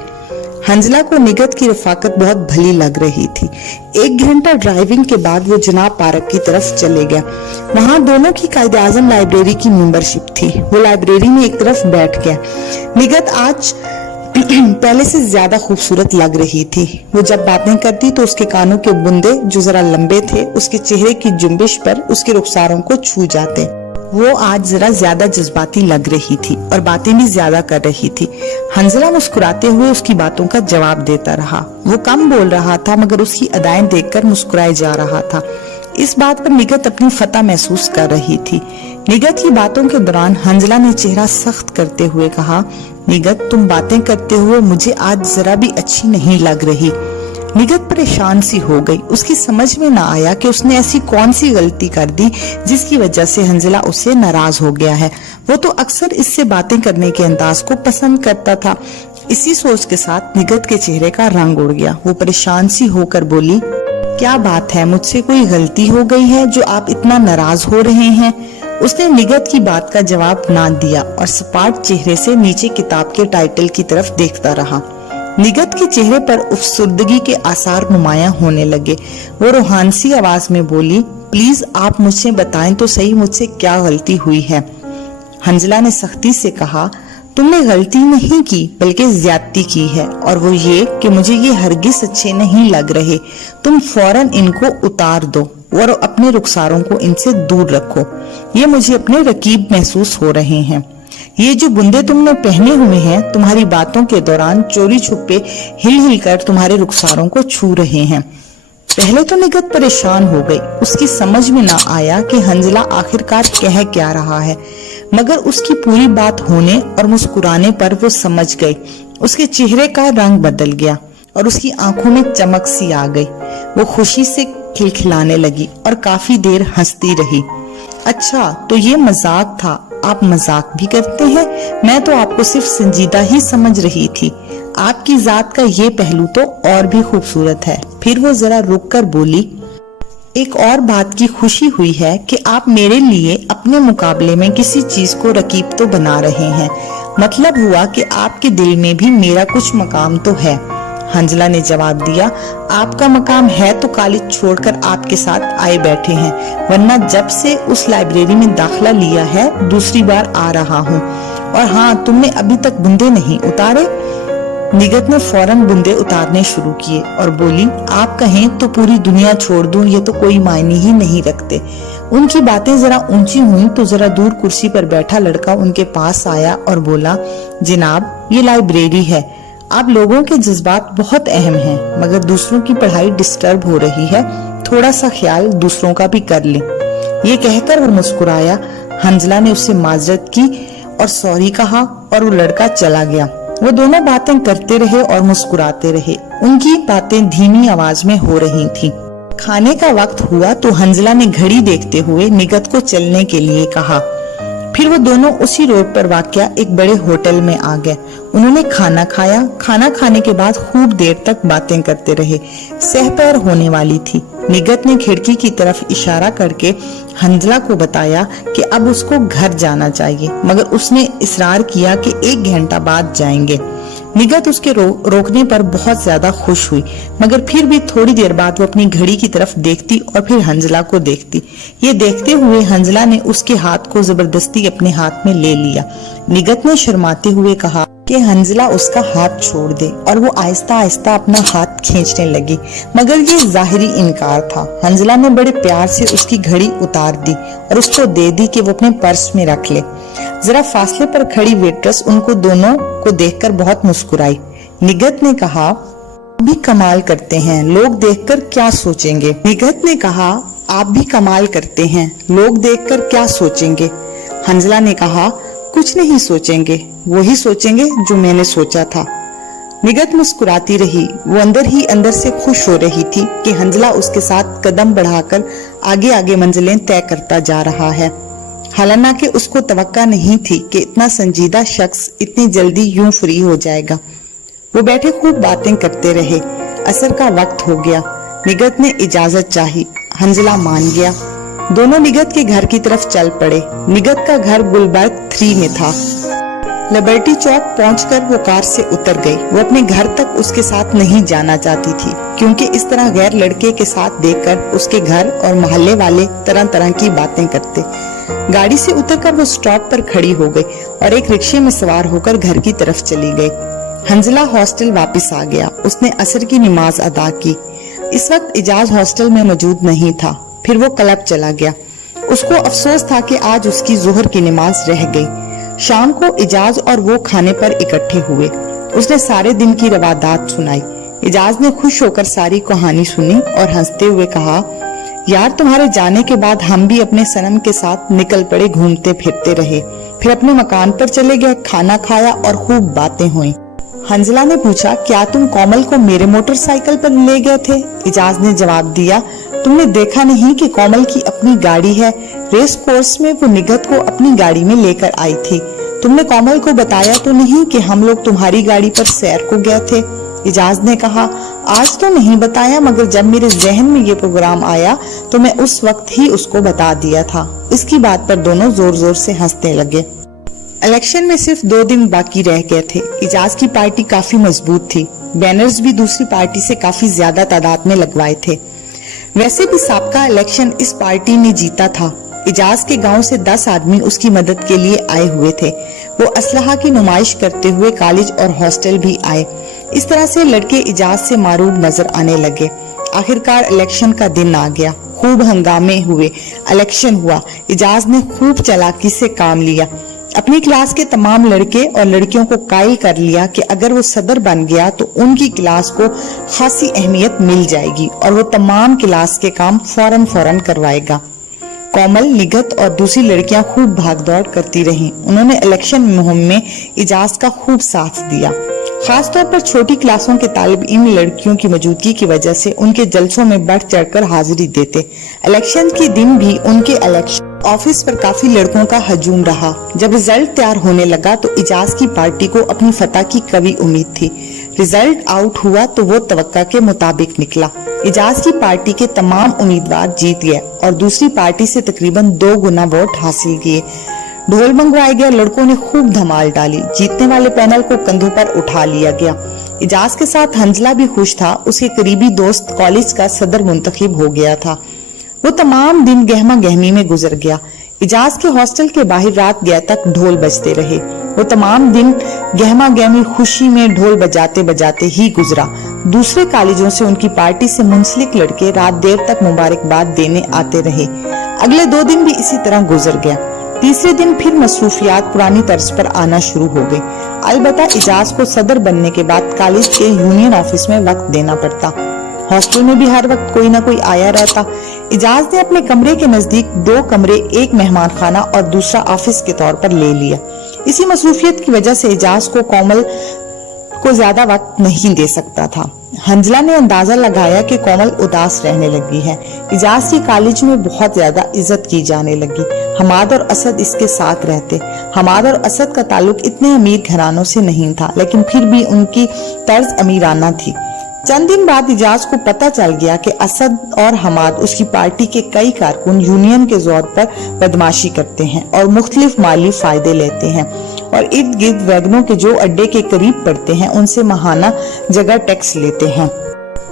हंजला को निगत की रफाकत बहुत भली लग रही थी। 1 घंटा ड्राइविंग के बाद वो जनाब पार्क की तरफ चले गया। वहाँ दोनों की कायदे-आज़म लाइब्रेरी की मेंबरशिप थी। वो लाइब्रेरी में एक तरफ बैठ गया। निगत आज पहले से ज्यादा खूबसूरत लग रही थी। वो जब बातें करती तो उसके कानों के बुंदे जो जरा लंबे थे उसके चेहरे की जुम्बिश पर उसके रुखसारों को छू जाते। वो आज जरा ज्यादा जज्बाती लग रही थी और बातें भी ज्यादा कर रही थी। हंजला मुस्कुराते हुए उसकी बातों का जवाब देता रहा। वो कम बोल रहा था मगर उसकी अदाएं देखकर मुस्कुराए जा रहा था। इस बात पर निगत अपनी फतह महसूस कर रही थी। निगत की बातों के दौरान हंजला ने चेहरा सख्त करते हुए कहा, निगत तुम बातें करते हुए मुझे आज जरा भी अच्छी नहीं लग रही। निगत परेशान सी हो गई। उसकी समझ में ना आया कि उसने ऐसी कौन सी गलती कर दी जिसकी वजह से हंजला उससे नाराज हो गया है। वो तो अक्सर इससे बातें करने के अंदाज को पसंद करता था। इसी सोच के साथ निगत के चेहरे का रंग उड़ गया। वो परेशान सी होकर बोली, क्या बात है, मुझसे कोई गलती हो गई है जो आप इतना नाराज हो रहे हैं? उसने निगत की बात का जवाब ना दिया और सपाट चेहरे से नीचे किताब के टाइटल की तरफ देखता रहा। निगत के चेहरे पर अफसुर्दगी के आसार नुमायां होने लगे। वो रूहानी आवाज में बोली, प्लीज आप मुझसे बताएं तो सही मुझसे क्या गलती हुई है। हंजला ने सख्ती से कहा, तुमने गलती नहीं की बल्कि ज्यादती की है और वो ये कि मुझे ये हरगिज अच्छे नहीं लग रहे। तुम फौरन इनको उतार दो और अपने रुखसारों को इनसे दूर रखो। ये मुझे अपने रकीब महसूस हो रहे हैं। ये जो बुंदे तुमने पहने हुए हैं तुम्हारी बातों के दौरान चोरी छुपे हिल हिल कर तुम्हारे रुखसारों को छू रहे हैं। पहले तो निगत परेशान हो गई। उसकी समझ में ना आया कि हंजला आखिरकार कह क्या रहा है, मगर उसकी पूरी बात होने और मुस्कुराने पर वो समझ गई। उसके चेहरे का रंग बदल गया और उसकी आंखों में चमक सी आ गई। वो खुशी से खिलखिलाने लगी और काफी देर हंसती रही। अच्छा तो ये मजाक था, आप मजाक भी करते हैं? मैं तो आपको सिर्फ संजीदा ही समझ रही थी। आपकी जात का ये पहलू तो और भी खूबसूरत है। फिर वो जरा रुक कर बोली, एक और बात की खुशी हुई है कि आप मेरे लिए अपने मुकाबले में किसी चीज को रकीब तो बना रहे हैं। मतलब हुआ कि आपके दिल में भी मेरा कुछ मकाम तो है। हंजला ने जवाब दिया, आपका मकाम है तो कॉलेज छोड़कर आपके साथ आए बैठे हैं, वरना जब से उस लाइब्रेरी में दाखिला लिया है दूसरी बार आ रहा हूँ। और हाँ, तुमने अभी तक बुंदे नहीं उतारे? निगत ने फौरन बुंदे उतारने शुरू किए और बोली, आप कहें तो पूरी दुनिया छोड़ दूं, ये तो कोई मायने ही नहीं रखते। उनकी बातें जरा ऊंची हुई तो जरा दूर कुर्सी पर बैठा लड़का उनके पास आया और बोला, जनाब ये लाइब्रेरी है, आप लोगों के जज्बात बहुत अहम हैं, मगर दूसरों की पढ़ाई डिस्टर्ब हो रही है, थोड़ा सा ख्याल दूसरों का भी कर लें। ये कहकर वो मुस्कुराया। हंजला ने उससे माजरत की और सॉरी कहा और वो लड़का चला गया। वो दोनों बातें करते रहे और मुस्कुराते रहे। उनकी बातें धीमी आवाज में हो रही थी। खाने का वक्त हुआ तो हंजला ने घड़ी देखते हुए निगत को चलने के लिए कहा। फिर वो दोनों उसी रोड पर वाक़या एक बड़े होटल में आ गए। उन्होंने खाना खाया। खाना खाने के बाद खूब देर तक बातें करते रहे। सहपहर होने वाली थी। निगत ने खिड़की की तरफ इशारा करके हंजला को बताया कि अब उसको घर जाना चाहिए, मगर उसने इसरार किया कि 1 घंटा बाद जाएंगे। निगत उसके रोकने पर बहुत ज्यादा खुश हुई, मगर फिर भी थोड़ी देर बाद वो अपनी घड़ी की तरफ देखती और फिर हंजला को देखती। ये देखते हुए हंजला ने उसके हाथ को जबरदस्ती अपने हाथ में ले लिया। निगत ने शर्माते हुए कहा कि हंजला उसका हाथ छोड़ दे, और वो आहिस्ता आहिस्ता अपना हाथ खींचने लगी, मगर ये जाहिरी इनकार था। हंजला ने बड़े प्यार से उसकी घड़ी उतार दी और उसको दे दी कि वो अपने पर्स में रख ले। जरा फासले पर खड़ी वेट्रेस उनको दोनों को देखकर बहुत मुस्कुराई। निगत ने कहा, भी कमाल करते हैं, लोग देखकर क्या सोचेंगे। निगत ने कहा, आप भी कमाल करते हैं, लोग देखकर क्या सोचेंगे। हंजला ने कहा, कुछ नहीं सोचेंगे, वही सोचेंगे जो मैंने सोचा था। निगत मुस्कुराती रही। वो अंदर ही अंदर से खुश हो रही थी कि हंजला उसके साथ कदम बढ़ाकर आगे आगे मंजिलें तय करता जा रहा है। हालांकि उसको तवक्का नहीं थी कि इतना संजीदा शख्स इतनी जल्दी यूं फ्री हो जाएगा। वो बैठे खूब बातें करते रहे। असर का वक्त हो गया। निगत ने इजाजत चाही। हंजला मान गया। दोनों निगत के घर की तरफ चल पड़े। निगत का घर गुलबर्ग 3 में था। लिबर्टी चौक पहुंचकर वो कार से उतर गई। वो अपने घर तक उसके साथ नहीं जाना चाहती थी, क्योंकि इस तरह गैर लड़के के साथ देखकर उसके घर और मोहल्ले वाले तरह तरह की बातें करते। गाड़ी से उतरकर वो स्टॉप पर खड़ी हो गई और एक रिक्शे में सवार होकर घर की तरफ चली गई। हंजला हॉस्टल वापस आ गया। उसने असर की नमाज अदा की। इस वक्त इजाज हॉस्टल में मौजूद नहीं था। फिर वो क्लब चला गया। उसको अफसोस था कि आज उसकी जोहर की नमाज रह गई। शाम को इजाज और वो खाने पर इकट्ठे हुए। उसने सारे दिन की रवादात सुनाई। इजाज ने खुश होकर सारी कहानी सुनी और हंसते हुए कहा, यार तुम्हारे जाने के बाद हम भी अपने सनम के साथ निकल पड़े, घूमते फिरते रहे, फिर अपने मकान पर चले गए, खाना खाया और खूब बातें हुई। हंजला ने पूछा, क्या तुम कोमल को मेरे मोटरसाइकिल पर ले गए थे? इजाज ने जवाब दिया, तुमने देखा नहीं कि कोमल की अपनी गाड़ी है? रेस कोर्स में वो निगत को अपनी गाड़ी में लेकर आई थी। तुमने कोमल को बताया तो नहीं कि हम लोग तुम्हारी गाड़ी पर सैर को गए थे? इजाज ने कहा, आज तो नहीं बताया, मगर जब मेरे जहन में ये प्रोग्राम आया तो मैं उस वक्त ही उसको बता दिया था। इसकी बात पर दोनों जोर जोर से हंसने लगे। इलेक्शन में सिर्फ 2 दिन बाकी रह गए थे। इजाज की पार्टी काफी मजबूत थी। बैनर्स भी दूसरी पार्टी से काफी ज्यादा तादाद में लगवाए थे। वैसे भी साबका इलेक्शन इस पार्टी ने जीता था। इजाज के गांव से 10 आदमी उसकी मदद के लिए आए हुए थे। वो असलहा की नुमाइश करते हुए कॉलेज और हॉस्टल भी आए। इस तरह से लड़के इजाज से मारूब नजर आने लगे। आखिरकार इलेक्शन का दिन आ गया। खूब हंगामे हुए। इलेक्शन हुआ। इजाज ने खूब चालाकी से काम लिया। अपनी क्लास के तमाम लड़के और लड़कियों को कायल कर लिया कि अगर वो सदर बन गया तो उनकी क्लास को खासी अहमियत मिल जाएगी और वो तमाम क्लास के काम फौरन करवाएगा। कोमल, निगत और दूसरी लड़कियां खूब भागदौड़ करती रहीं। उन्होंने इलेक्शन मुहिम में इजाज का खूब साथ दिया। खासतौर पर छोटी क्लासों के तालिब इन लड़कियों की मौजूदगी की वजह से उनके जलसों में बढ़ चढ़कर हाजिरी देते। इलेक्शन के दिन भी उनके इलेक्शन ऑफिस पर काफी लड़कों का हजूम रहा। जब रिजल्ट तैयार होने लगा तो इजाज की पार्टी को अपनी फतह की कवी उम्मीद थी। रिजल्ट आउट हुआ तो वो तवक्का के मुताबिक निकला। इजाज की पार्टी के तमाम उम्मीदवार जीत गए और दूसरी पार्टी से तकरीबन 2 गुना वोट हासिल किए। ढोल मंगवाया गया, लड़कों ने खूब धमाल डाली, जीतने वाले पैनल को कंधों पर उठा लिया गया। इजाज के साथ हंजला भी खुश था, उसके करीबी दोस्त कॉलेज का सदर मुंतखब हो गया था। वो तमाम दिन गहमा गहमी में गुजर गया। इजाज के हॉस्टल के बाहर रात गया तक ढोल बजते रहे। वो तमाम दिन गहमा गहमी खुशी में ढोल बजाते बजाते ही गुजरा। दूसरे कॉलेजों से उनकी पार्टी से मुंसलिक लड़के रात देर तक मुबारकबाद देने आते रहे। अगले 2 दिन भी इसी तरह गुजर गया। तीसरे दिन फिर मसरूफियात पुरानी तर्ज पर आना शुरू हो गई। अलबत्ता इजाज को सदर बनने के बाद कॉलेज के यूनियन ऑफिस में वक्त देना पड़ता। हॉस्टल में भी हर वक्त कोई ना कोई आया रहता। इजाज ने अपने कमरे के नजदीक 2 कमरे, एक मेहमान खाना और दूसरा ऑफिस के तौर पर ले लिया। इसी मसरूफियत की वजह से इजाज को कोमल को ज्यादा वक्त नहीं दे सकता था। हंजला ने अंदाजा लगाया कि कोमल उदास रहने लगी है। इजाज की कॉलेज में बहुत ज्यादा इज्जत की जाने लगी। हमाद और असद इसके साथ रहते। हमाद और असद का ताल्लुक इतने अमीर घरानों से नहीं था, लेकिन फिर भी उनकी तर्ज अमीराना थी। चंद दिन बाद इजाज को पता चल गया कि असद और हमाद, उसकी पार्टी के कई कारकुन यूनियन के जोर पर बदमाशी करते हैं और मुख्तलिफ माली फायदे लेते हैं और इर्द गिर्द वैगनों के जो अड्डे के करीब पड़ते हैं उनसे माहाना जगह टैक्स लेते हैं।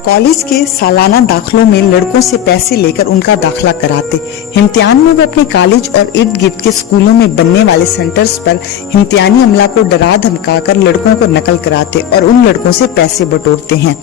कॉलेज के सालाना दाखिलों में लड़कों से पैसे लेकर उनका दाखिला कराते। इम्तिहान में वो अपने कॉलेज और इर्द गिर्द के स्कूलों में बनने वाले सेंटर्स पर इम्तिहानी अमला को डरा धमका कर लड़कों को नकल कराते और उन लड़कों से पैसे बटोरते हैं।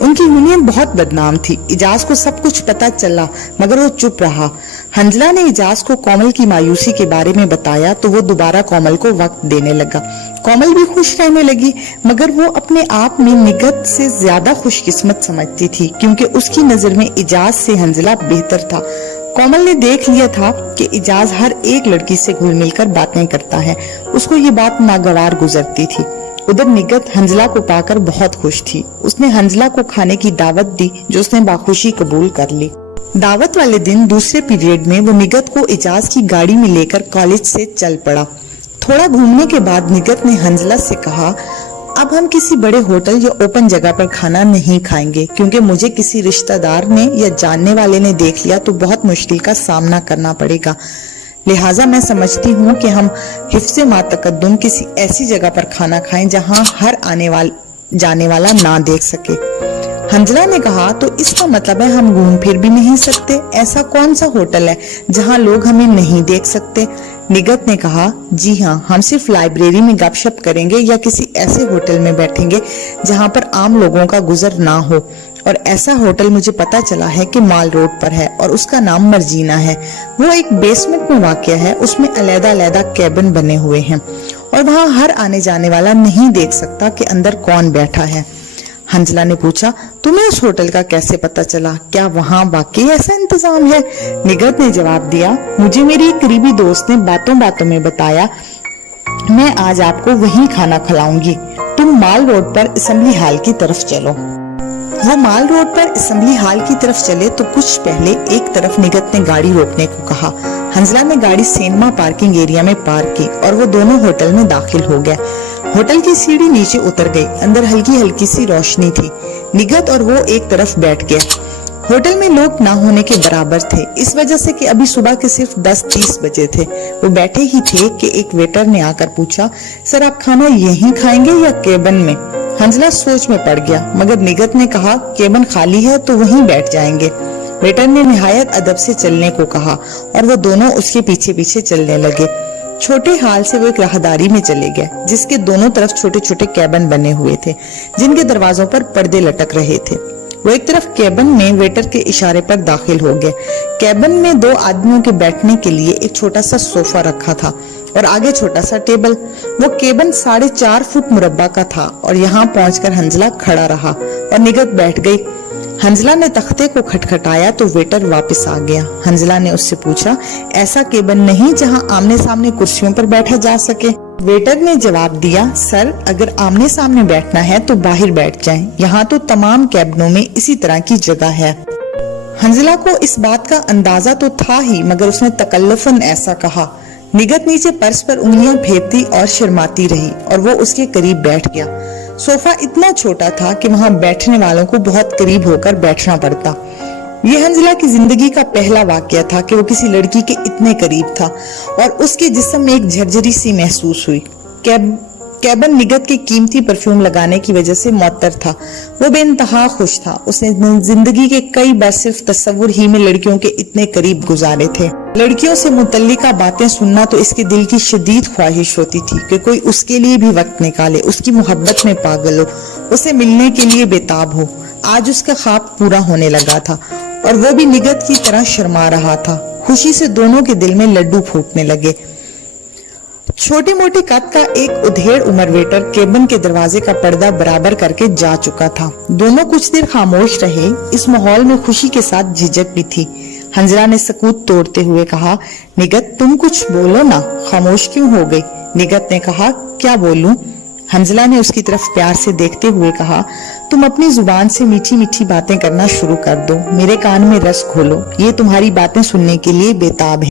उनकी यूनियन बहुत बदनाम थी। इजाज को सब कुछ पता चला, मगर वो चुप रहा। हंजला ने इजाज को कोमल की मायूसी के बारे में बताया तो वो दोबारा कोमल को वक्त देने लगा। कोमल भी खुश रहने लगी, मगर वो अपने आप में निगत से ज्यादा खुशकिस्मत समझती थी, क्योंकि उसकी नजर में इजाज से हंजला बेहतर था। कोमल ने देख लिया था कि इजाज हर एक लड़की से घुल मिलकर बातें करता है। उसको ये बात नागवार गुजरती थी। उधर निगत हंजला को पाकर बहुत खुश थी। उसने हंजला को खाने की दावत दी, जो उसने बाखुशी कबूल कर ली। दावत वाले दिन दूसरे पीरियड में वो निगत को इजाज की गाड़ी में लेकर कॉलेज से चल पड़ा। थोड़ा घूमने के बाद निगत ने हंजला से कहा, अब हम किसी बड़े होटल या ओपन जगह पर खाना नहीं खाएंगे, क्योंकि मुझे किसी रिश्तेदार ने या जानने वाले ने देख लिया तो बहुत मुश्किल का सामना करना पड़ेगा। लिहाजा मैं समझती हूँ कि हम हिफ्ज़े मा तकद्दुम किसी ऐसी जगह पर खाना खाएं जहाँ हर जाने वाला ना देख सके। हंजला ने कहा, तो इसका मतलब है हम घूम फिर भी नहीं सकते? ऐसा कौन सा होटल है जहाँ लोग हमें नहीं देख सकते? निगत ने कहा, जी हाँ, हम सिर्फ लाइब्रेरी में गपशप करेंगे या किसी ऐसे होटल में बैठेंगे जहाँ पर आम लोगों का गुजर ना हो। और ऐसा होटल मुझे पता चला है कि माल रोड पर है और उसका नाम मर्जीना है। वो एक बेसमेंट में वाक़या है, उसमें अलग-अलग कैबिन बने हुए हैं और वहाँ हर आने जाने वाला नहीं देख सकता कि अंदर कौन बैठा है। हंजला ने पूछा, तुम्हें उस होटल का कैसे पता चला? क्या वहाँ वाकई ऐसा इंतजाम है? निगत ने जवाब दिया, मुझे मेरी एक करीबी दोस्त ने बातों बातों में बताया। मैं आज आपको वहीं खाना खिलाऊंगी। तुम माल रोड पर असेंबली हॉल की तरफ चलो। वो माल रोड पर असेंबली हॉल की तरफ चले तो कुछ पहले एक तरफ निगत ने गाड़ी रोकने को कहा। हंजला ने गाड़ी सिनेमा पार्किंग एरिया में पार्क की और वो दोनों होटल में दाखिल हो गए। होटल की सीढ़ी नीचे उतर गई। अंदर हल्की हल्की सी रोशनी थी। निगत और वो एक तरफ बैठ गया। होटल में लोग ना होने के बराबर थे, इस वजह से कि अभी सुबह के सिर्फ 10-30 बजे थे। वो बैठे ही थे कि एक वेटर ने आकर पूछा, सर आप खाना यहीं खाएंगे या केबिन में? हंजला सोच में पड़ गया, मगर निगत ने कहा, केबिन खाली है तो वहीं बैठ जाएंगे। वेटर ने निहायत अदब से चलने को कहा और वो दोनों उसके पीछे पीछे चलने लगे। छोटे हाल से वो एक राहदारी में चले गए, जिसके दोनों तरफ छोटे छोटे कैबिन बने हुए थे, जिनके दरवाजों पर पर्दे लटक रहे थे। वो एक तरफ कैबिन में वेटर के इशारे पर दाखिल हो गए। कैबिन में 2 आदमियों के बैठने के लिए एक छोटा सा सोफा रखा था और आगे छोटा सा टेबल। वो केबिन 4.5 फुट मुरब्बा का था और यहाँ पहुंचकर हंजला खड़ा रहा और निगत बैठ गई। हंजला ने तख्ते को खटखटाया तो वेटर वापस आ गया। हंजला ने उससे पूछा, ऐसा केबिन नहीं जहाँ आमने सामने कुर्सियों पर बैठा जा सके? वेटर ने जवाब दिया, सर अगर आमने सामने बैठना है तो बाहर बैठ जाएं। यहाँ तो तमाम कैबिनों में इसी तरह की जगह है। हंजला को इस बात का अंदाजा तो था ही, मगर उसने तकल्लुफन ऐसा कहा। निगत नीचे पर्स पर उंगलियां फेरती और शर्माती रही और वो उसके करीब बैठ गया। सोफा इतना छोटा था कि वहां बैठने वालों को बहुत करीब होकर बैठना पड़ता। یہ حنزلہ کی زندگی کا پہلا واقعہ تھا کہ وہ کسی لڑکی کے اتنے قریب تھا اور اس کے جسم میں ایک جھرجری سی محسوس ہوئی۔ کیبن نگت کے قیمتی پرفیوم لگانے کی وجہ سے معطر تھا۔ وہ بے انتہا خوش تھا۔ اس نے زندگی کے کئی بار صرف تصور ہی میں لڑکیوں کے اتنے قریب گزارے تھے۔ لڑکیوں سے متعلقہ باتیں سننا تو اس کے دل کی شدید خواہش ہوتی تھی کہ کوئی اس کے لیے بھی وقت نکالے، اس کی محبت میں پاگل ہو، اسے ملنے کے لیے بےتاب ہو۔ آج اس کا خواب پورا ہونے لگا تھا اور وہ بھی نگت کی طرح شرما رہا تھا۔ خوشی سے دونوں کے دل میں لڈو پھوٹنے لگے۔ چھوٹی موٹی قد کا ایک ادھیڑ عمر ویٹر کیبن کے دروازے کا پردہ برابر کر کے جا چکا تھا۔ دونوں کچھ دیر خاموش رہے۔ اس ماحول میں خوشی کے ساتھ جھجک بھی تھی۔ حنزلہ نے سکوت توڑتے ہوئے کہا، نگت تم کچھ بولو نا، خاموش کیوں ہو گئی؟ نگت نے کہا، کیا بولوں؟ حنزلہ نے اس کی طرف پیار سے دیکھتے ہوئے کہا، تم اپنی زبان سے میٹھی میٹھی باتیں کرنا شروع کر دو، میرے کان میں رس کھولو، یہ تمہاری باتیں سننے کے لیے بےتاب ہے۔